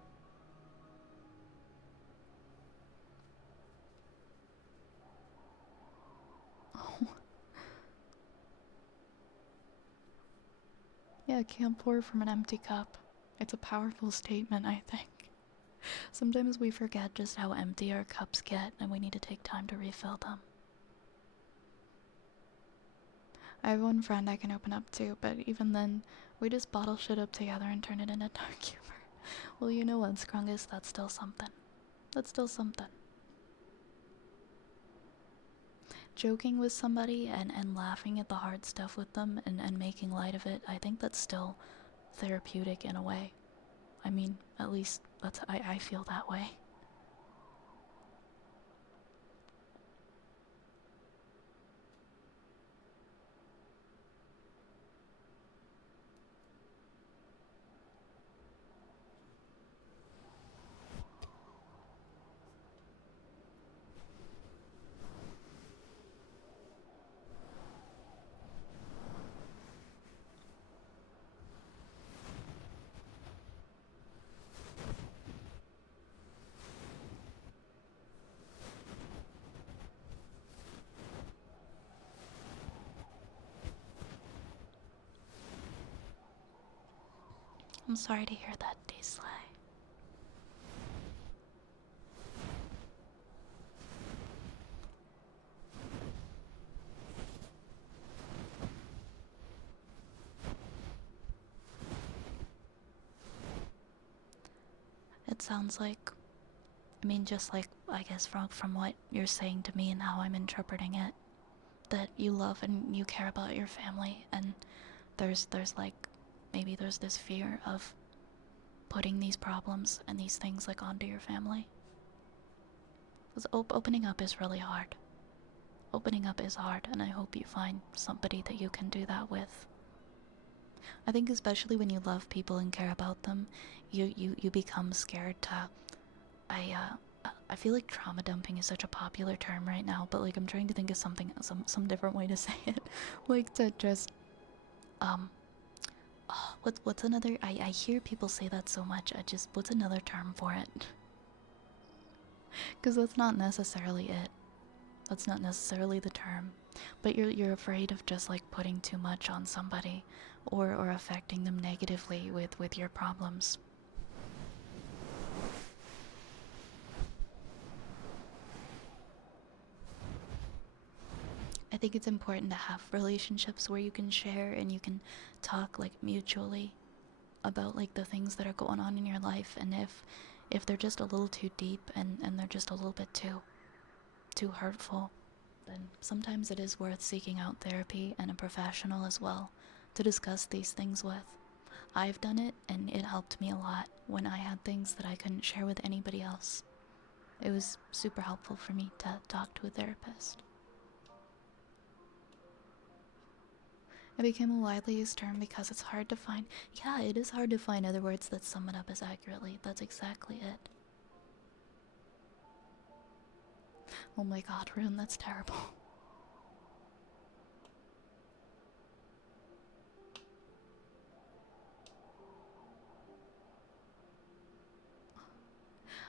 Yeah, can't pour from an empty cup. It's a powerful statement, I think. Sometimes we forget just how empty our cups get, and we need to take time to refill them. I have one friend I can open up to, but even then, we just bottle shit up together and turn it into dark humor. Well, you know what, Scrungus, that's still something. That's still something. Joking with somebody and laughing at the hard stuff with them and making light of it, I think that's still therapeutic in a way. I mean, at least I feel that way. I'm sorry to hear that, D-Slay. It sounds like, I mean, just like, I guess from what you're saying to me and how I'm interpreting it, that you love and you care about your family, and there's like, maybe there's this fear of putting these problems and these things like onto your family. Because opening up is really hard. Opening up is hard, and I hope you find somebody that you can do that with. I think especially when you love people and care about them, you become scared to... I feel like trauma dumping is such a popular term right now, but like I'm trying to think of something, some different way to say it. Like to just, what's another, I hear people say that so much, what's another term for it? Because that's not necessarily it. That's not necessarily the term. But you're afraid of just like putting too much on somebody or affecting them negatively with your problems. I think it's important to have relationships where you can share and you can talk like mutually about like the things that are going on in your life, and if they're just a little too deep and they're just a little bit too hurtful, then sometimes it is worth seeking out therapy and a professional as well to discuss these things with. I've done it and it helped me a lot when I had things that I couldn't share with anybody else. It was super helpful for me to talk to a therapist. It became a widely used term because it's hard to find. Yeah, it is hard to find other words that sum it up as accurately. That's exactly it. Oh my god, Rune, that's terrible.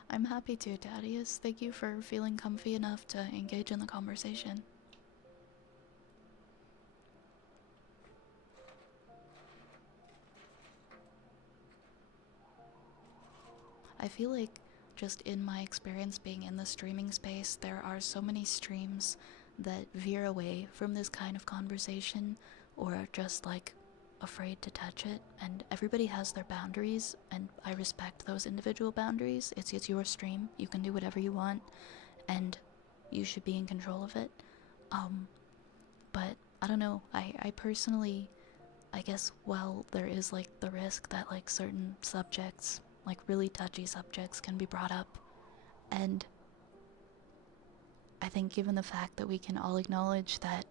I'm happy to, Dadius. Thank you for feeling comfy enough to engage in the conversation. I feel like, just in my experience being in the streaming space, there are so many streams that veer away from this kind of conversation, or are just like afraid to touch it, and everybody has their boundaries, and I respect those individual boundaries. It's your stream, you can do whatever you want, and you should be in control of it. But I don't know, I personally, I guess, while there is like the risk that like certain subjects, like really touchy subjects, can be brought up, and I think given the fact that we can all acknowledge that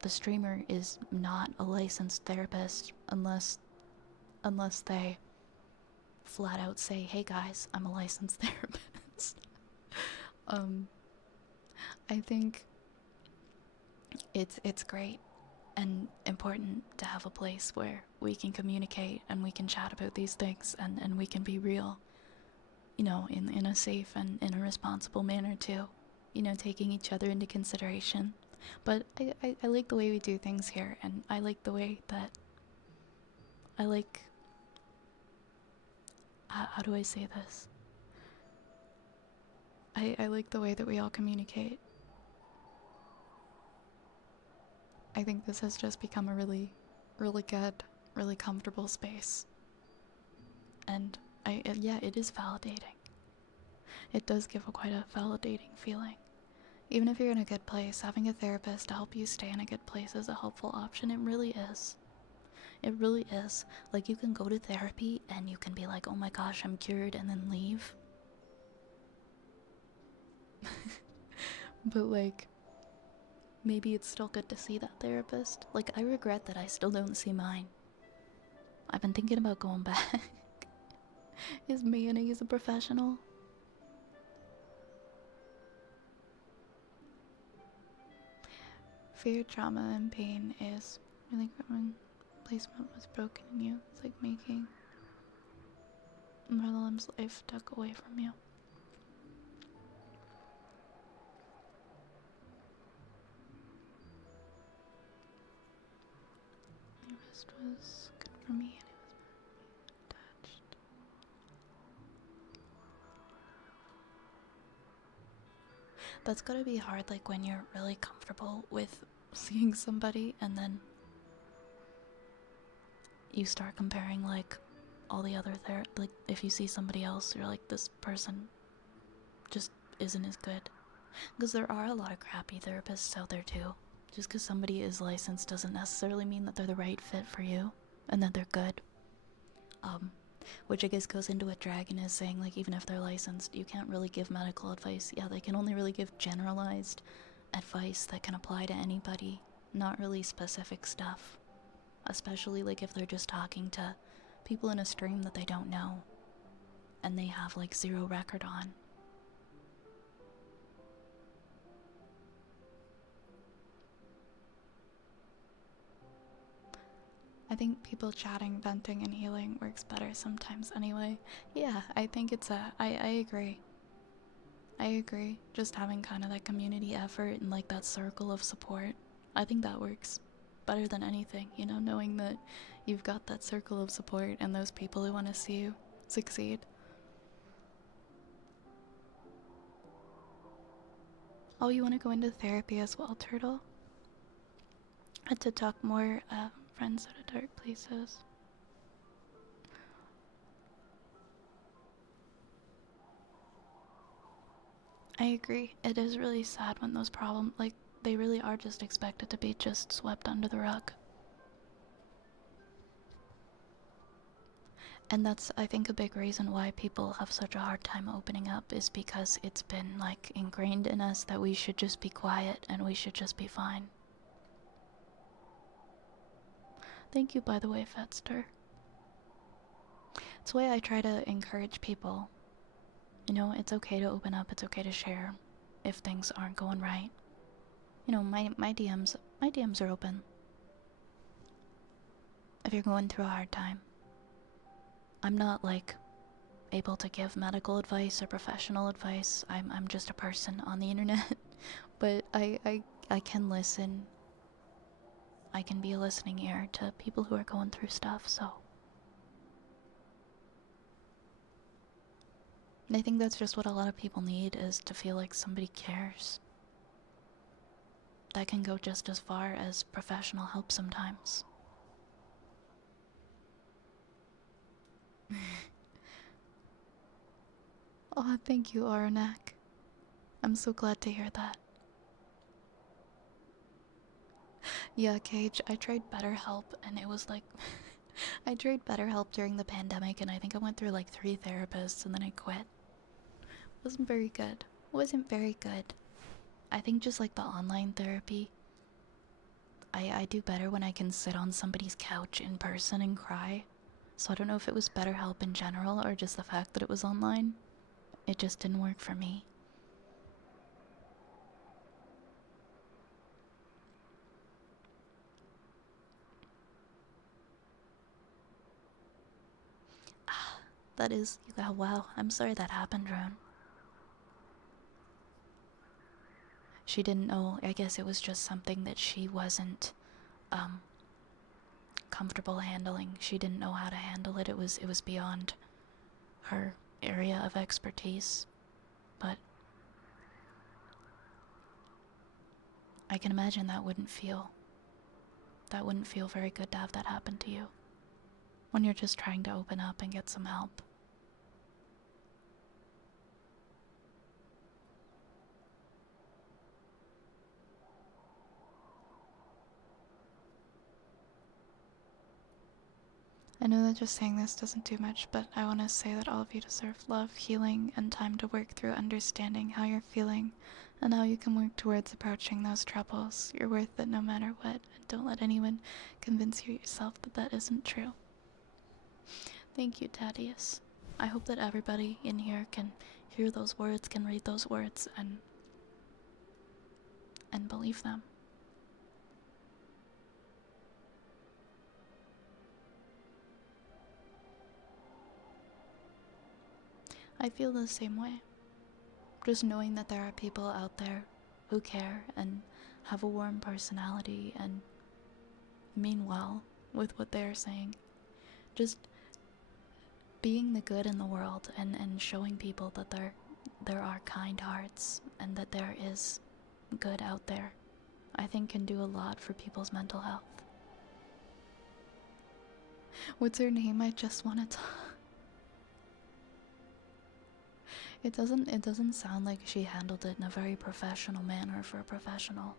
the streamer is not a licensed therapist unless they flat out say, hey guys, I'm a licensed therapist. I think it's great and important to have a place where we can communicate and we can chat about these things, and we can be real, you know, in a safe and in a responsible manner too, you know, taking each other into consideration. But I like the way we do things here, and I like the way that how do I say this? I like the way that we all communicate. I think this has just become a really, really good, really comfortable space. And yeah, it is validating. It does give quite a validating feeling. Even if you're in a good place, having a therapist to help you stay in a good place is a helpful option. It really is. It really is. Like, you can go to therapy and you can be like, oh my gosh, I'm cured, and then leave. But like, maybe it's still good to see that therapist. Like, I regret that I still don't see mine. I've been thinking about going back. Is mayonnaise a professional? Fear, trauma, and pain is really growing. Placement was broken in you. It's like making Merlim's life took away from you. My wrist was good for me, and it was attached. That's gotta be hard, like when you're really comfortable with seeing somebody and then you start comparing like all the other like if you see somebody else, you're like, this person just isn't as good. Because there are a lot of crappy therapists out there too. Just because somebody is licensed doesn't necessarily mean that they're the right fit for you and that they're good. Which I guess goes into what Dragon is saying, like even if they're licensed, you can't really give medical advice. Yeah, they can only really give generalized advice that can apply to anybody, not really specific stuff. Especially like if they're just talking to people in a stream that they don't know and they have like zero record on. I think people chatting, venting, and healing works better sometimes anyway. Yeah, I think it's I agree. I agree. Just having kind of that community effort and like that circle of support, I think that works better than anything, you know, knowing that you've got that circle of support and those people who want to see you succeed. Oh, you want to go into therapy as well, Turtle? to talk more friends out of dark places. I agree. It is really sad when those problems, like, they really are just expected to be just swept under the rug. And that's, I think, a big reason why people have such a hard time opening up is because it's been, like, ingrained in us that we should just be quiet and we should just be fine. Thank you, by the way, Fetster. It's the way I try to encourage people. You know, it's okay to open up, it's okay to share if things aren't going right. You know, my DMs are open. If you're going through a hard time. I'm not, like, able to give medical advice or professional advice. I'm just a person on the internet. But I can listen. I can be a listening ear to people who are going through stuff, so. And I think that's just what a lot of people need, is to feel like somebody cares. That can go just as far as professional help sometimes. Oh, thank you, Aranak. I'm so glad to hear that. Yeah, Cage, I tried BetterHelp and it was like... I tried BetterHelp during the pandemic and I think I went through like 3 therapists and then I quit. Wasn't very good. Wasn't very good. I think just like the online therapy, I do better when I can sit on somebody's couch in person and cry. So I don't know if it was BetterHelp in general or just the fact that it was online. It just didn't work for me. That is... wow, I'm sorry that happened, Rune. She didn't know, I guess it was just something that she wasn't, comfortable handling. She didn't know how to handle it. It was beyond her area of expertise. But I can imagine that wouldn't feel very good to have that happen to you. When you're just trying to open up and get some help. I know that just saying this doesn't do much, but I want to say that all of you deserve love, healing, and time to work through understanding how you're feeling and how you can work towards approaching those troubles. You're worth it no matter what, and don't let anyone convince you yourself that that isn't true. Thank you, Thaddeus. I hope that everybody in here can hear those words, can read those words, and believe them. I feel the same way. Just knowing that there are people out there who care and have a warm personality and mean well with what they're saying. Just being the good in the world and showing people that there are kind hearts and that there is good out there, I think can do a lot for people's mental health. What's her name? I just want to It doesn't sound like she handled it in a very professional manner for a professional.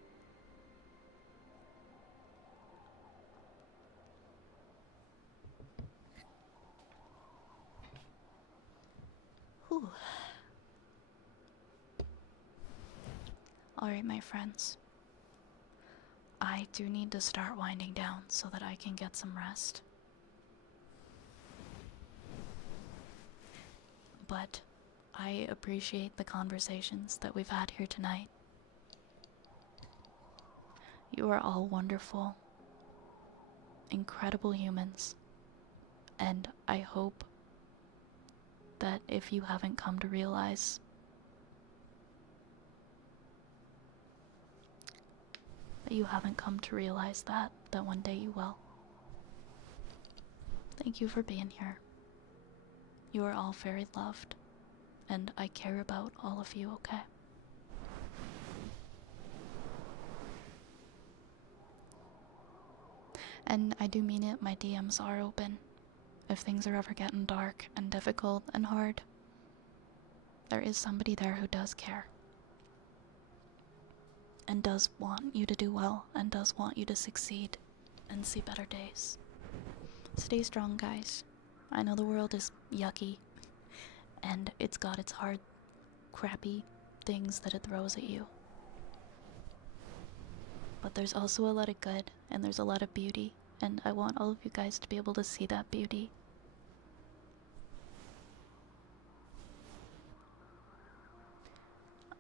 Whew. Alright, my friends. I do need to start winding down so that I can get some rest. But I appreciate the conversations that we've had here tonight. You are all wonderful, incredible humans, and I hope that if you haven't come to realize that one day you will. Thank you for being here. You are all very loved, and I care about all of you, okay? And I do mean it, my DMs are open. If things are ever getting dark and difficult and hard, there is somebody there who does care. And does want you to do well, and does want you to succeed and see better days. Stay strong, guys. I know the world is yucky, and it's got its hard, crappy things that it throws at you. But there's also a lot of good, and there's a lot of beauty, and I want all of you guys to be able to see that beauty.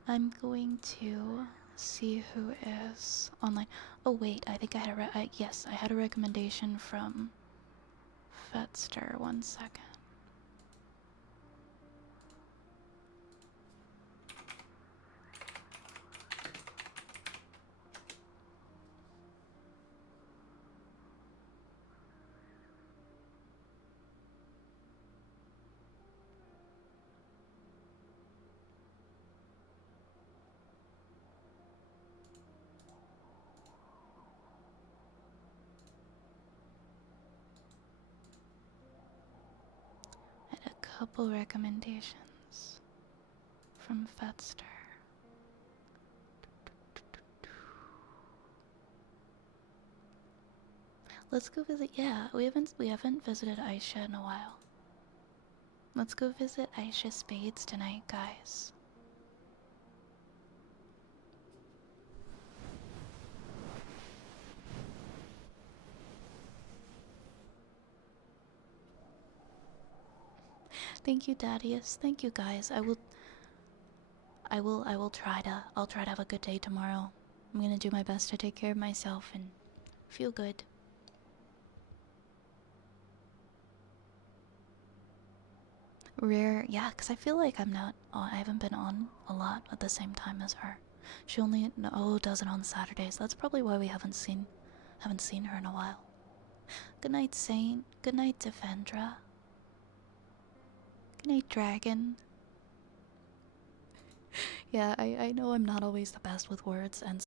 I'm going to see who is online. Oh wait, I think I had yes, I had a recommendation from Fetster. 1 second. I had a couple recommendations from Fetster. Let's go visit. Yeah, we haven't visited Aisha in a while. Let's go visit Aisha Spades tonight, guys. Thank you, Dadius. Thank you, guys. I'll try to have a good day tomorrow. I'm gonna do my best to take care of myself and feel good. Rare, yeah, because I feel like I haven't been on a lot at the same time as her. She only does it on Saturdays. That's probably why we haven't seen her in a while. Good night, Saint. Good night, Defendra. Good night, Dragon. Yeah, I know I'm not always the best with words, and